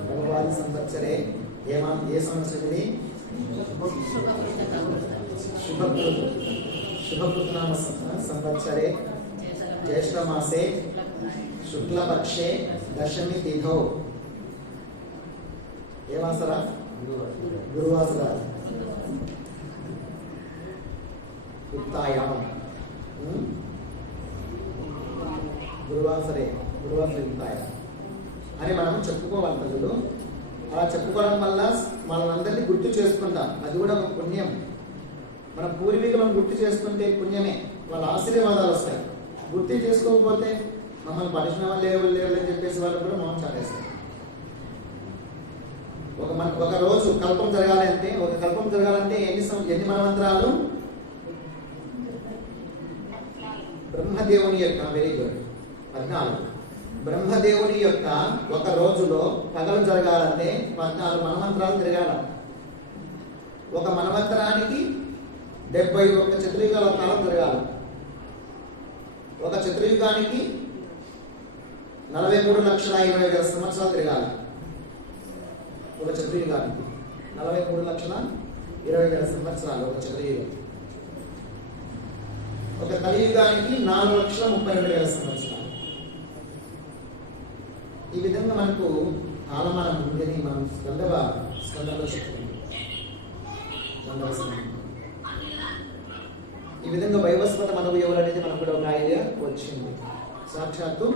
భగవాది సంవత్సరే ఏ సంవత్సరం ఇది? శుభకృతనామ సంవత్సరే జ్యేష్ఠమాసే శుక్లపక్షే దశమి తిథౌ. ఏ వాసరా? గురువాసర. ఉత్తాయాం. గురువాసరే యుక్తాయ అని మనం చెప్పుకోవాలి ప్రజలు. అలా చెప్పుకోవడం వల్ల మనందరినీ గుర్తు చేసుకుంటాం. అది కూడా ఒక పుణ్యం. మన పూర్వీకులను గుర్తు చేసుకుంటే పుణ్యమే, వాళ్ళ ఆశీర్వాదాలు వస్తాయి. గుర్తు చేసుకోకపోతే మమ్మల్ని పడిచిన వాళ్ళు లేవు అని చెప్పేసి వాళ్ళు కూడా మనం చాటేస్తాం. ఒక రోజు కల్పం జరగాలంటే, ఒక కల్పం జరగాలంటే ఎన్ని మనమంత్రాలు? బ్రహ్మదేవుని యొక్క, వెరీ గుడ్, 14. బ్రహ్మదేవుని యొక్క ఒక రోజులో పగలు జరగాలంటే 14 మనమంత్రాలు తిరగాల. ఒక మనమంత్రానికి 71 చతుర్యుగాల కాలం జరగాలి. ఒక చతుర్యుగానికి 43,20,000 సంవత్సరాలు తిరగాలి. ఒక చతుర్యుగానికి 43,20,000 సంవత్సరాలు ఒక చతుర్యుగం. ఒక కలియుగానికి 4,32,000 సంవత్సరాలు. ఈ విధంగా మనకు కాలమానం ఉందని మనం స్కందంలో చెప్తున్నాం. ఈ విధంగా వైవస్వత మనవు ఎవరు అనేది మనకు కూడా ఒక ఐడియా వచ్చింది. సాక్షాత్తు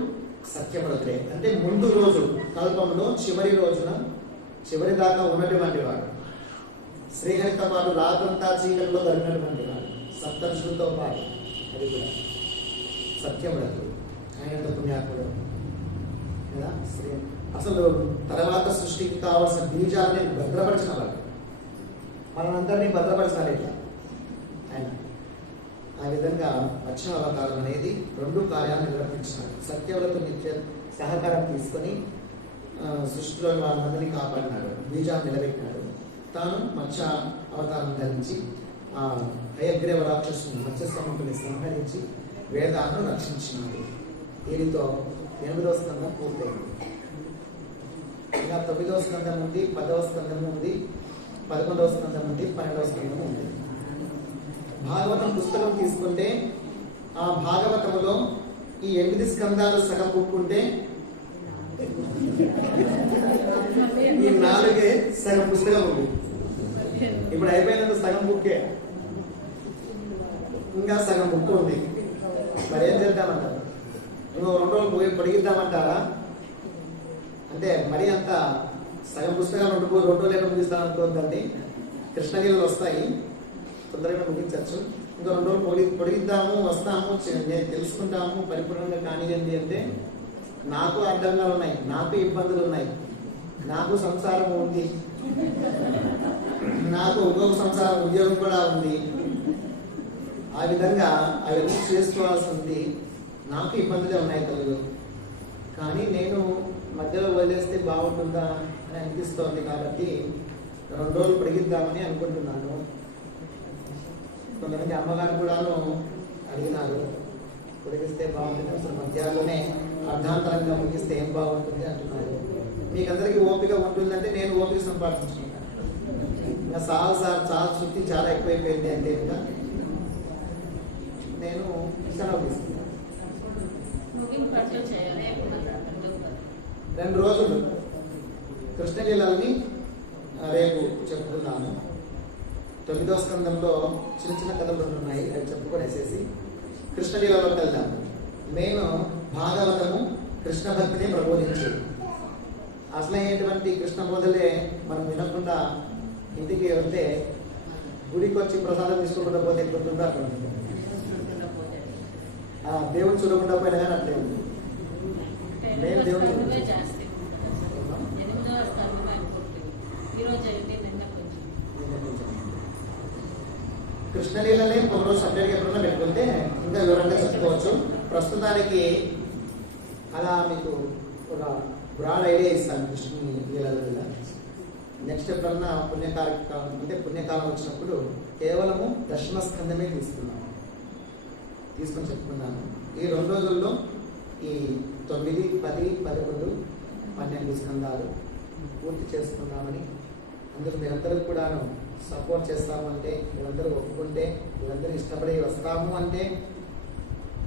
సత్యవ్రతుడే. అంటే ముందు రోజు కల్పంలో చివరి రోజున చివరి దాకా ఉన్నటువంటి వాడు, శ్రీహరితో పాటు రాత్రంతా చీకటిలో గడిపినటువంటి వాడు, సప్తర్షులతో పాటు. అది కూడా సత్యవ్రతుడు. ఆయన పుణ్యాత్ముడు కదా. అసలు తర్వాత సృష్టికి కావాల్సిన బీజాలని భద్రపరిచిన వాడు, మనందరినీ భద్రపరిచినాడు ఇట్లా ఆయన. ఆ విధంగా వచ్చిన అవతారం అనేది 2 కార్యాలను నిర్వర్తించినాడు. సత్యవ్రతుడు నిత్య సహకారం తీసుకొని సృష్టిలో వాళ్ళందరినీ కాపాడినాడు, బీజాన్ని నిలబెట్టినాడు. తాను మత్స్య అవతారం ధరించి ఆ హయగ్రీవ రాక్షసుని మత్స్యస్వరూపుని సంహరించి వేదాలను రక్షించినాడు. దీనితో 8వ స్కందం పూర్తయింది. ఇంకా 9వ స్కందం ఉంది, 10వ స్కందం ఉంది, 11వ స్కందం ఉంది, 12వ స్కందం ఉంది. భాగవతం పుస్తకం తీసుకుంటే ఆ భాగవతములో ఈ 8 స్కందాలు సగం పుక్కుంటే ఈ 4 సగం పుస్తకం ఉంది. ఇప్పుడు అయిపోయినంత సగం బుక్కే, ఇంకా సగం బుక్ ఉంది. మరి ఏం చేద్దామంటారు? ఇంకో 2 రోజులు పొడిగిద్దామంటారా? అంటే మరి అంత సగం పుస్తకాలు 2 రోజులు ముగిస్తాను అనుకోవద్దండి. కృష్ణగిరిలో వస్తాయి. తొందరగా ముగించవచ్చు. ఇంకా 2 రోజులు పొడిగిద్దాము, వస్తాము, నేను తెలుసుకుంటాము, పరిపూర్ణంగా కానివ్వండి అంటే నాకు అడ్డంగాలు ఉన్నాయి, నాకు ఇబ్బందులు ఉన్నాయి, నాకు సంసారం ఉంది, నాకు ఇంకొక సంసారం ఉద్యోగం కూడా ఉంది. ఆ విధంగా అవన్నీ చేసుకోవాల్సి ఉంది. నాకు ఇబ్బందులే ఉన్నాయి తల్లు. కానీ నేను మధ్యలో వదిలేస్తే బాగుంటుందా అని అనిపిస్తోంది. కాబట్టి 2 రోజులు పొడిగిద్దామని అనుకుంటున్నాను. కొంతమంది అమ్మగారు కూడాను అడిగినారు, పొడిగిస్తే బాగుంటుంది, అసలు మధ్యాహ్నంలోనే అర్ధాంతరంగా ముగిస్తే ఏం బాగుంటుంది అంటున్నారు. మీకందరికీ ఓపిక ఉంటుందంటే నేను ఓపిక సంపాదించుకుంటాను. ఇంకా చాలా శుద్ధి చాలా ఎక్కువైపోయింది అంటే ఇంకా నేను సెలవు తీసుకుంటాను. 2 రోజులు కృష్ణలీలని రేపు చెప్పుకున్నాను. 9వ స్కందంలో చిన్న చిన్న కథలు ఉన్నాయి, అవి చెప్పుకొనేసేసి కృష్ణలీలలోకి వెళ్దాం. నేను భాగవతము కృష్ణ భక్తిని ప్రబోధించేది. అసలైనటువంటి కృష్ణ బోధలే మనం వినకుండా ఇంటికి వెళ్తే గుడికి వచ్చి ప్రసాదం తీసుకోకుండా పోతే ఎక్కుతుందో అట్లా ఉంటుంది. దేవుని చూడకుండా పోయినా కానీ అట్లే ఉంది. నేను దేవుడు కృష్ణలీలనే ఒక రోజు సబ్జెక్ట్ ఎప్పుడన్నా పెట్టుకుంటే ఇంకా వివరంగా చెప్పుకోవచ్చు. ప్రస్తుతానికి అలా మీకు ఒక బ్రాడ్ ఐడియా ఇస్తాను కృష్ణ లీలల మీద. నెక్స్ట్ ఎప్పుడన్నా పుణ్యకాలం అంటే పుణ్యకాలం వచ్చినప్పుడు కేవలము దశమ స్కందమే తీసుకొని చెప్పుకున్నాను. ఈ 2 రోజుల్లో ఈ 9, 10, 11, 12 స్కందాలు పూర్తి చేసుకున్నామని మీరందరూ కూడాను సపోర్ట్ చేస్తాము అంటే, మీరందరూ ఒప్పుకుంటే, మీరందరూ ఇష్టపడి వస్తాము అంటే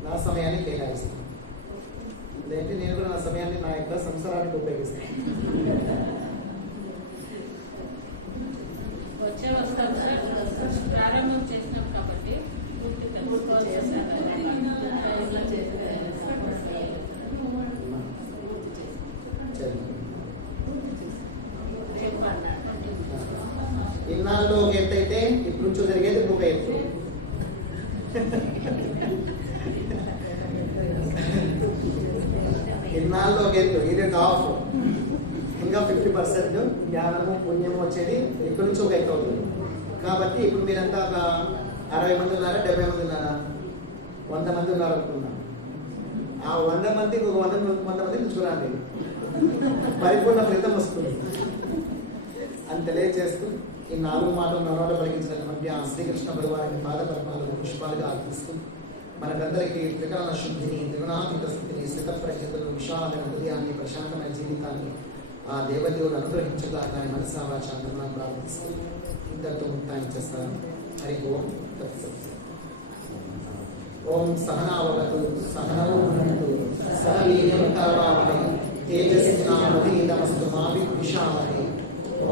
నా సమయాన్ని కేటాయిస్తాను. లేదంటే నేను కూడా నా సమయాన్ని నా యొక్క సంసారానికి ఉపయోగిస్తాను. ప్రారంభం చేసినాం కాబట్టి ఇన్నాళ్ళు ఒక ఎత్తు అయితే ఇప్పుడు నుంచి జరిగేది ఇంకొక ఎత్తు. ఇన్నాళ్ళు ఒక ఎత్తు, ఇది ఆఫ్. ఇంకా 50% జ్ఞానము పుణ్యము వచ్చేది ఇక్కడి నుంచి ఒక ఎత్తు అవుతుంది. కాబట్టి ఇప్పుడు మీరంతా ఒక 60 మంది ఉన్నారా, 70 మంది ఉన్నారా, 100 మంది ఉన్నారు అనుకున్నాం. ఆ 100 మందికి ఒక 100 మంది చూడండి, పరిపూర్ణ ఫలితం వస్తుంది అని తెలియజేస్తూ ఈ 4 మాటలు నోట పలికించినటువంటి ఆ శ్రీకృష్ణ భగవాని పాద పద్మాలకు పుష్పాలుగా అర్పిస్తూ మనకందరికీ త్రికరణ శుద్ధిని, త్రిగుణాత్మక స్థితిని, స్థిత ప్రజ్ఞతను, విశాలమైన హృదయాన్ని, ప్రశాంతమైన జీవితాన్ని ఆ దేవదేవుడు అనుగ్రహించగా దాని మనసావాచాంతరణ ప్రార్థిస్తూ ఇంతటితో ముక్తాయం చేస్తాను. హరి ఓం తత్సత్. ఓం సహనావతు సహనౌ భునక్తు సహ వీర్యం కరవావహై తేజస్వినావధీతమస్తు మా విద్విషావహై.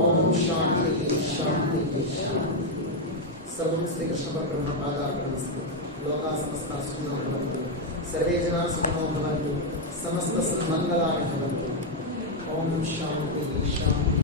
ఓం శాంతి శాంతి శాంతి. సర్వం శ్రీకృష్ణ పరబ్రహ్మ పాదార్పణమస్తు. లోకా సమస్తా సుఖినో భవంతు, సర్వే జనా సుఖినో భవంతు, సమస్త సన్మంగళాని భవంతు. ఓం శాంతి శాంతి.